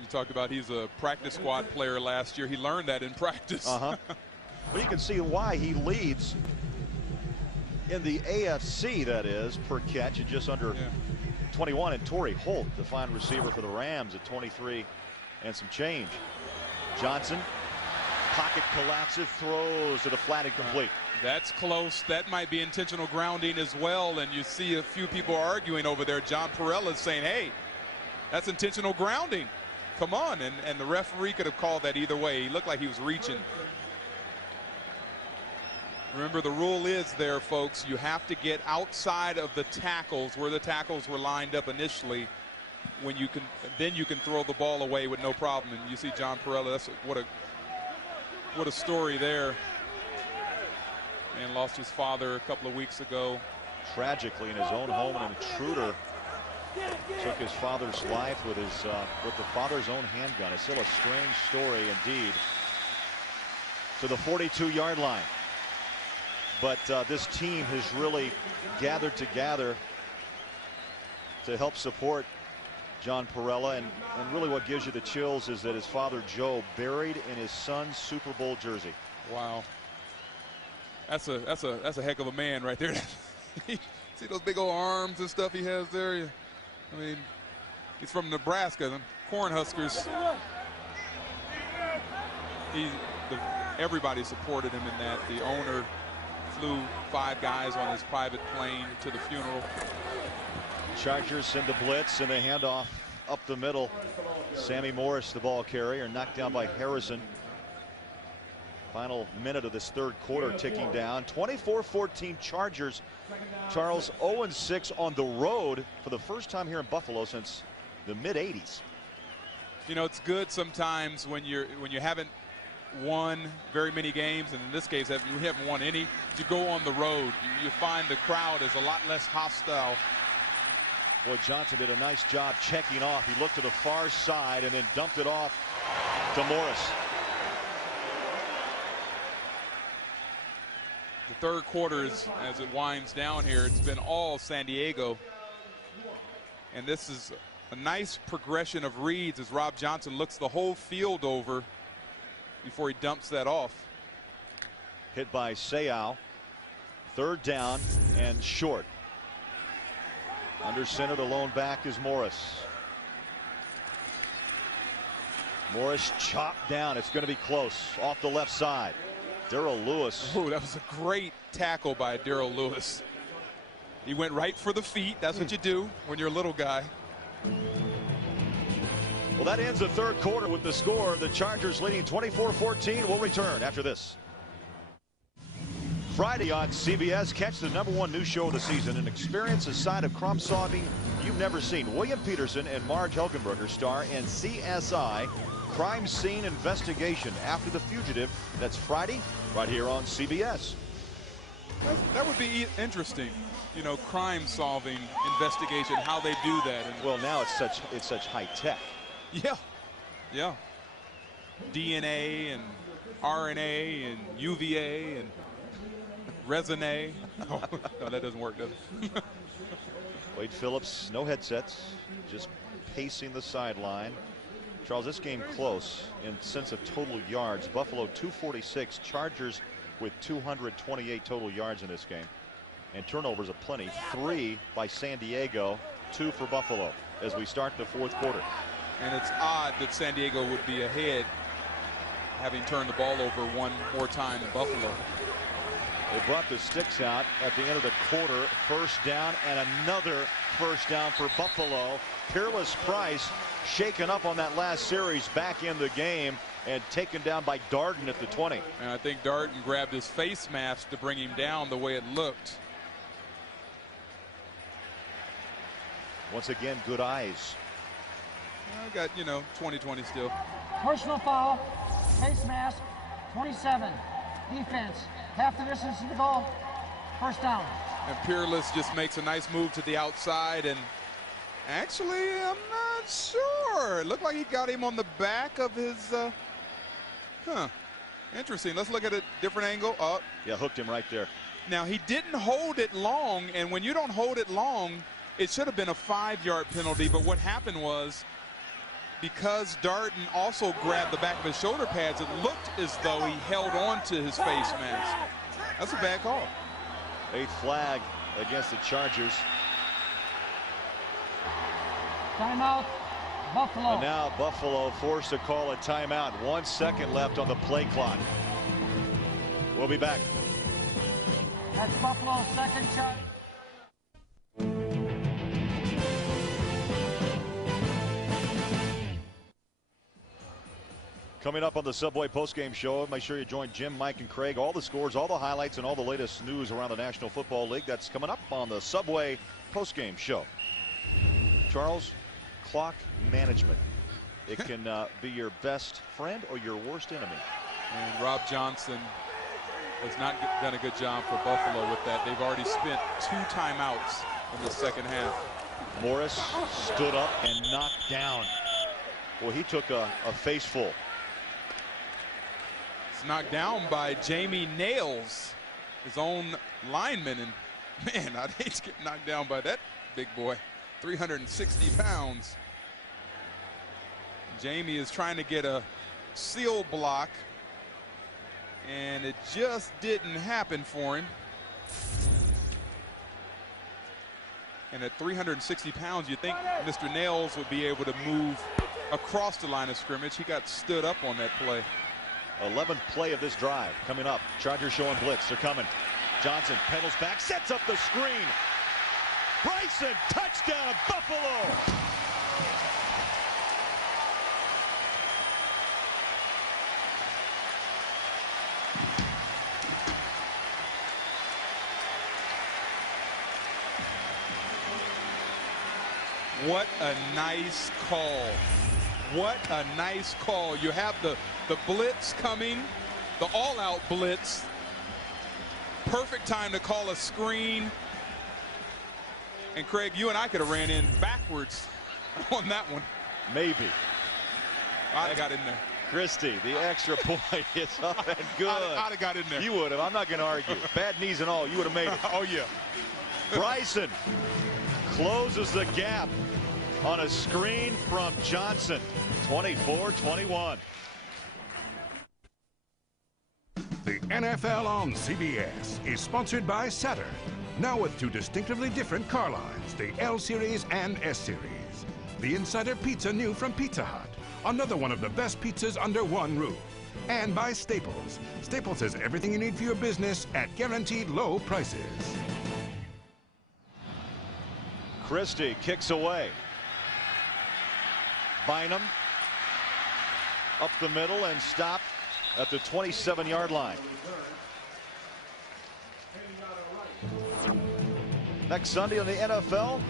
You talked about he's a practice squad player last year. He learned that in practice. Well, you can see why he leads in the AFC, that is, per catch at just under 21. And Torrey Holt, the fine receiver for the Rams, at 23 and some change. Johnson, pocket collapses, throws to the flat incomplete. That's close. That might be intentional grounding as well. And you see a few people arguing over there. John Perella is saying, hey, that's intentional grounding. Come on. And the referee could have called that either way. He looked like he was reaching. Remember, the rule is there, folks, you have to get outside of the tackles where the tackles were lined up initially. When you can, then you can throw the ball away with no problem. And you see John Perella. That's what a story there. And lost his father a couple of weeks ago. Tragically, in his own home, an intruder took his father's life with the father's own handgun. It's still a strange story indeed. To the 42-yard line. But this team has really gathered together to help support John Perella, and really what gives you the chills is that his father Joe buried in his son's Super Bowl jersey. Wow. That's a heck of a man right there. See those big old arms and stuff he has there? I mean, he's from Nebraska, the Cornhuskers. Everybody supported him in that. The owner flew 5 guys on his private plane to the funeral. Chargers send the blitz and they hand off up the middle. Sammy Morris, the ball carrier, knocked down by Harrison. Final minute of this third quarter ticking down. 24-14 Chargers. Charles 0-6 on the road for the first time here in Buffalo since the mid-80s. You know, it's good sometimes when you haven't won very many games, and in this case you haven't won any, to go on the road. You find the crowd is a lot less hostile. Boy, Johnson did a nice job checking off. He looked to the far side and then dumped it off to Morris. The third quarter, as it winds down here, it's been all San Diego. And this is a nice progression of reads as Rob Johnson looks the whole field over before he dumps that off. Hit by Seau. Third down and short. Under center, the lone back is Morris. Morris chopped down. It's going to be close. Off the left side. Darrell Lewis. Oh, that was a great tackle by Darrell Lewis. He went right for the feet. That's what you do when you're a little guy. Well, that ends the third quarter with the score. The Chargers leading 24-14. We'll return after this. Friday on CBS, catch the #1 news show of the season and experience a side of crime solving you've never seen. William Peterson and Marge Helgenberger star in CSI, Crime Scene Investigation After the Fugitive. That's Friday right here on CBS. That would be interesting. You know, crime solving investigation, how they do that. And well, now it's such high tech. Yeah. Yeah. DNA and RNA and UVA and Resonate. Oh, no, that doesn't work, does it? Wade Phillips, no headsets, just pacing the sideline. Charles, this game close in sense of total yards. Buffalo 246, Chargers with 228 total yards in this game. And turnovers aplenty. 3 by San Diego, 2 for Buffalo as we start the fourth quarter. And it's odd that San Diego would be ahead, having turned the ball over one more time than Buffalo. They brought the sticks out at the end of the quarter. First down and another first down for Buffalo. Peerless Price shaken up on that last series, back in the game and taken down by Darden at the 20. And I think Darden grabbed his face mask to bring him down the way it looked. Once again, good eyes. I got, 20/20 still. Personal foul, face mask, 27. Defense, half the distance to the goal, first down. And Peerless just makes a nice move to the outside, and actually, I'm not sure. It looked like he got him on the back of his, interesting. Let's look at a different angle. Oh. Yeah, hooked him right there. Now, he didn't hold it long, and when you don't hold it long, it should have been a 5-yard penalty, but what happened was, because Darden also grabbed the back of his shoulder pads, it looked as though he held on to his face mask. That's a bad call. 8th flag against the Chargers. Timeout, Buffalo. And now Buffalo forced to call a timeout. 1 second left on the play clock. We'll be back. That's Buffalo's second shot. Coming up on the Subway postgame show, make sure you join Jim, Mike, and Craig. All the scores, all the highlights, and all the latest news around the National Football League. That's coming up on the Subway postgame show. Charles, clock management. It can be your best friend or your worst enemy. And Rob Johnson has not done a good job for Buffalo with that. They've already spent 2 timeouts in the second half. Morris stood up and knocked down. Well, he took a face full. It's knocked down by Jamie Nails, his own lineman. And man, I'd hate to get knocked down by that big boy. 360 pounds. Jamie is trying to get a seal block, and it just didn't happen for him. And at 360 pounds, you think Mr. Nails would be able to move across the line of scrimmage. He got stood up on that play. 11th play of this drive coming up. Chargers showing blitz. They're coming. Johnson pedals back, sets up the screen. Bryson, touchdown, Buffalo. What a nice call. What a nice call. You have the blitz coming, the all-out blitz. Perfect time to call a screen. And Craig, you and I could have ran in backwards on that one. Maybe. I'd have got in there. Christie, the extra point is up and good. I'd have got in there. You would have. I'm not going to argue. Bad knees and all, you would have made it. Oh, yeah. Bryson closes the gap on a screen from Johnson. 24-21. The NFL on CBS is sponsored by Saturn. Now with 2 distinctively different car lines, the L Series and S Series. The Insider Pizza new from Pizza Hut. Another one of the best pizzas under one roof. And by Staples. Staples has everything you need for your business at guaranteed low prices. Christie kicks away. Bynum up the middle and stopped at the 27-yard line. Next Sunday on the NFL,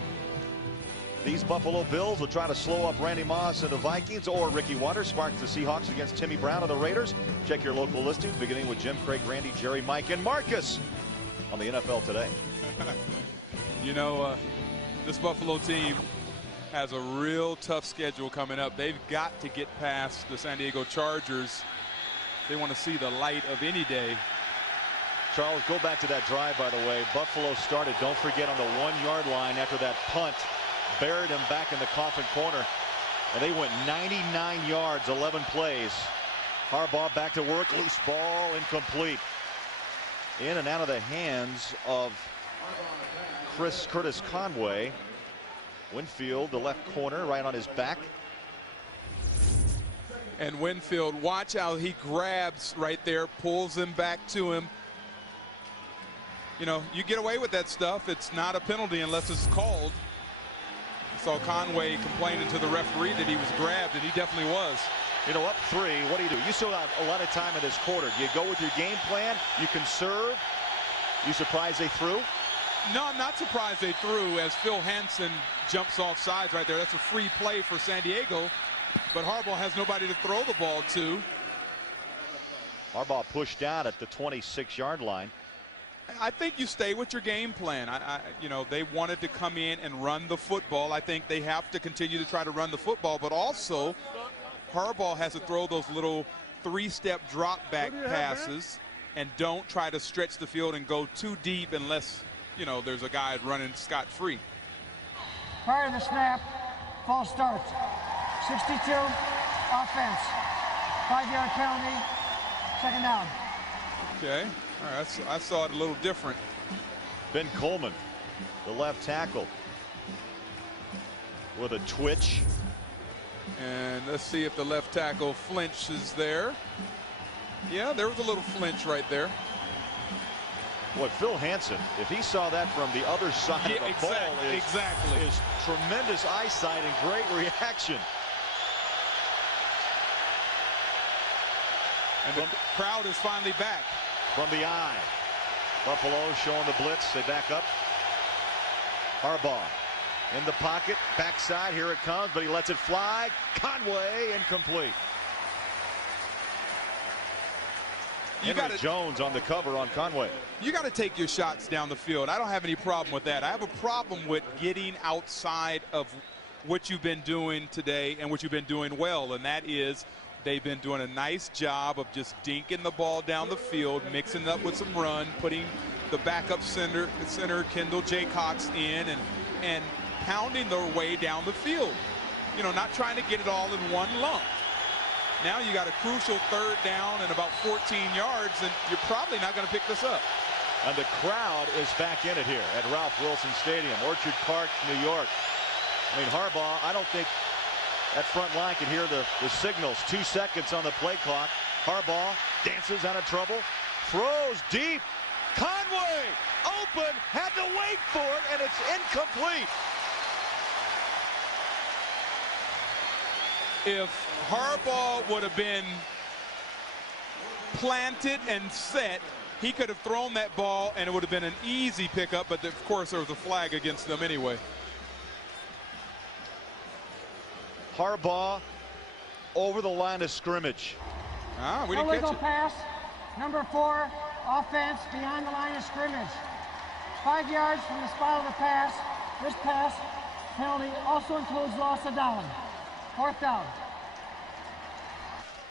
these Buffalo Bills will try to slow up Randy Moss and the Vikings, or Ricky Watters sparks the Seahawks against Timmy Brown and the Raiders. Check your local listings, beginning with Jim, Craig, Randy, Jerry, Mike, and Marcus on the NFL Today. You know, this Buffalo team has a real tough schedule coming up. They've got to get past the San Diego Chargers. They want to see the light of any day. Charles, go back to that drive, by the way. Buffalo started, don't forget, on the 1-yard line after that punt. Buried him back in the coffin corner. And they went 99 yards, 11 plays. Harbaugh back to work. Loose ball, incomplete. In and out of the hands of Curtis Conway. Winfield, the left corner, right on his back. And Winfield, watch how he grabs right there, pulls him back to him. You know, you get away with that stuff. It's not a penalty unless it's called. I saw Conway complaining to the referee that he was grabbed, and he definitely was. You know, up 3, what do? You still have a lot of time in this quarter. Do you go with your game plan? You conserve? You surprised they threw? No, I'm not surprised they threw, as Phil Hansen jumps off sides right there. That's a free play for San Diego, but Harbaugh has nobody to throw the ball to. Harbaugh pushed out at the 26-yard line. I think you stay with your game plan. You know, they wanted to come in and run the football. I think they have to continue to try to run the football, but also Harbaugh has to throw those little 3-step drop back passes and don't try to stretch the field and go too deep unless, you know, there's a guy running scot-free. Prior to the snap, false start. 62, offense. 5-yard penalty, second down. Okay. All right, I saw it a little different. Ben Coleman, the left tackle, with a twitch. And let's see if the left tackle flinches there. Yeah, there was a little flinch right there. Boy, Phil Hansen, if he saw that from the other side of the ball, is tremendous eyesight and great reaction. And the crowd is finally back. From the eye. Buffalo showing the blitz. They back up. Harbaugh in the pocket. Backside. Here it comes, but he lets it fly. Conway incomplete. You got Jones on the cover on Conway. You got to take your shots down the field. I don't have any problem with that. I have a problem with getting outside of what you've been doing today and what you've been doing well, and that is they've been doing a nice job of just dinking the ball down the field, mixing it up with some run, putting the backup center Kendall J. Cox in, and pounding their way down the field. You know, not trying to get it all in one lump. Now you got a crucial 3rd down and about 14 yards, and you're probably not going to pick this up. And the crowd is back in it here at Ralph Wilson Stadium, Orchard Park, New York. I mean, Harbaugh, I don't think that front line can hear the signals. 2 seconds on the play clock. Harbaugh dances out of trouble, throws deep. Conway open, had to wait for it, and it's incomplete. If Harbaugh would have been planted and set, he could have thrown that ball and it would have been an easy pickup, but of course there was a flag against them anyway. Harbaugh over the line of scrimmage. We didn't catch it. Pass, number 4, offense beyond the line of scrimmage. 5 yards from the spot of the pass. This pass penalty also includes loss of down. 4th down.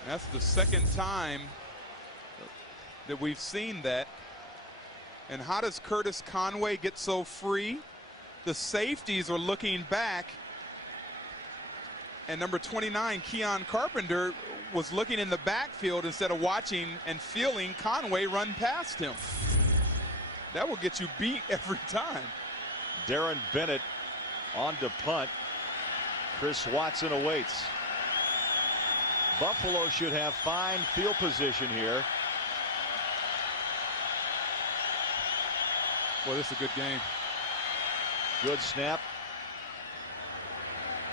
That's the 2nd time that we've seen that. And how does Curtis Conway get so free? The safeties are looking back. And number 29, Keon Carpenter, was looking in the backfield instead of watching and feeling Conway run past him. That will get you beat every time. Darren Bennett on to punt. Chris Watson awaits. Buffalo should have fine field position here. Boy, this is a good game. Good snap.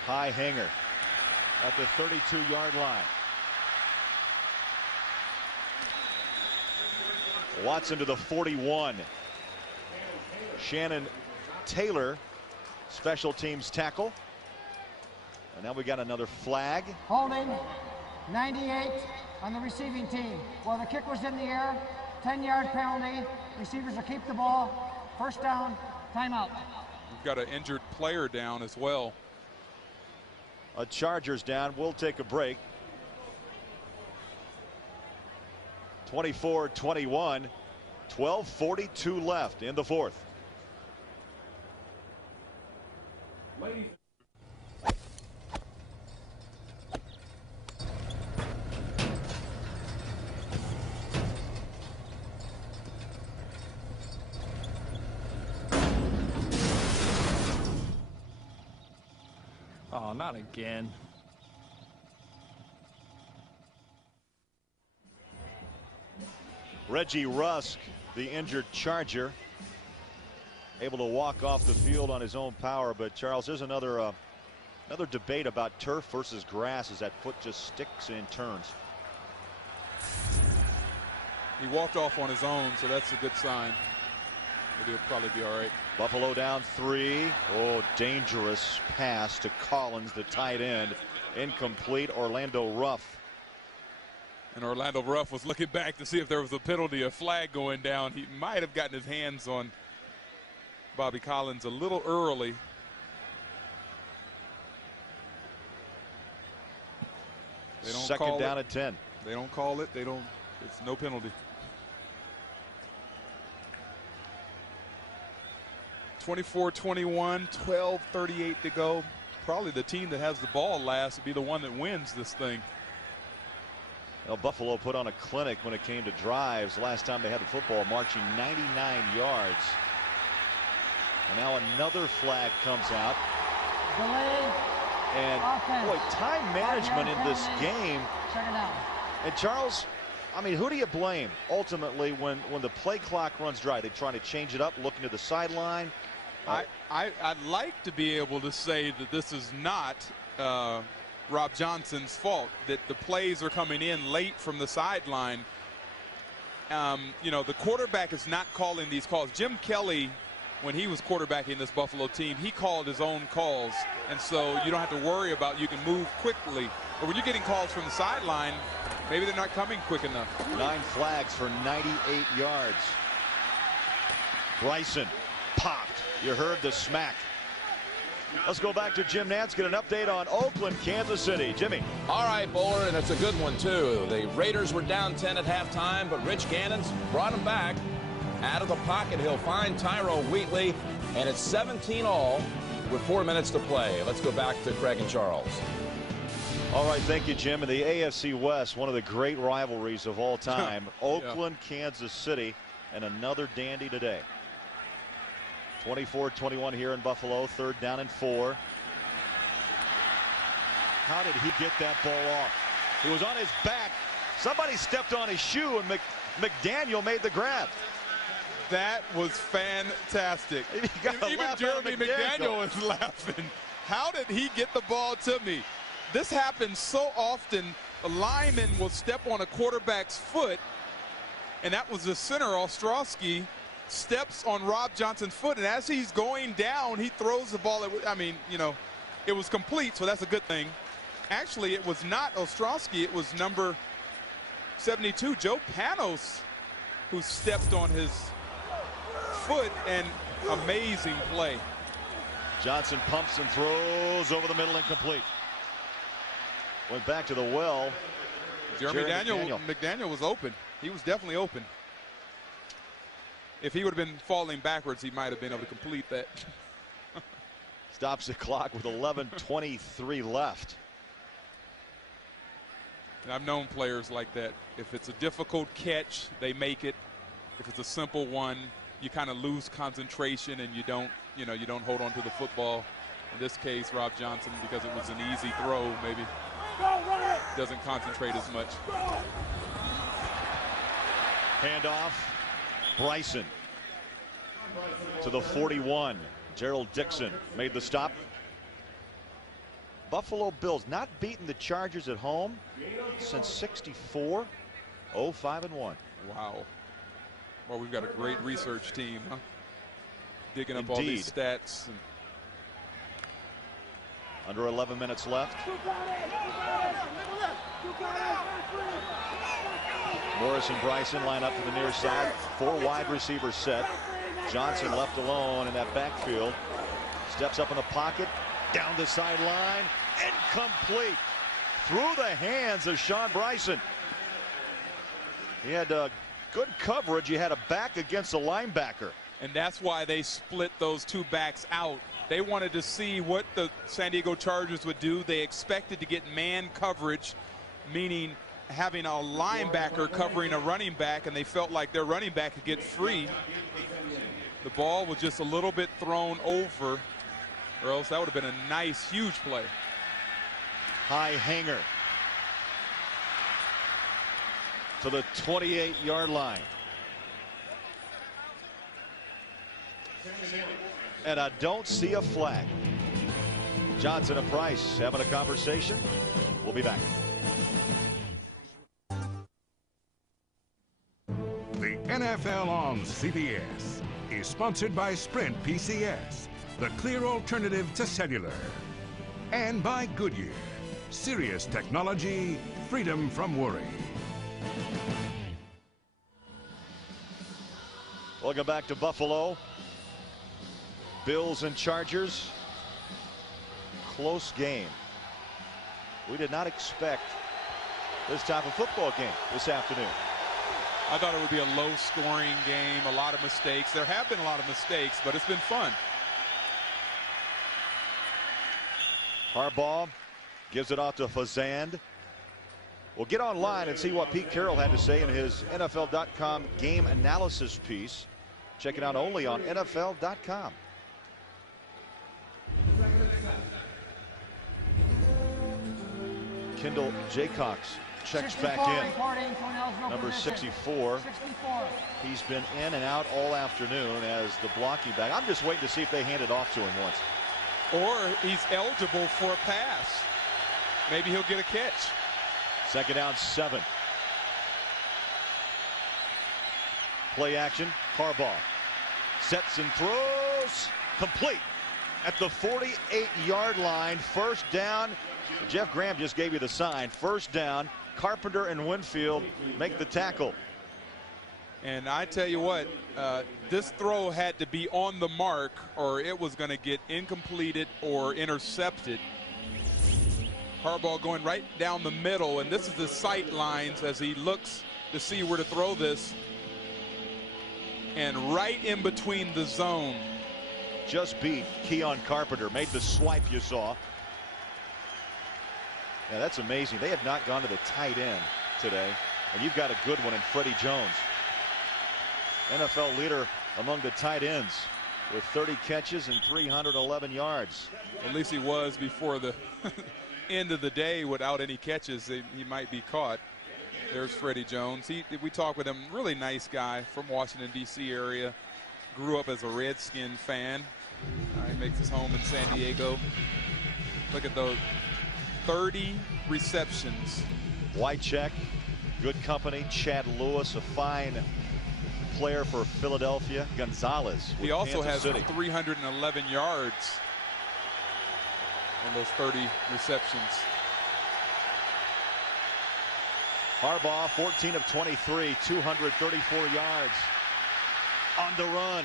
high hanger at the 32-yard line. Watson to the 41. Shannon Taylor, special teams tackle. And now we got another flag. Holding 98 on the receiving team. Well, the kick was in the air. 10-yard penalty. Receivers will keep the ball. First down, timeout. We've got an injured player down as well. A Chargers down. We'll take a break. 24-21. 12:42 left in the fourth. Ladies. Oh, not again. Reggie Rusk, the injured Charger, able to walk off the field on his own power. But Charles, there's another debate about turf versus grass as that foot just sticks and turns. He walked off on his own, so that's a good sign. But he'll probably be all right. Buffalo down 3. Oh, dangerous pass to Collins, the tight end. Incomplete. Orlando Ruff. And Orlando Ruff was looking back to see if there was a penalty, a flag going down. He might have gotten his hands on Bobby Collins a little early. They don't Second down at 10. They don't call it. They don't. It's no penalty. 24-21, 12:38 to go. Probably the team that has the ball last would be the one that wins this thing. Well, Buffalo put on a clinic when it came to drives. Last time they had the football, marching 99 yards. And now another flag comes out. Delayed. And offense. Boy, time management in this game. Second down. And Charles, I mean, who do you blame ultimately when the play clock runs dry? They trying to change it up, looking to the sideline. I'd like to be able to say that this is not Rob Johnson's fault, that the plays are coming in late from the sideline. You know, the quarterback is not calling these calls. Jim Kelly, when he was quarterbacking this Buffalo team, he called his own calls, and so you don't have to worry about, you can move quickly. But when you're getting calls from the sideline, maybe they're not coming quick enough. 9 flags for 98 yards. Bryson popped. You heard the smack. Let's go back to Jim Nantz, get an update on Oakland, Kansas City. Jimmy. All right, Bowler, and it's a good one, too. The Raiders were down 10 at halftime, but Rich Gannon's brought them back. Out of the pocket, he'll find Tyrone Wheatley, and it's 17-all with 4 minutes to play. Let's go back to Craig and Charles. All right, thank you, Jim. In the AFC West, one of the great rivalries of all time, Oakland, Kansas City, and another dandy today. 24-21 here in Buffalo, 3rd down and 4. How did he get that ball off? He was on his back. Somebody stepped on his shoe, and McDaniel made the grab. That was fantastic. Even Jeremy McDaniel was laughing. How did he get the ball to me? This happens so often. A lineman will step on a quarterback's foot, and that was the center, Ostrowski, steps on Rob Johnson's foot, and as he's going down, he throws the ball. I mean, you know, it was complete, so that's a good thing. Actually, it was not Ostrowski. It was number 72, Joe Panos, who stepped on his foot, and amazing play. Johnson pumps and throws over the middle, incomplete. Went back to the well. Jeremy McDaniel was open. He was definitely open. If he would have been falling backwards, he might have been able to complete that. Stops the clock with 11:23 left. And I've known players like that. If it's a difficult catch, they make it. If it's a simple one, you kind of lose concentration and you don't hold on to the football. In this case, Rob Johnson, because it was an easy throw, maybe doesn't concentrate as much. Handoff. Bryson to the 41. Gerald Dixon made the stop. Buffalo Bills not beaten the Chargers at home since '64. 0-5-1. Wow. Well, we've got a great research team, huh? Digging up all these stats. Under 11 minutes left. Morris and Bryson line up to the near side. 4 wide receivers set. Johnson left alone in that backfield. Steps up in the pocket. Down the sideline. Incomplete. Through the hands of Sean Bryson. He had good coverage. He had a back against a linebacker. And that's why they split those 2 backs out. They wanted to see what the San Diego Chargers would do. They expected to get man coverage, meaning having a linebacker covering a running back, and they felt like their running back could get free. The ball was just a little bit thrown over, or else that would have been a nice, huge play. High hanger to the 28-yard line. And I don't see a flag. Johnson and Price having a conversation. We'll be back. The NFL on CBS is sponsored by Sprint PCS, the clear alternative to cellular. And by Goodyear, serious technology, freedom from worry. Welcome back to Buffalo. Bills and Chargers. Close game. We did not expect this type of football game this afternoon. I thought it would be a low-scoring game, a lot of mistakes. There have been a lot of mistakes, but it's been fun. Harbaugh gives it off to Fazand. We'll get online and see what Pete Carroll had to say in his NFL.com game analysis piece. Check it out only on NFL.com. Kendall Jaycox checks back in. Number 64. He's been in and out all afternoon as the blocking back. I'm just waiting to see if they hand it off to him once. Or he's eligible for a pass. Maybe he'll get a catch. 2nd down, 7. Play action. Harbaugh sets and throws. Complete at the 48-yard line. 1st down. Jeff Graham just gave you the sign. 1st down. Carpenter and Winfield make the tackle. And I tell you what, this throw had to be on the mark or it was going to get incompleted or intercepted. Harbaugh going right down the middle, and this is the sight lines as he looks to see where to throw this. And right in between the zone. Just beat Keon Carpenter. Made the swipe you saw. Yeah, that's amazing. They have not gone to the tight end today. And you've got a good one in Freddie Jones. NFL leader among the tight ends with 30 catches and 311 yards. At least he was before the end of the day without any catches. He might be caught. There's Freddie Jones. We talked with him. Really nice guy from Washington, D.C. area. Grew up as a Redskin fan. He makes his home in San Diego. Look at those 30 receptions. Wycheck, good company. Chad Lewis, a fine player for Philadelphia. Gonzalez. He also Kansas has City. 311 yards in those 30 receptions. Harbaugh, 14 of 23, 234 yards on the run.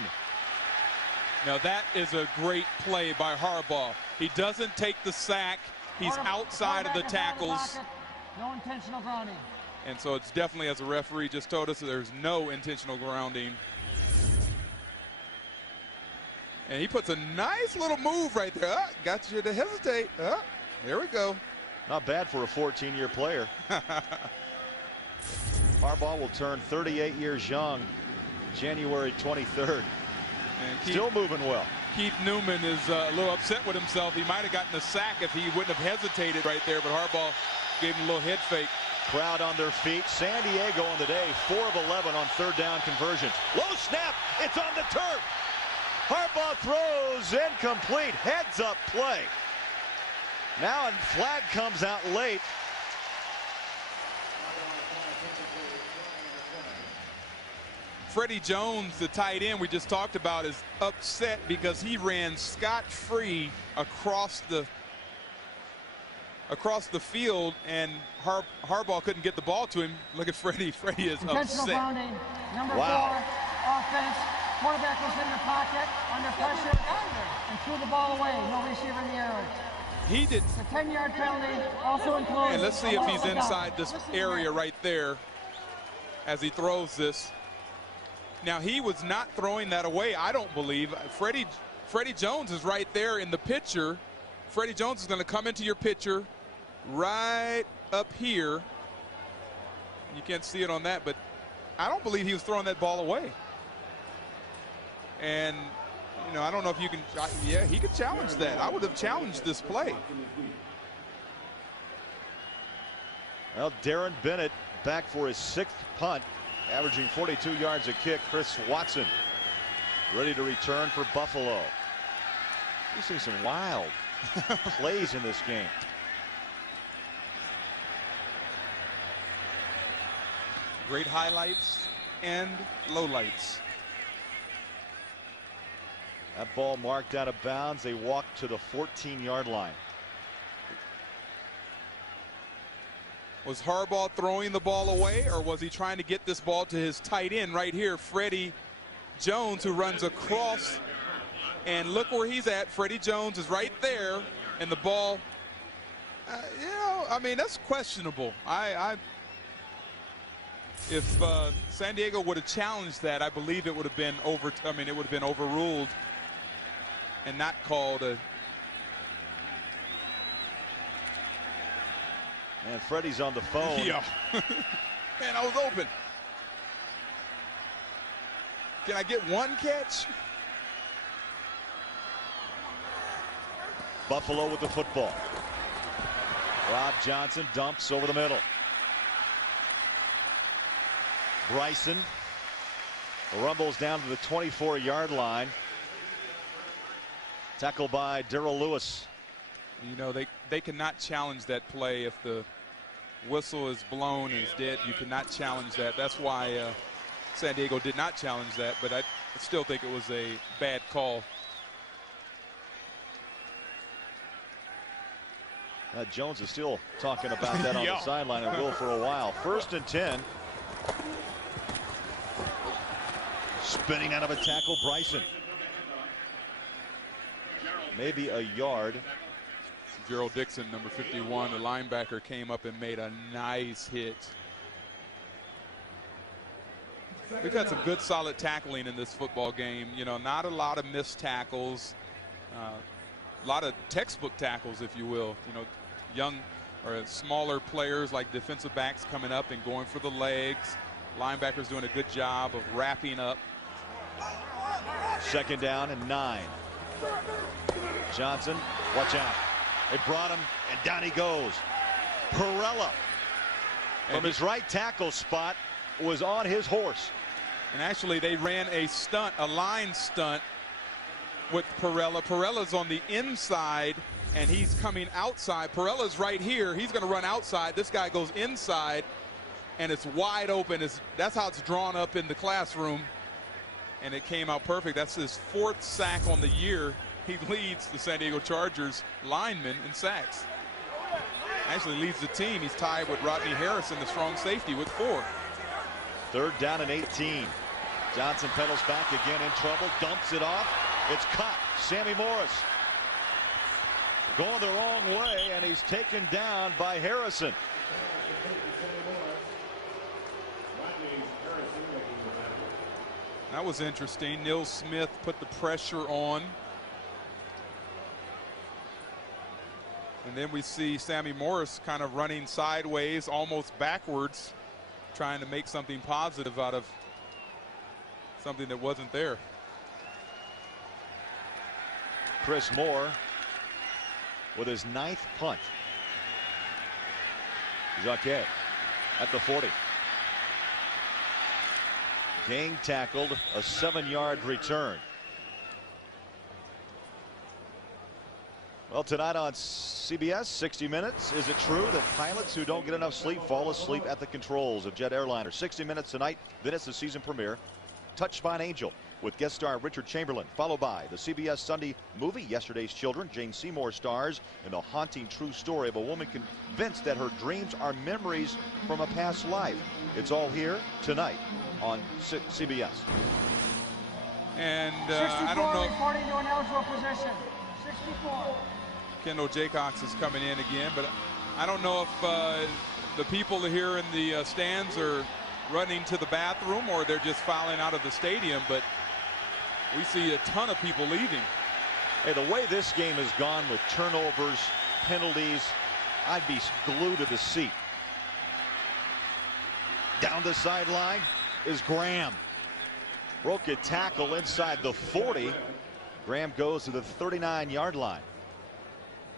Now that is a great play by Harbaugh. He doesn't take the sack. He's outside of the tackles. No intentional grounding. And so it's definitely, as a referee just told us, there's no intentional grounding. And he puts a nice little move right there. Got you to hesitate. There we go. Not bad for a 14-year player. Harbaugh will turn 38 years young January 23rd. And still moving well. Keith Newman is a little upset with himself. He might have gotten a sack if he wouldn't have hesitated right there, but Harbaugh gave him a little head fake. Crowd on their feet. San Diego on the day, 4 of 11 on 3rd down conversions. Low snap, it's on the turf. Harbaugh throws incomplete, heads up play. Now a flag comes out late. Freddie Jones, the tight end we just talked about, is upset because he ran scot-free across the field, and Harbaugh couldn't get the ball to him. Look at Freddie. Freddie is upset. Grounding. Number 4, offense. Quarterback was in the pocket, under pressure, and threw the ball away. No receiver in the area. He did. The 10-yard penalty also includes. And let's see if he's inside this area right there as he throws this. Now, he was not throwing that away, I don't believe. Freddie Jones is right there in the picture. Freddie Jones is going to come into your picture right up here. You can't see it on that, but I don't believe he was throwing that ball away. And, you know, I don't know if you can, yeah, he could challenge that. I would have challenged this play. Well, Darren Bennett back for his 6th punt, averaging 42 yards a kick. Chris Watson ready to return for Buffalo. We see some wild plays in this game. Great highlights and lowlights. That ball marked out of bounds. They walk to the 14-yard line. Was Harbaugh throwing the ball away, or was he trying to get this ball to his tight end right here, Freddie Jones, who runs across? And look where he's at. Freddie Jones is right there, and the ball, you know, I mean, that's questionable. If San Diego would have challenged that, I believe it would have been it would have been overruled and not called a. And Freddie's on the phone. Yeah. Man, I was open. Can I get one catch? Buffalo with the football. Rob Johnson dumps over the middle. Bryson rumbles down to the 24-yard line. Tackled by Darrell Lewis. You know, they cannot challenge that play. If the whistle is blown and is dead, you cannot challenge that. That's why San Diego did not challenge that, but I still think it was a bad call. Jones is still talking about that on the sideline and will for a while. 1st and 10. Spinning out of a tackle, Bryson. Maybe a yard. Gerald Dixon, number 51, the linebacker, came up and made a nice hit. We've had some good, solid tackling in this football game. You know, not a lot of missed tackles. A lot of textbook tackles, if you will. You know, young or smaller players like defensive backs coming up and going for the legs. Linebackers doing a good job of wrapping up. 2nd down and 9. Johnson, watch out. They brought him, and down he goes. Perella, from his right tackle spot, was on his horse. And actually, they ran a stunt, a line stunt with Perella. Perella's on the inside, and he's coming outside. Perella's right here. He's going to run outside. This guy goes inside, and it's wide open. That's how it's drawn up in the classroom, and it came out perfect. That's his 4th sack on the year. He leads the San Diego Chargers linemen in sacks. Actually leads the team. He's tied with Rodney Harrison, the strong safety, with 4. 3rd down and 18. Johnson pedals back again, in trouble, dumps it off. It's caught. Sammy Morris going the wrong way, and he's taken down by Harrison. That was interesting. Neil Smith put the pressure on. And then we see Sammy Morris kind of running sideways, almost backwards, trying to make something positive out of something that wasn't there. Chris Moore with his 9th punt. Jacquet at the 40. Gang tackled, a 7-yard return. Well, tonight on CBS 60 Minutes, is it true that pilots who don't get enough sleep fall asleep at the controls of jet airliners? 60 Minutes tonight, then it's the season premiere, Touched by an Angel, with guest star Richard Chamberlain, followed by the CBS Sunday movie Yesterday's Children. Jane Seymour stars in the haunting true story of a woman convinced that her dreams are memories from a past life. It's all here tonight on CBS. And I don't know. Reporting to an eligible position. 64. Kendall Jaycox is coming in again, but I don't know if the people here in the stands are running to the bathroom or they're just filing out of the stadium, but we see a ton of people leaving. Hey, the way this game has gone with turnovers, penalties, I'd be glued to the seat. Down the sideline is Graham. Broke a tackle inside the 40. Graham goes to the 39-yard line.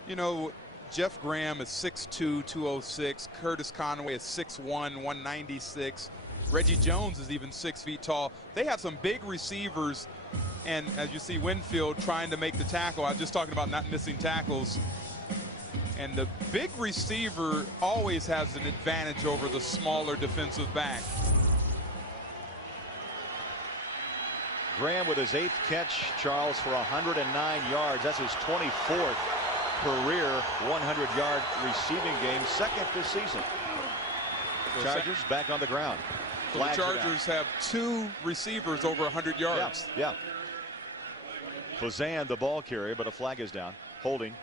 You know, Jeff Graham is 6'2", 206. Curtis Conway is 6'1", 196. Reggie Jones is even 6 feet tall. They have some big receivers, and as you see Winfield trying to make the tackle. I was just talking about not missing tackles. And the big receiver always has an advantage over the smaller defensive back. Graham with his 8th catch, Charles, for 109 yards. That's his 24th career 100-yard receiving game, 2nd this season. Chargers back on the ground. So the Chargers have 2 receivers over 100 yards. Yeah. Fazan, the ball carrier, but a flag is down. Holding.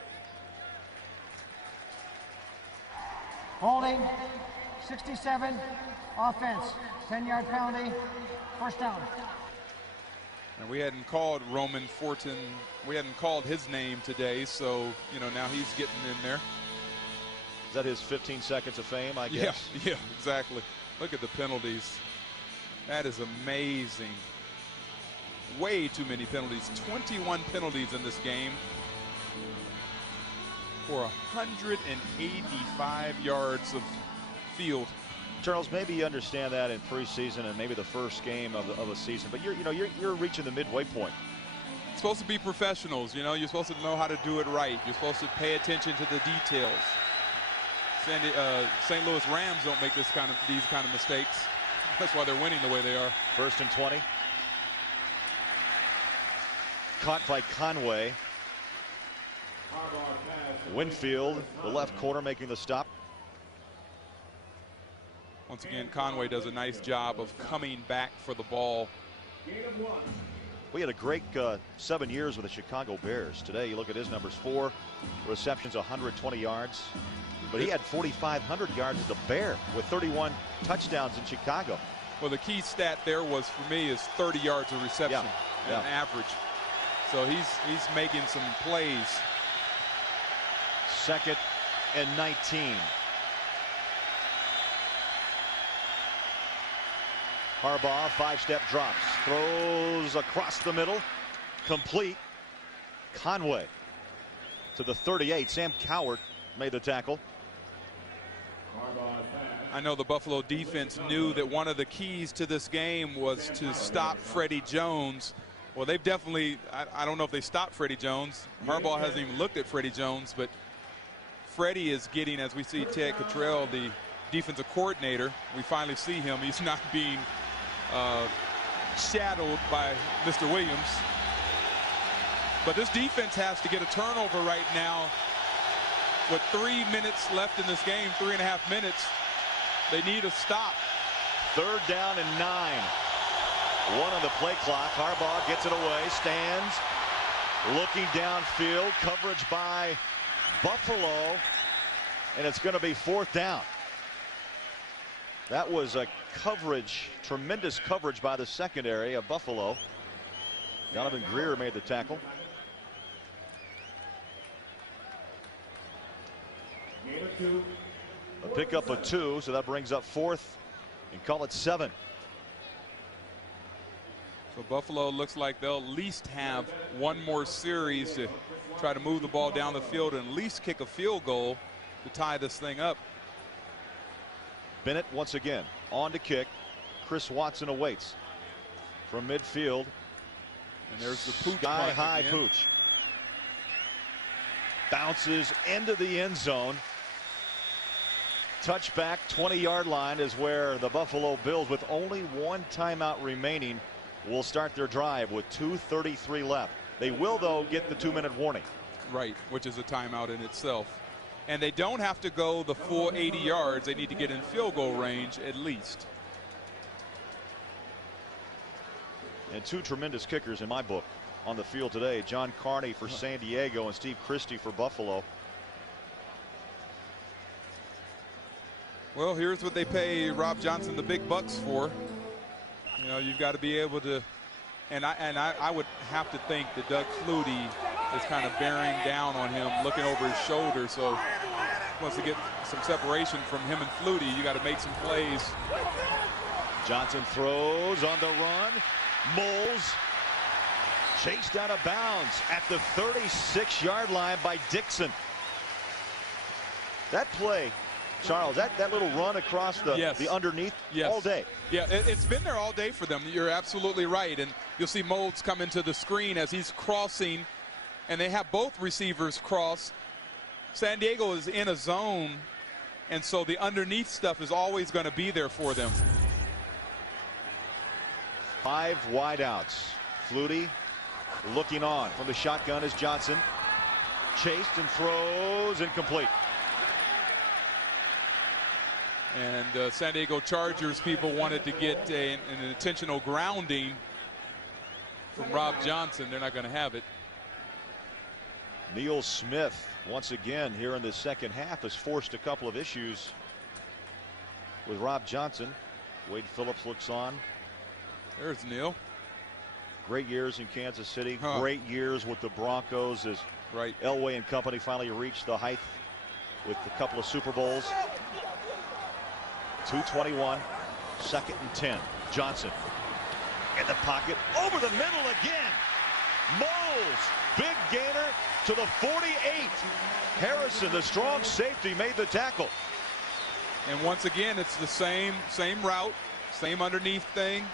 Holding. 67. Offense. 10-yard penalty. First down. And we hadn't called Roman Fortin. We hadn't called his name today, so, you know, now he's getting in there. Is that his 15 seconds of fame, I guess? Yeah, exactly. Look at the penalties. That is amazing. Way too many penalties. 21 penalties in this game for 185 yards of field. Charles, maybe you understand that in preseason and maybe the first game of a season, but you're reaching the midway point. It's supposed to be professionals, you know. You're supposed to know how to do it right. You're supposed to pay attention to the details. St. Louis Rams don't make these kind of mistakes. That's why they're winning the way they are. 1st and 20. Caught by Conway. Winfield, the left corner, making the stop. Once again, Conway does a nice job of coming back for the ball. We had a great 7 years with the Chicago Bears. Today, you look at his numbers: 4 receptions, 120 yards. But he had 4,500 yards as a Bear with 31 touchdowns in Chicago. Well, the key stat there was, for me, is 30 yards of reception on average. So he's making some plays. 2nd and 19. Harbaugh, 5-step drops, throws across the middle, complete. Conway to the 38. Sam Cowart made the tackle. I know the Buffalo defense knew that one of the keys to this game was to stop Freddie Jones. Well, they've definitely, I don't know if they stopped Freddie Jones. Harbaugh hasn't even looked at Freddie Jones, but Freddie is getting, as we see Ted Cottrell, the defensive coordinator, we finally see him. He's not being shadowed by Mr. Williams. But this defense has to get a turnover right now. With 3 minutes left in this game, 3.5 minutes, they need a stop. 3rd down and 9. 1 on the play clock. Harbaugh gets it away, stands, looking downfield, coverage by Buffalo, and it's going to be 4th down. That was a coverage, tremendous coverage by the secondary of Buffalo. Donovan Greer made the tackle. A pickup of 2, so that brings up 4th and call it 7. So Buffalo looks like they'll at least have one more series to try to move the ball down the field and at least kick a field goal to tie this thing up. Bennett once again on to kick. Chris Watson awaits from midfield. And there's the pooch. Sky high pooch. bounces into the end zone. Touchback, 20-yard line is where the Buffalo Bills, with only one timeout remaining, will start their drive with 2:33 left. They will, though, get the 2-minute warning. Right, which is a timeout in itself. And they don't have to go the full 80 yards. They need to get in field goal range at least. And two tremendous kickers in my book on the field today. John Carney for San Diego and Steve Christie for Buffalo. Well, here's what they pay Rob Johnson the big bucks for. You know, you've got to be able to, and I would have to think that Doug Flutie is kind of bearing down on him, looking over his shoulder. So he wants to get some separation from him and Flutie. You got to make some plays. Johnson throws on the run. Moles chased out of bounds at the 36-yard line by Dixon. That play, Charles, that little run across the underneath all day. Yeah, it's been there all day for them. You're absolutely right. And you'll see Moles come into the screen as he's crossing, and they have both receivers cross. San Diego is in a zone, and so the underneath stuff is always going to be there for them. 5 wideouts. Flutie looking on from the shotgun is Johnson. Chased and throws incomplete. And San Diego Chargers people wanted to get an intentional grounding from Rob Johnson. They're not going to have it. Neil Smith, once again here in the second half, has forced a couple of issues with Rob Johnson. Wade Phillips looks on. There's Neil. Great years in Kansas City. Great years with the Broncos as Elway and company finally reached the height with a couple of Super Bowls. 2:21, 2nd and 10. Johnson in the pocket, over the middle again. Moles, big gainer to the 48. Harrison, the strong safety, made the tackle. And once again, it's the same route, same underneath thing.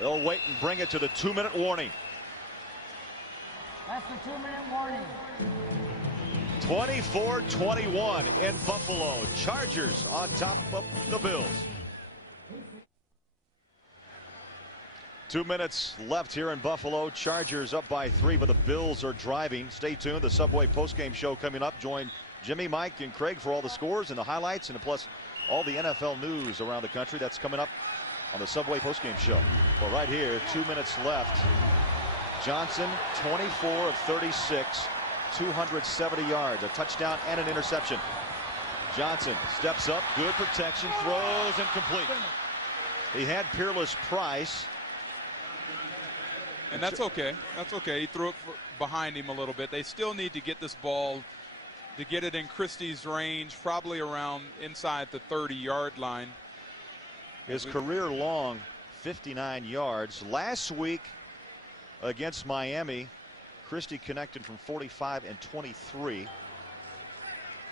They'll wait and bring it to the 2-minute warning. That's the 2-minute warning. 24-21 in Buffalo. Chargers on top of the Bills. 2 minutes left here in Buffalo. Chargers up by 3, but the Bills are driving. Stay tuned. The Subway postgame show coming up. Join Jimmy, Mike, and Craig for all the scores and the highlights, and plus all the NFL news around the country. That's coming up on the Subway postgame show. Well, right here, 2 minutes left. Johnson, 24 of 36, 270 yards, a touchdown and an interception. Johnson steps up, good protection, throws incomplete. He had Peerless Price. And that's okay. That's okay. He threw it behind him a little bit. They still need to get this ball, to get it in Christie's range, probably around inside the 30-yard line. His career long 59 yards. Last week against Miami, Christie connected from 45 and 23.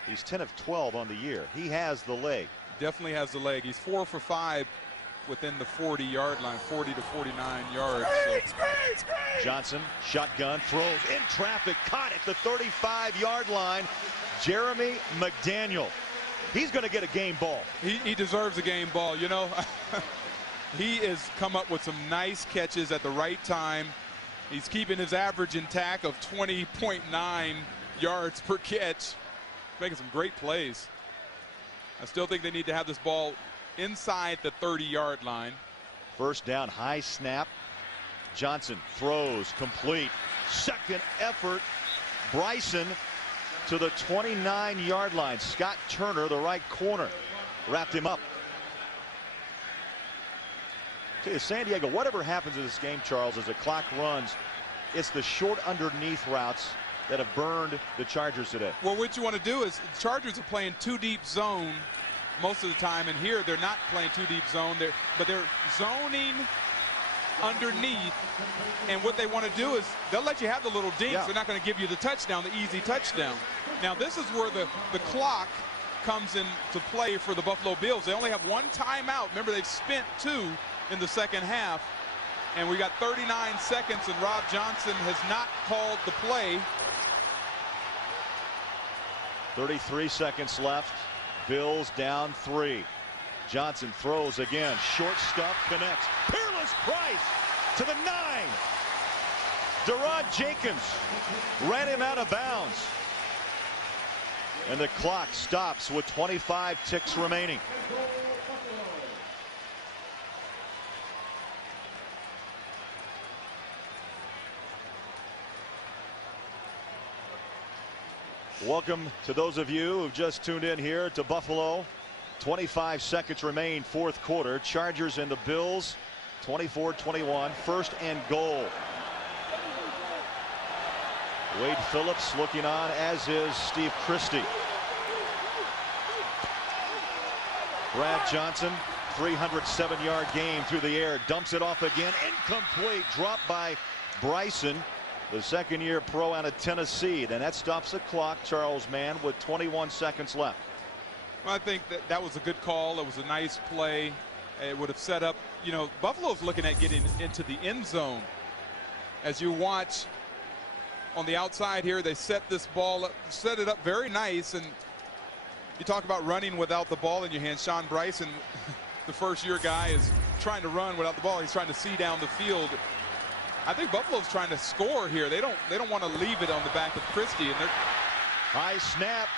He's 10 of 12 on the year. He has the leg. Definitely has the leg. He's 4 for 5 within the 40-yard line, 40 to 49 yards. Johnson, shotgun, throws in traffic, caught at the 35-yard line. Jeremy McDaniel. He's going to get a game ball. He deserves a game ball. You know, he has come up with some nice catches at the right time. He's keeping his average intact of 20.9 yards per catch, making some great plays. I still think they need to have this ball inside the 30-yard line. First down, high snap. Johnson throws complete. Second effort. Bryson to the 29-yard line. Scott Turner, the right corner, wrapped him up. To San Diego, whatever happens in this game, Charles, as the clock runs, it's the short underneath routes that have burned the Chargers today. Well, what you want to do is the Chargers are playing too deep zone most of the time, and here they're not playing too deep zone, but they're zoning underneath, and what they want to do is they'll let you have the little dinks. They're not going to give you the touchdown, the easy touchdown. Now this is where the clock comes into play for the Buffalo Bills. They only have one timeout. Remember, they've spent 2 in the second half. And we got 39 seconds, and Rob Johnson has not called the play. 33 seconds left. Bills down 3. Johnson throws again. Short stuff connects. Peerless Price to the 9. Derod Jenkins ran him out of bounds. And the clock stops with 25 ticks remaining. Welcome to those of you who've just tuned in here to Buffalo. 25 seconds remain, fourth quarter. Chargers and the Bills, 24-21, first and goal. Wade Phillips looking on, as is Steve Christie. Brad Johnson, 307-yard game through the air, dumps it off again, incomplete, dropped by Bryson, the second-year pro out of Tennessee. Then that stops the clock, Charles Mann, with 21 seconds left. Well, I think that was a good call. It was a nice play. It would have set up, you know, Buffalo's looking at getting into the end zone. As you watch on the outside here, they set this ball up, set it up very nice. And you talk about running without the ball in your hand. Sean Bryson, the first-year guy, is trying to run without the ball. He's trying to see down the field. I think Buffalo's trying to score here. They don't want to leave it on the back of Christie. And high snap.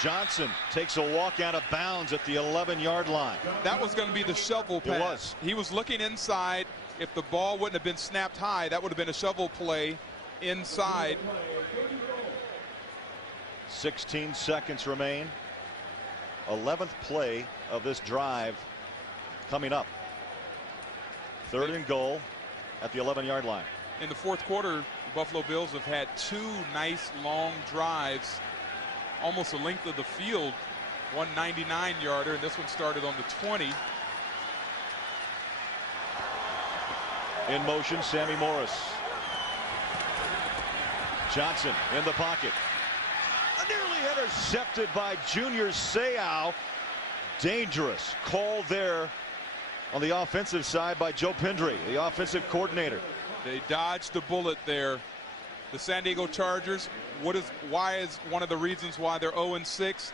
Johnson takes a walk out of bounds at the 11-yard line. That was going to be the shovel pass. It was. He was looking inside. If the ball wouldn't have been snapped high, that would have been a shovel play inside. 16 seconds remain. 11th play of this drive coming up. Third and goal at the 11-yard line. In the fourth quarter, the Buffalo Bills have had 2 nice long drives, almost the length of the field. One 99-yarder, and this one started on the 20. In motion, Sammy Morris. Johnson in the pocket. Nearly intercepted by Junior Seau. Dangerous call there on the offensive side by Joe Pendry, the offensive coordinator. They dodged a bullet there. The San Diego Chargers, why is one of the reasons why they're 0-6?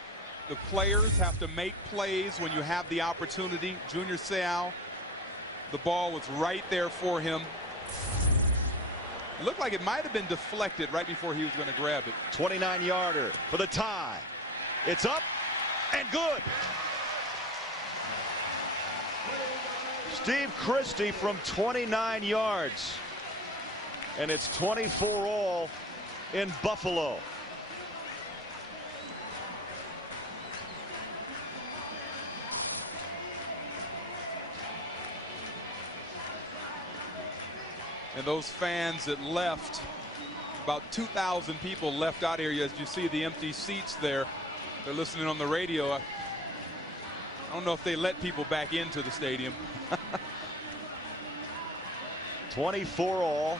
The players have to make plays when you have the opportunity. Junior Seau, the ball was right there for him. It looked like it might have been deflected right before he was going to grab it. 29-yarder for the tie. It's up and good. Steve Christie from 29 yards. And it's 24 all in Buffalo. And those fans that left, about 2,000 people left out here. As you see the empty seats there, they're listening on the radio. I don't know if they let people back into the stadium. 24 all.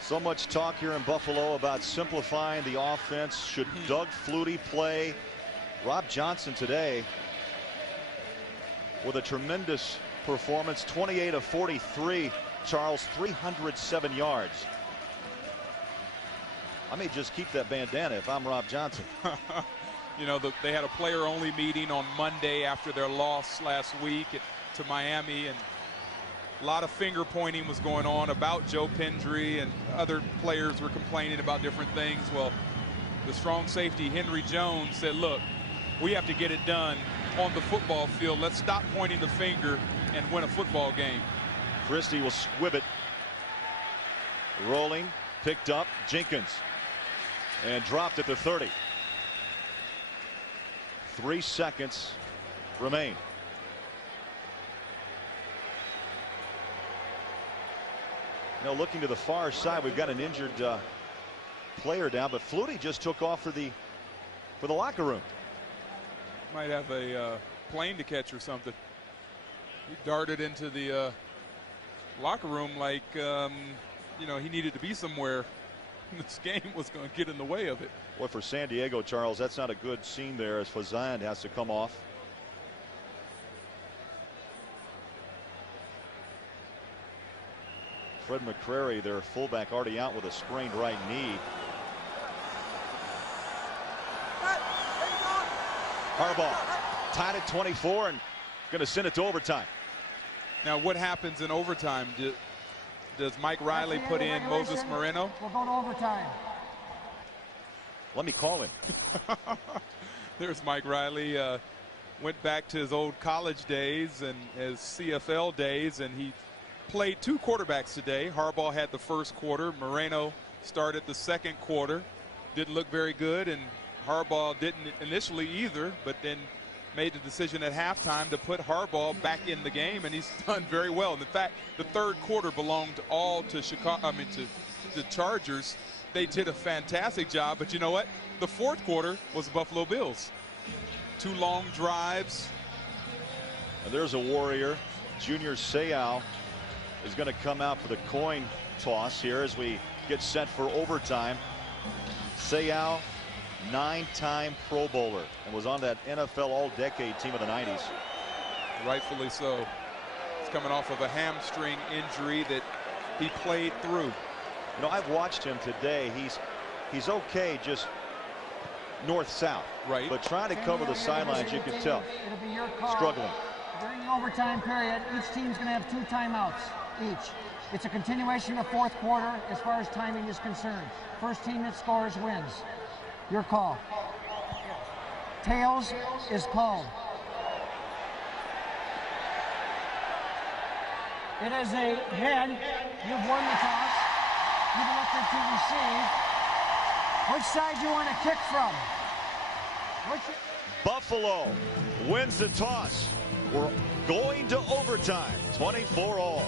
So much talk here in Buffalo about simplifying the offense. Should Doug Flutie play? Rob Johnson today with a tremendous performance. 28 of 43. Charles, 307 yards. I may just keep that bandana if I'm Rob Johnson. You know, they had a player-only meeting on Monday after their loss last week to Miami, and a lot of finger pointing was going on about Joe Pendry, and other players were complaining about different things. Well, the strong safety Henry Jones said, look, we have to get it done on the football field. Let's stop pointing the finger and win a football game. Christie will squib it. Rolling, picked up, Jenkins, and dropped at the 30. 3 seconds remain. Now looking to the far side, we've got an injured player down, but Flutie just took off for the locker room. Might have a plane to catch or something. He darted into the locker room like you know, he needed to be somewhere. This game was going to get in the way of it. Well, for San Diego, Charles, that's not a good scene there as Fazan has to come off. Fred McCrary, their fullback, already out with a sprained right knee. Harbaugh tied at 24 and going to send it to overtime. Now, what happens in overtime? Does Mike Riley put in Moses Moreno? We'll go to overtime. Let me call him. There's Mike Riley. Went back to his old college days and his CFL days, and he played 2 quarterbacks today. Harbaugh had the first quarter. Moreno started the second quarter. Didn't look very good, and Harbaugh didn't initially either, but then made the decision at halftime to put Harbaugh back in the game, and he's done very well. And in fact, the third quarter belonged all to Chicago. To the Chargers. They did a fantastic job, but you know what? The fourth quarter was the Buffalo Bills. 2 long drives. And there's a Warrior. Junior Seau is going to come out for the coin toss here as we get set for overtime. Seau, 9-time Pro Bowler, and was on that NFL All-Decade team of the 90s. Rightfully so. He's coming off of a hamstring injury that he played through. You know, I've watched him today. He's okay, just north-south. Right. But trying to cover the sidelines, you can tell. It'll be your call. Struggling. During the overtime period, each team's going to have 2 timeouts each. It's a continuation of fourth quarter as far as timing is concerned. First team that scores wins. Your call. Tails is called. It is a head. You've won the toss. You've elected to receive. Which side do you want to kick from? Buffalo wins the toss. We're going to overtime. 24 all.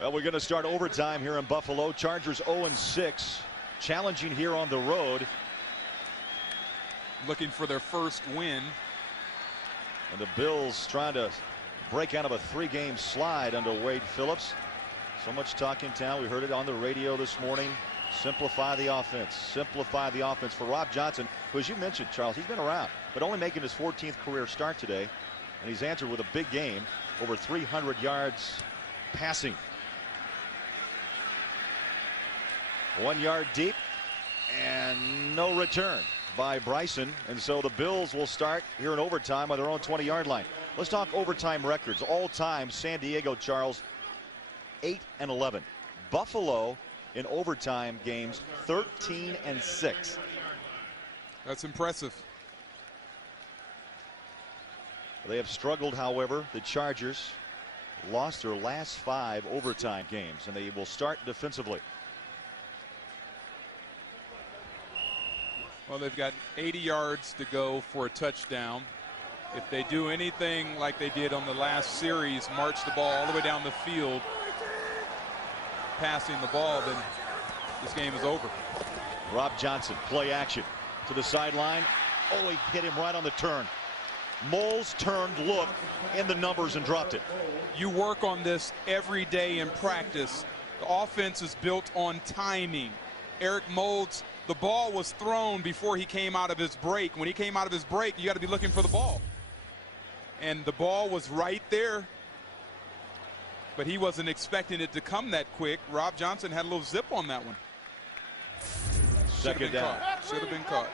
Well, we're going to start overtime here in Buffalo. Chargers 0-6, challenging here on the road. Looking for their first win. And the Bills trying to break out of a 3-game slide under Wade Phillips. So much talk in town. We heard it on the radio this morning. Simplify the offense. Simplify the offense for Rob Johnson, who, as you mentioned, Charles, he's been around, but only making his 14th career start today. And he's answered with a big game, over 300 yards passing. 1 yard deep and no return by Bryson, and so the Bills will start here in overtime on their own 20-yard line. Let's talk overtime records. All time, San Diego, Charles, 8-11. Buffalo in overtime games, 13-6. That's impressive. They have struggled, however. The Chargers lost their last 5 overtime games, and they will start defensively. Well, they've got 80 yards to go for a touchdown. If they do anything like they did on the last series, march the ball all the way down the field, passing the ball, then this game is over. Rob Johnson, play action to the sideline. Oh, he hit him right on the turn. Moles turned look in the numbers and dropped it. You work on this every day in practice. The offense is built on timing. Eric Moulds, the ball was thrown before he came out of his break. When he came out of his break, you got to be looking for the ball. And the ball was right there, but he wasn't expecting it to come that quick. Rob Johnson had a little zip on that one. Second down. Should have been caught.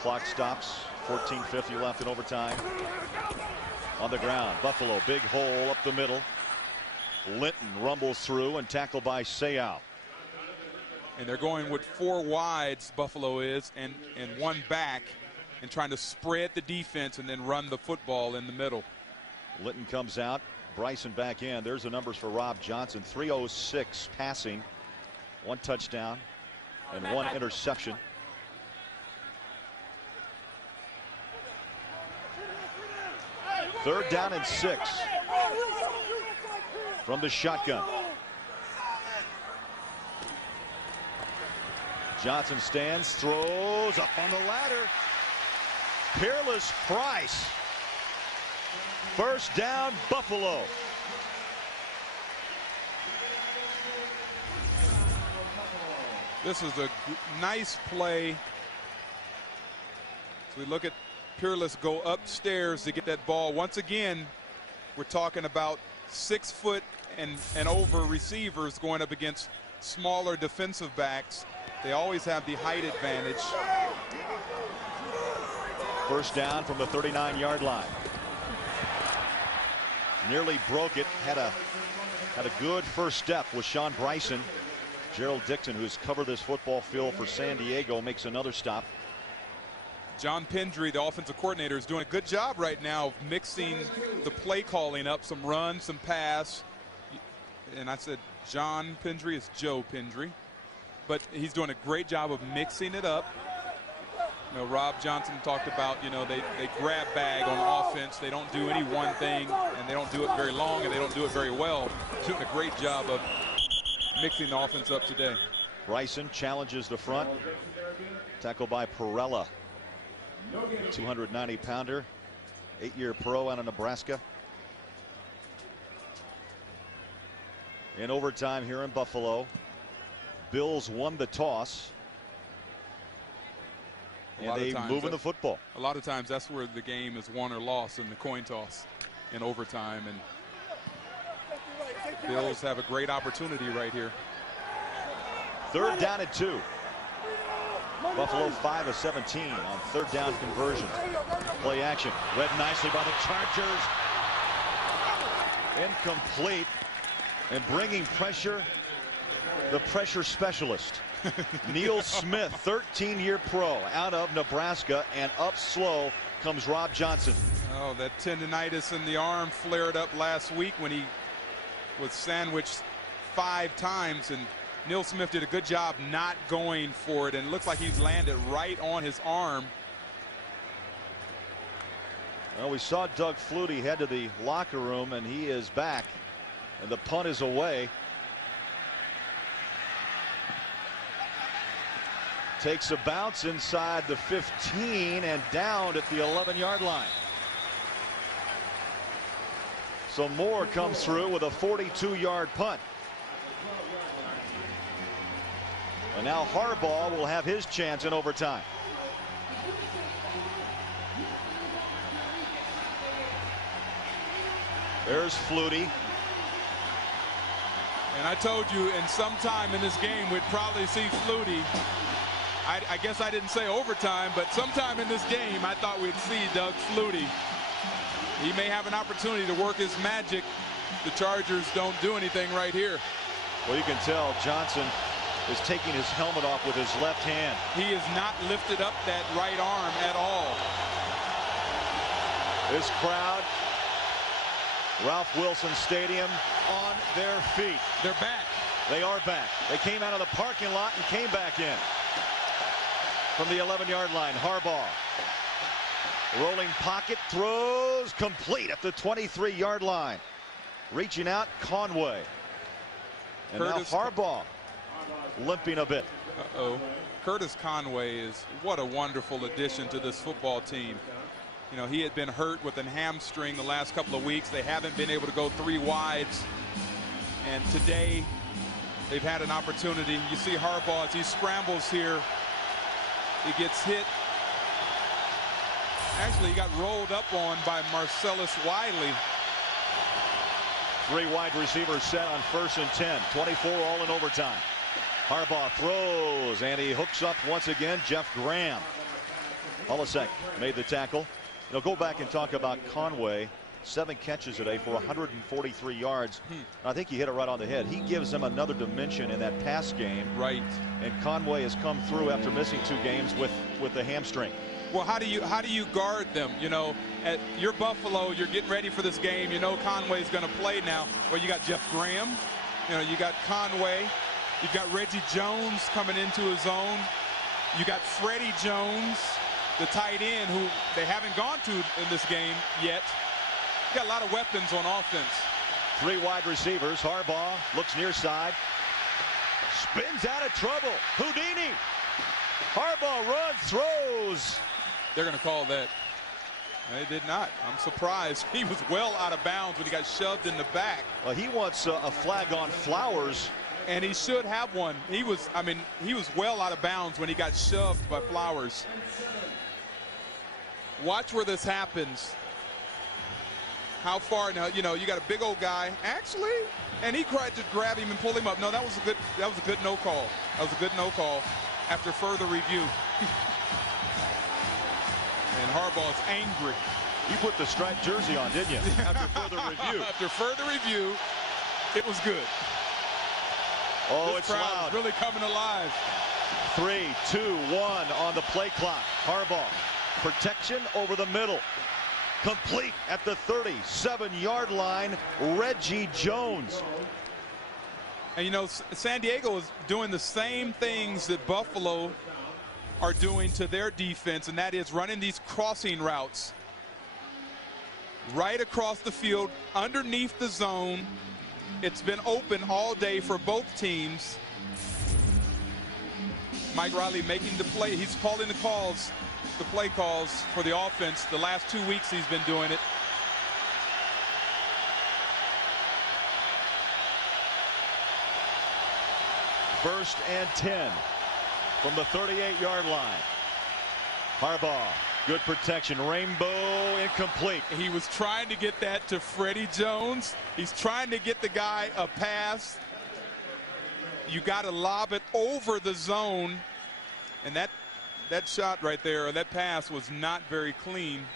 Clock stops. 14:50 left in overtime. On the ground, Buffalo, big hole up the middle. Linton rumbles through and tackled by Seau. And they're going with 4 wides, Buffalo is, and 1 back, and trying to spread the defense and then run the football in the middle. Linton comes out. Bryson back in. There's the numbers for Rob Johnson. 306 passing, 1 touchdown, and 1 interception. Third down and 6 from the shotgun. Johnson stands, throws up on the ladder. Peerless Price. First down, Buffalo. This is a nice play. So we look at Peerless go upstairs to get that ball. Once again, we're talking about 6 foot and over receivers going up against smaller defensive backs. They always have the height advantage. First down from the 39-yard line. Nearly broke it. Had a good first step with Sean Bryson. Gerald Dixon, who's covered this football field for San Diego, makes another stop. John Pendry, the offensive coordinator, is doing a good job right now of mixing the play calling up, some run, some pass. And I said John Pendry, is Joe Pendry. But he's doing a great job of mixing it up. You know, Rob Johnson talked about, you know, they grab bag on offense. They don't do any one thing, and they don't do it very long, and they don't do it very well. Doing a great job of mixing the offense up today. Bryson challenges the front. Tackled by Perella. 290-pounder, 8-year pro out of Nebraska. In overtime here in Buffalo, Bills won the toss. And they moving the football. A lot of times that's where the game is won or lost, in the coin toss in overtime. And the Bills have a great opportunity right here. 3rd down and 2. Buffalo 5 of 17 on 3rd down conversions. Play action read nicely by the Chargers. Incomplete. And bringing pressure, the pressure specialist. Neil Smith, 13-year pro out of Nebraska, and up slow comes Rob Johnson. Oh, that tendonitis in the arm flared up last week when he was sandwiched 5 times, and Neil Smith did a good job not going for it, and it looks like he's landed right on his arm. Well, we saw Doug Flutie head to the locker room, and he is back, and the punt is away. Takes a bounce inside the 15 and down at the 11-yard line. So Moore comes through with a 42-yard punt. And now Harbaugh will have his chance in overtime. There's Flutie. And I told you in some time in this game we'd probably see Flutie. I guess I didn't say overtime, but sometime in this game I thought we'd see Doug Flutie. He may have an opportunity to work his magic. The Chargers don't do anything right here. Well, you can tell Johnson is taking his helmet off with his left hand. He has not lifted up that right arm at all. This crowd, Ralph Wilson Stadium, on their feet. They're back. They are back. They came out of the parking lot and came back in. From the 11-yard line, Harbaugh. Rolling pocket, throws complete at the 23-yard line. Reaching out, Conway. And Curtis now Harbaugh limping a bit. Curtis Conway is what a wonderful addition to this football team. You know, he had been hurt with a hamstring the last couple of weeks. They haven't been able to go 3 wides. And today they've had an opportunity. You see Harbaugh as he scrambles here. He gets hit. Actually, he got rolled up on by Marcellus Wiley. 3 wide receivers set on 1st and 10. 24 all in overtime. Harbaugh throws, and he hooks up once again. Jeff Graham. Holisek made the tackle. Now go back and talk about Conway. 7 catches today for 143 yards. I think he hit it right on the head. He gives them another dimension in that pass game. Right. And Conway has come through after missing 2 games with the hamstring. Well, how do you guard them? You know, at your Buffalo, you're getting ready for this game. You know Conway's going to play now. Well, you got Jeff Graham. You know, you got Conway. You've got Reggie Jones coming into his own. You got Freddie Jones, the tight end, who they haven't gone to in this game yet. You got a lot of weapons on offense. 3 wide receivers. Harbaugh looks near side. Spins out of trouble. Houdini. Harbaugh runs, throws. They're going to call that. They did not. I'm surprised. He was well out of bounds when he got shoved in the back. Well, he wants a flag on Flowers. And he should have one. He was well out of bounds when he got shoved by Flowers. Watch where this happens. How far now? You know, you got a big old guy. Actually, and he tried to grab him and pull him up. No, that was a good no call. That was a good no call after further review. And Harbaugh's angry. You put the striped jersey on, didn't you? After further review. After further review, it was good. Oh, this it's crowd loud. Is really coming alive. 3, 2, 1 on the play clock. Harbaugh, protection over the middle. Complete at the 37-yard line, Reggie Jones. And you know, San Diego is doing the same things that Buffalo are doing to their defense, and that is running these crossing routes right across the field underneath the zone. It's been open all day for both teams. Mike Riley making the play. He's calling the calls, the play calls for the offense. The last 2 weeks he's been doing it. First and 10 from the 38-yard line. Harbaugh, good protection. Rainbow incomplete. He was trying to get that to Freddie Jones. He's trying to get the guy a pass. You got to lob it over the zone. And that shot right there, or that pass, was not very clean.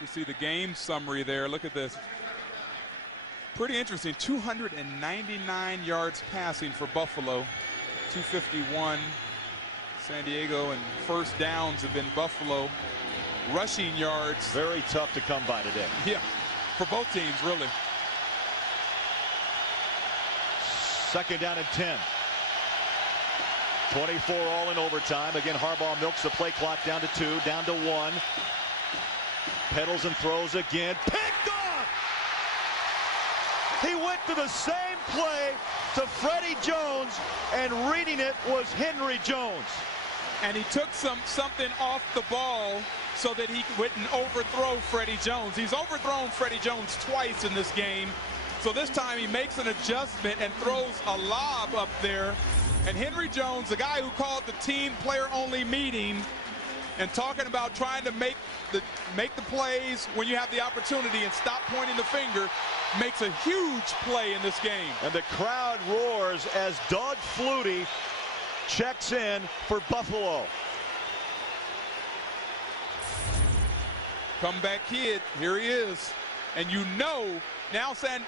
You see the game summary there. Look at this. Pretty interesting. 299 yards passing for Buffalo. 251 San Diego, and first downs have been Buffalo. Rushing yards. Very tough to come by today. Yeah, for both teams, really. Second down and 10. 24 all in overtime. Again, Harbaugh milks the play clock down to 2, down to 1. Pedals and throws again. Picked off! He went to the same play to Freddie Jones, and reading it was Henry Jones. And he took something off the ball so that he wouldn't overthrow Freddie Jones. He's overthrown Freddie Jones twice in this game. So this time he makes an adjustment and throws a lob up there. And Henry Jones, the guy who called the team player-only meeting and talking about trying to make the plays when you have the opportunity and stop pointing the finger, makes a huge play in this game. And the crowd roars as Doug Flutie checks in for Buffalo. Comeback kid, here he is. And you know now San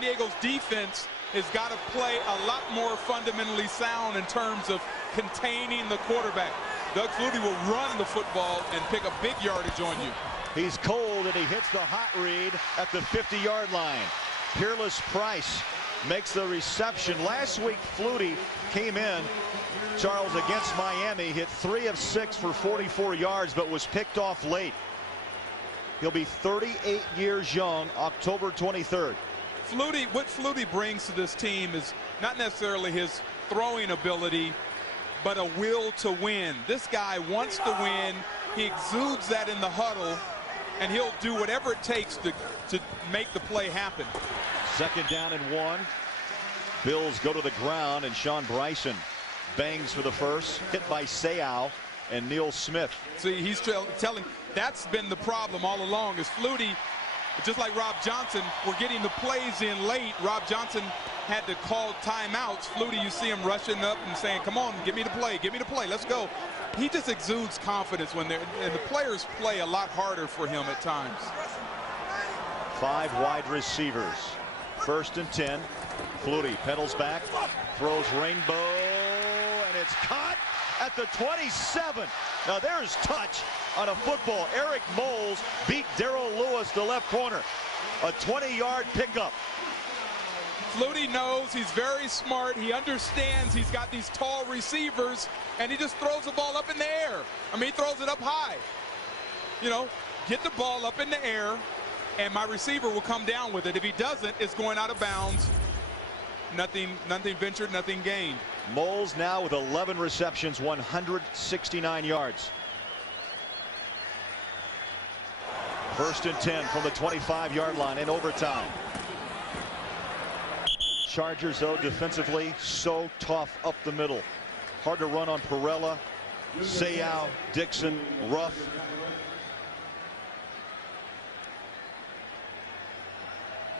Diego's defense has got to play a lot more fundamentally sound in terms of containing the quarterback. Doug Flutie will run the football and pick a big yardage on you. He's cold, and he hits the hot read at the 50-yard line. Peerless Price makes the reception. Last week, Flutie came in, Charles, against Miami, hit 3 of 6 for 44 yards, but was picked off late. He'll be 38 years young, October 23rd. What Flutie brings to this team is not necessarily his throwing ability, but a will to win. This guy wants to win. He exudes that in the huddle, and he'll do whatever it takes to make the play happen. Second down and 1. Bills go to the ground, and Sean Bryson bangs for the first, hit by Seau and Neil Smith. See, he's telling, that's been the problem all along, is Flutie, just like Rob Johnson, we're getting the plays in late. Rob Johnson had to call timeouts. Flutie, you see him rushing up and saying, come on, give me the play, let's go. He just exudes confidence when and the players play a lot harder for him at times. 5 wide receivers. First and 10. Flutie pedals back, throws rainbow, and it's caught at the 27. Now there's touch on a football. Eric Moles beat Darrell Lewis to left corner. A 20-yard pickup. Flutie knows, he's very smart. He understands he's got these tall receivers, and he just throws the ball up in the air. I mean, he throws it up high. You know, get the ball up in the air, and my receiver will come down with it. If he doesn't, it's going out of bounds. Nothing ventured, nothing gained. Moles now with 11 receptions, 169 yards. First and 10 from the 25-yard line in overtime. Chargers, though, defensively so tough up the middle. Hard to run on Perella, Seau, Dixon, Ruff.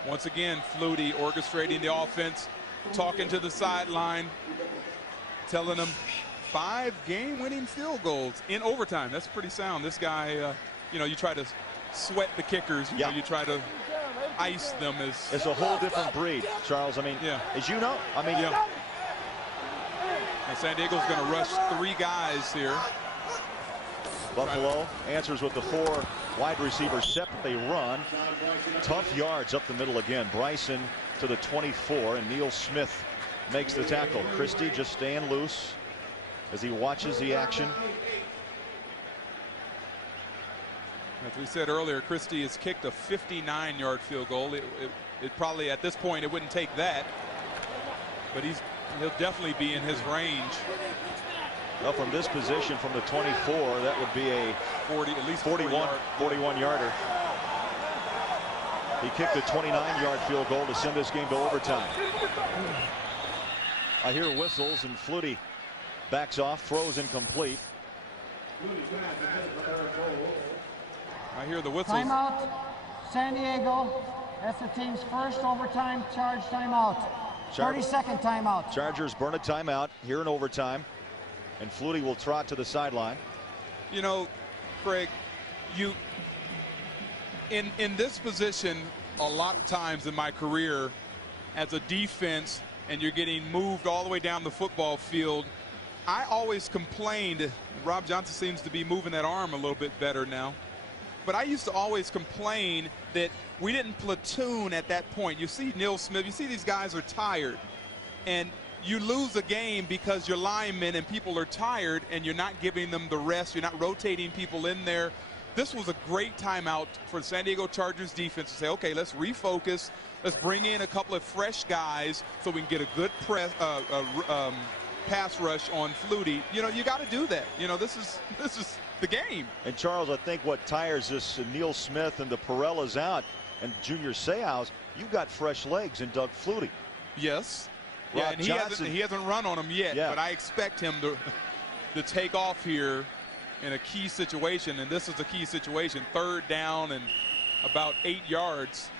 Once again, Flutie orchestrating the offense, talking to the sideline, telling them 5 game-winning field goals in overtime. That's pretty sound. This guy, you know, you try to sweat the kickers. You know, you try to ice them. It's a whole different breed, Charles. I mean, as you know, I mean, And San Diego's going to rush 3 guys here. Buffalo answers with the 4 wide receivers set that they run. Tough yards up the middle again. Bryson to the 24, and Neil Smith makes the tackle. Christie just staying loose as he watches the action. As we said earlier, Christie has kicked a 59-yard field goal. It probably, at this point, it wouldn't take that, but he'll definitely be in his range. Well, from this position, from the 24, that would be a 41-yarder. He kicked a 29-yard field goal to send this game to overtime. I hear whistles, and Flutie backs off, throws incomplete. I hear the whistles. Timeout, San Diego. That's the team's first overtime charge timeout. 30-second timeout. Chargers burn a timeout here in overtime, and Flutie will trot to the sideline. You know, Craig, in this position, a lot of times in my career as a defense, and you're getting moved all the way down the football field, I always complained. Rob Johnson seems to be moving that arm a little bit better now. But I used to always complain that we didn't platoon at that point. You see Neil Smith, you see these guys are tired. And you lose a game because your linemen and people are tired and you're not giving them the rest. You're not rotating people in there. This was a great timeout for the San Diego Chargers defense to say, okay, let's refocus. Let's bring in a couple of fresh guys so we can get a good pass rush on Flutie. You know, you got to do that. You know, this is the game. And Charles, I think what tires this Neil Smith and the Perellas out and Junior Seau's, you've got fresh legs in Doug Flutie. Yes. Rob Yeah, and he hasn't run on him yet, but I expect him to take off here in a key situation, and this is a key situation. 3rd down and about 8 yards.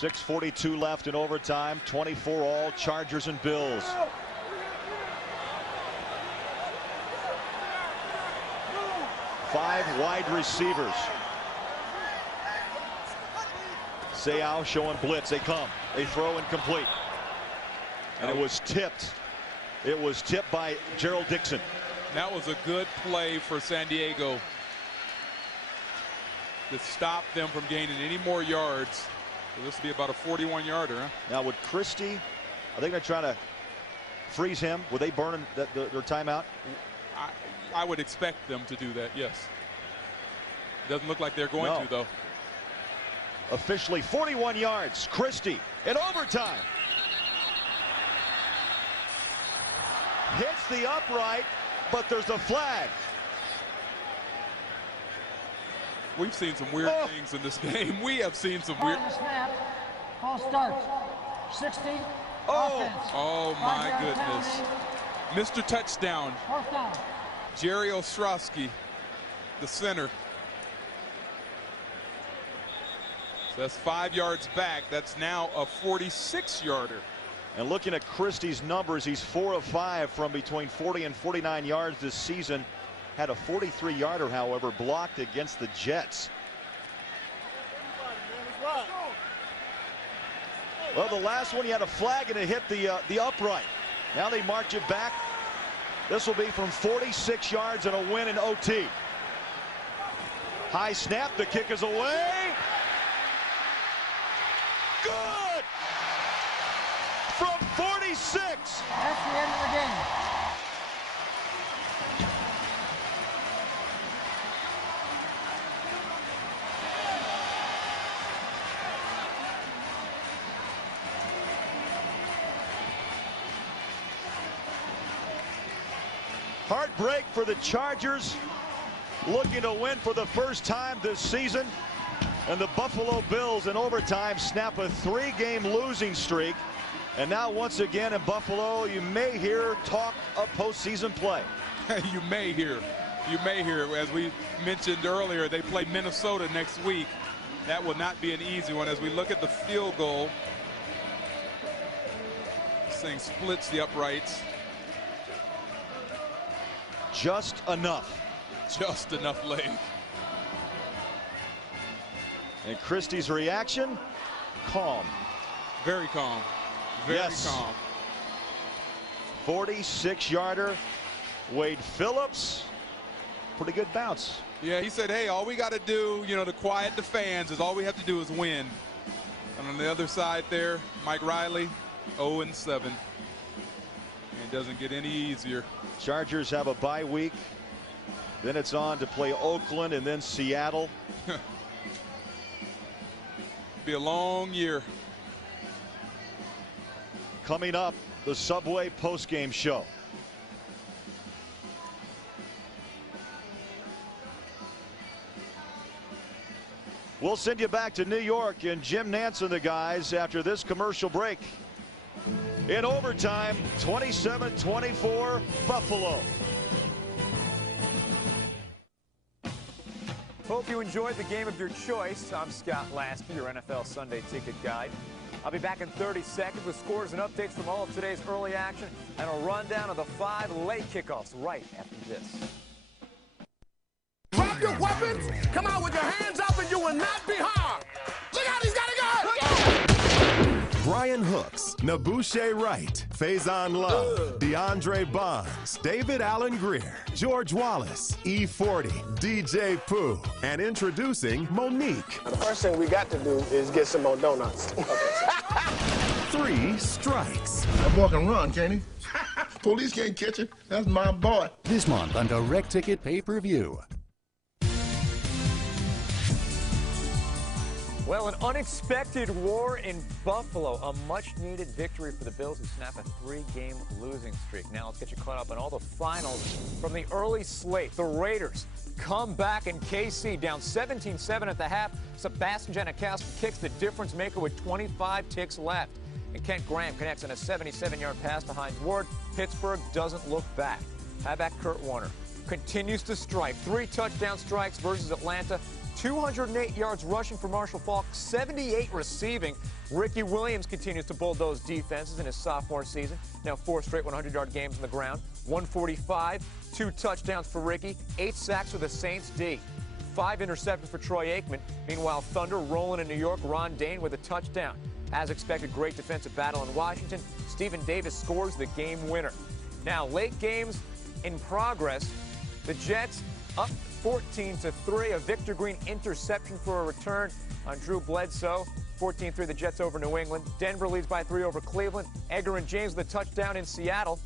6:42 left in overtime. 24 all, Chargers and Bills. Five wide receivers. Seau showing blitz. They come. They throw incomplete. And it was tipped. It was tipped by Gerald Dixon. That was a good play for San Diego to stop them from gaining any more yards. So this will be about a 41-yarder. Huh? Now, would Christie, are they going to try to freeze him? Would they burn their timeout? I would expect them to do that, yes. Doesn't look like they're going to, though. Officially 41 yards. Christie in overtime. Hits the upright, but there's a flag. We've seen some weird things in this game. We have seen some weird. Snap. Ball start. 60. Offense. Oh my goodness. Mr. Touchdown. 4th down. Jerry Ostrowski, the center. So that's 5 yards back. That's now a 46-yarder. And looking at Christie's numbers, he's 4 of 5 from between 40 and 49 yards this season. Had a 43-yarder, however, blocked against the Jets. Well, the last one, he had a flag and it hit the upright. Now they march it back. This will be from 46 yards and a win in OT. High snap, the kick is away. Good! From 46. That's the end of the game. Heartbreak for the Chargers, looking to win for the first time this season. And the Buffalo Bills in overtime snap a 3-game losing streak. And now once again in Buffalo, you may hear talk of postseason play. You may hear. As we mentioned earlier, they play Minnesota next week. That will not be an easy one as we look at the field goal. This thing splits the uprights. Just enough. Just enough leg. And Christie's reaction, calm. Very calm. Very calm. 46-yarder. Wade Phillips. Pretty good bounce. Yeah, he said, hey, all we got to do, you know, to quiet the fans is all we have to do is win. And on the other side there, Mike Riley, 0-7. And it doesn't get any easier. Chargers have a bye week. Then it's on to play Oakland and then Seattle. Be a long year. Coming up, the Subway postgame show. We'll send you back to New York and Jim Nantz and the guys after this commercial break. In overtime, 27-24 Buffalo. Hope you enjoyed the game of your choice. I'm Scott Lasky, your NFL Sunday Ticket Guide. I'll be back in 30 seconds with scores and updates from all of today's early action and a rundown of the 5 late kickoffs right after this. Drop your weapons, come out with your hands up, and you will not be harmed. Look out, he's got to go! Brian Hooks, Nabouche Wright, Faison Love, DeAndre Bonds, David Allen Greer, George Wallace, E40, DJ Pooh, and introducing Monique. The first thing we got to do is get some more donuts. 3 strikes. That boy can run, can't he? Police can't catch him. That's my boy. This month on Direct Ticket Pay-Per-View. Well, an unexpected roar in Buffalo, a much-needed victory for the Bills who snap a 3-game losing streak. Now let's get you caught up on all the finals from the early slate. The Raiders come back in KC, down 17-7 at the half. Sebastian Janikowski kicks the difference maker with 25 ticks left. And Kent Graham connects on a 77-yard pass to Hines Ward. Pittsburgh doesn't look back. How about Kurt Warner? Continues to strike. 3 touchdown strikes versus Atlanta. 208 yards rushing for Marshall Faulk, 78 receiving. Ricky Williams continues to bulldoze defenses in his sophomore season. Now 4 straight 100-yard games on the ground. 145, 2 touchdowns for Ricky, 8 sacks for the Saints D. 5 interceptions for Troy Aikman. Meanwhile, Thunder rolling in New York, Ron Dayne with a touchdown. As expected, great defensive battle in Washington. Stephen Davis scores the game winner. Now, late games in progress. The Jets up 14-3, a Victor Green interception for a return on Drew Bledsoe. 14-3, the Jets over New England. Denver leads by 3 over Cleveland. Edgar and James with a touchdown in Seattle.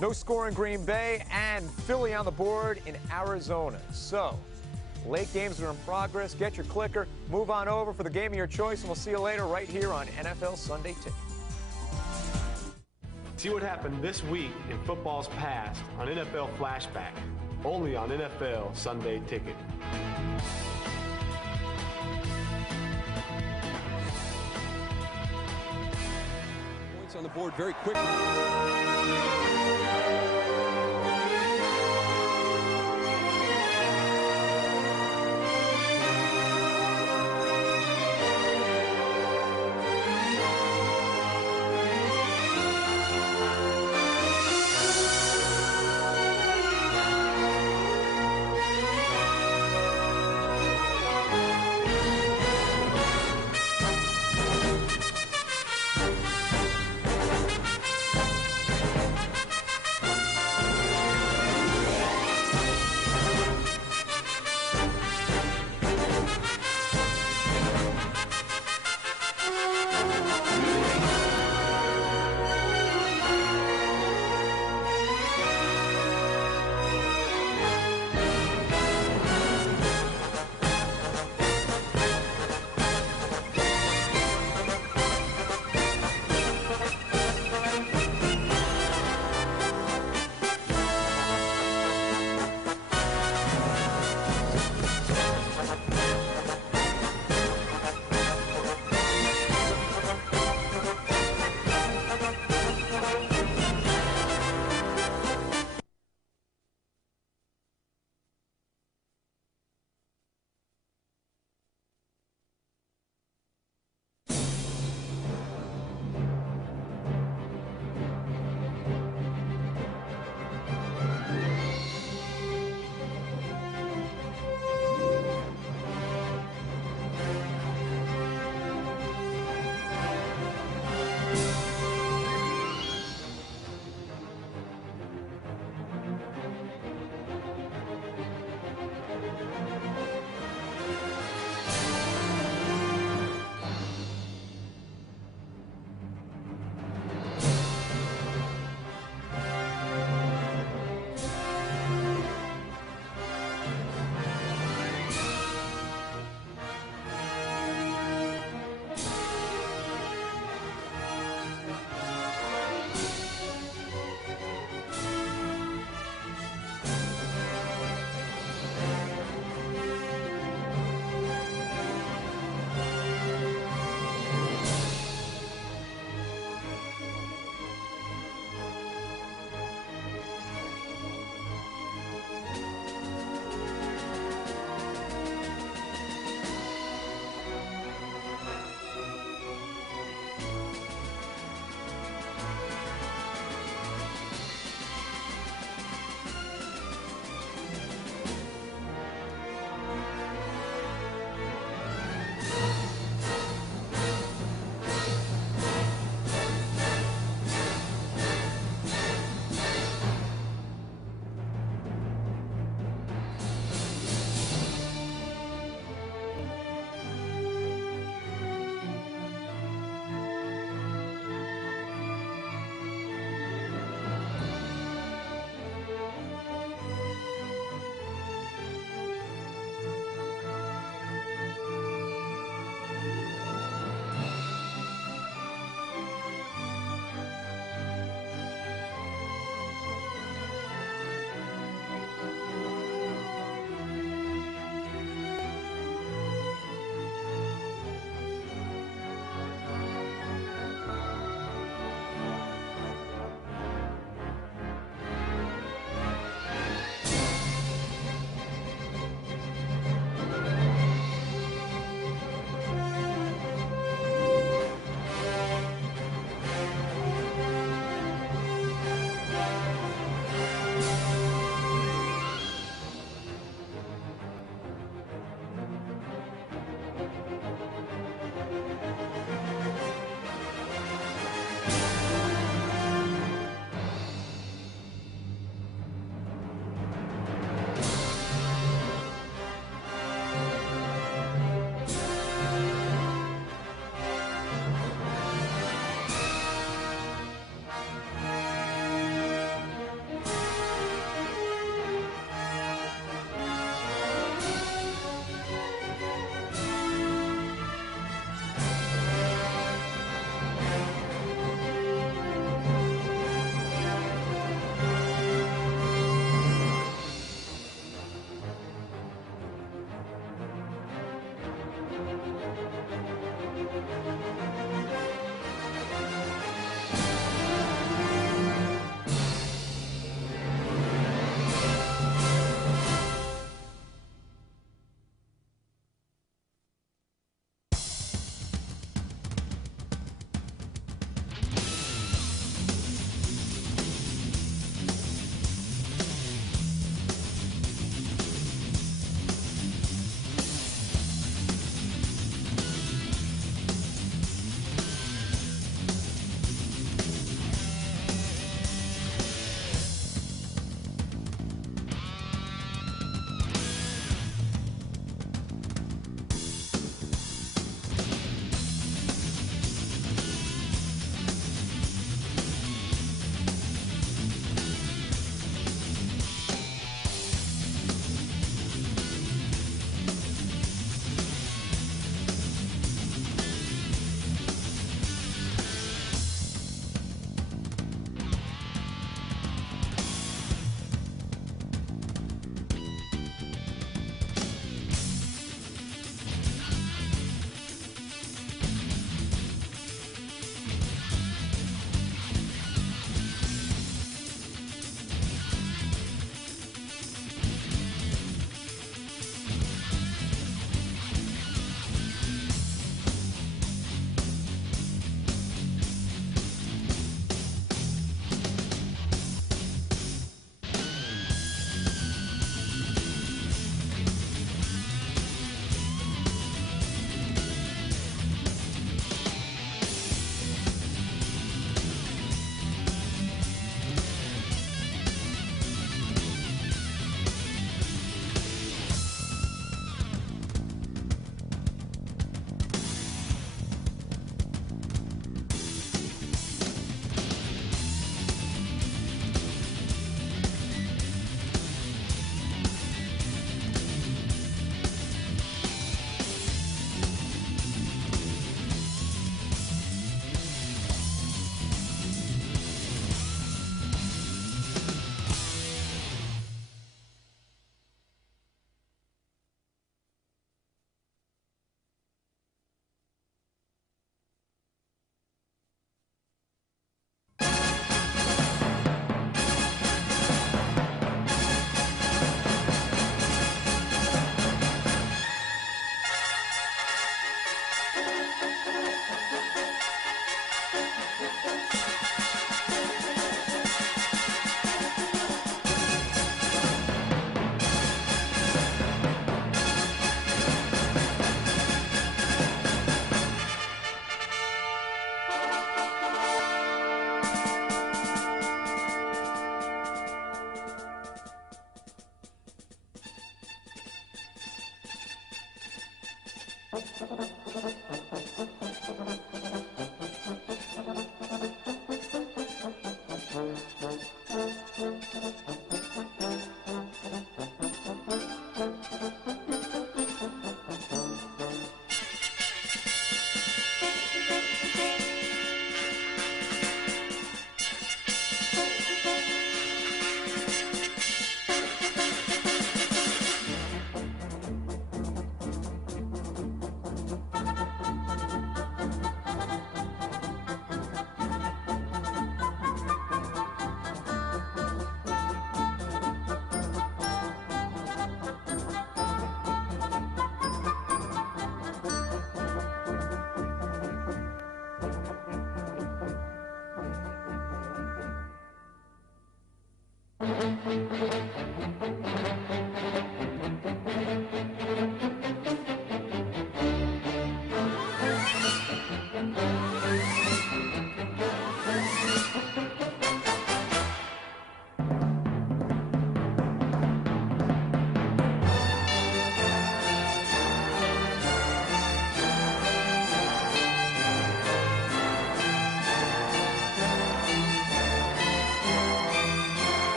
No score in Green Bay, and Philly on the board in Arizona. So, late games are in progress. Get your clicker, move on over for the game of your choice, and we'll see you later right here on NFL Sunday Ticket. See what happened this week in football's past on NFL Flashback. Only on NFL Sunday Ticket. Points on the board very quickly.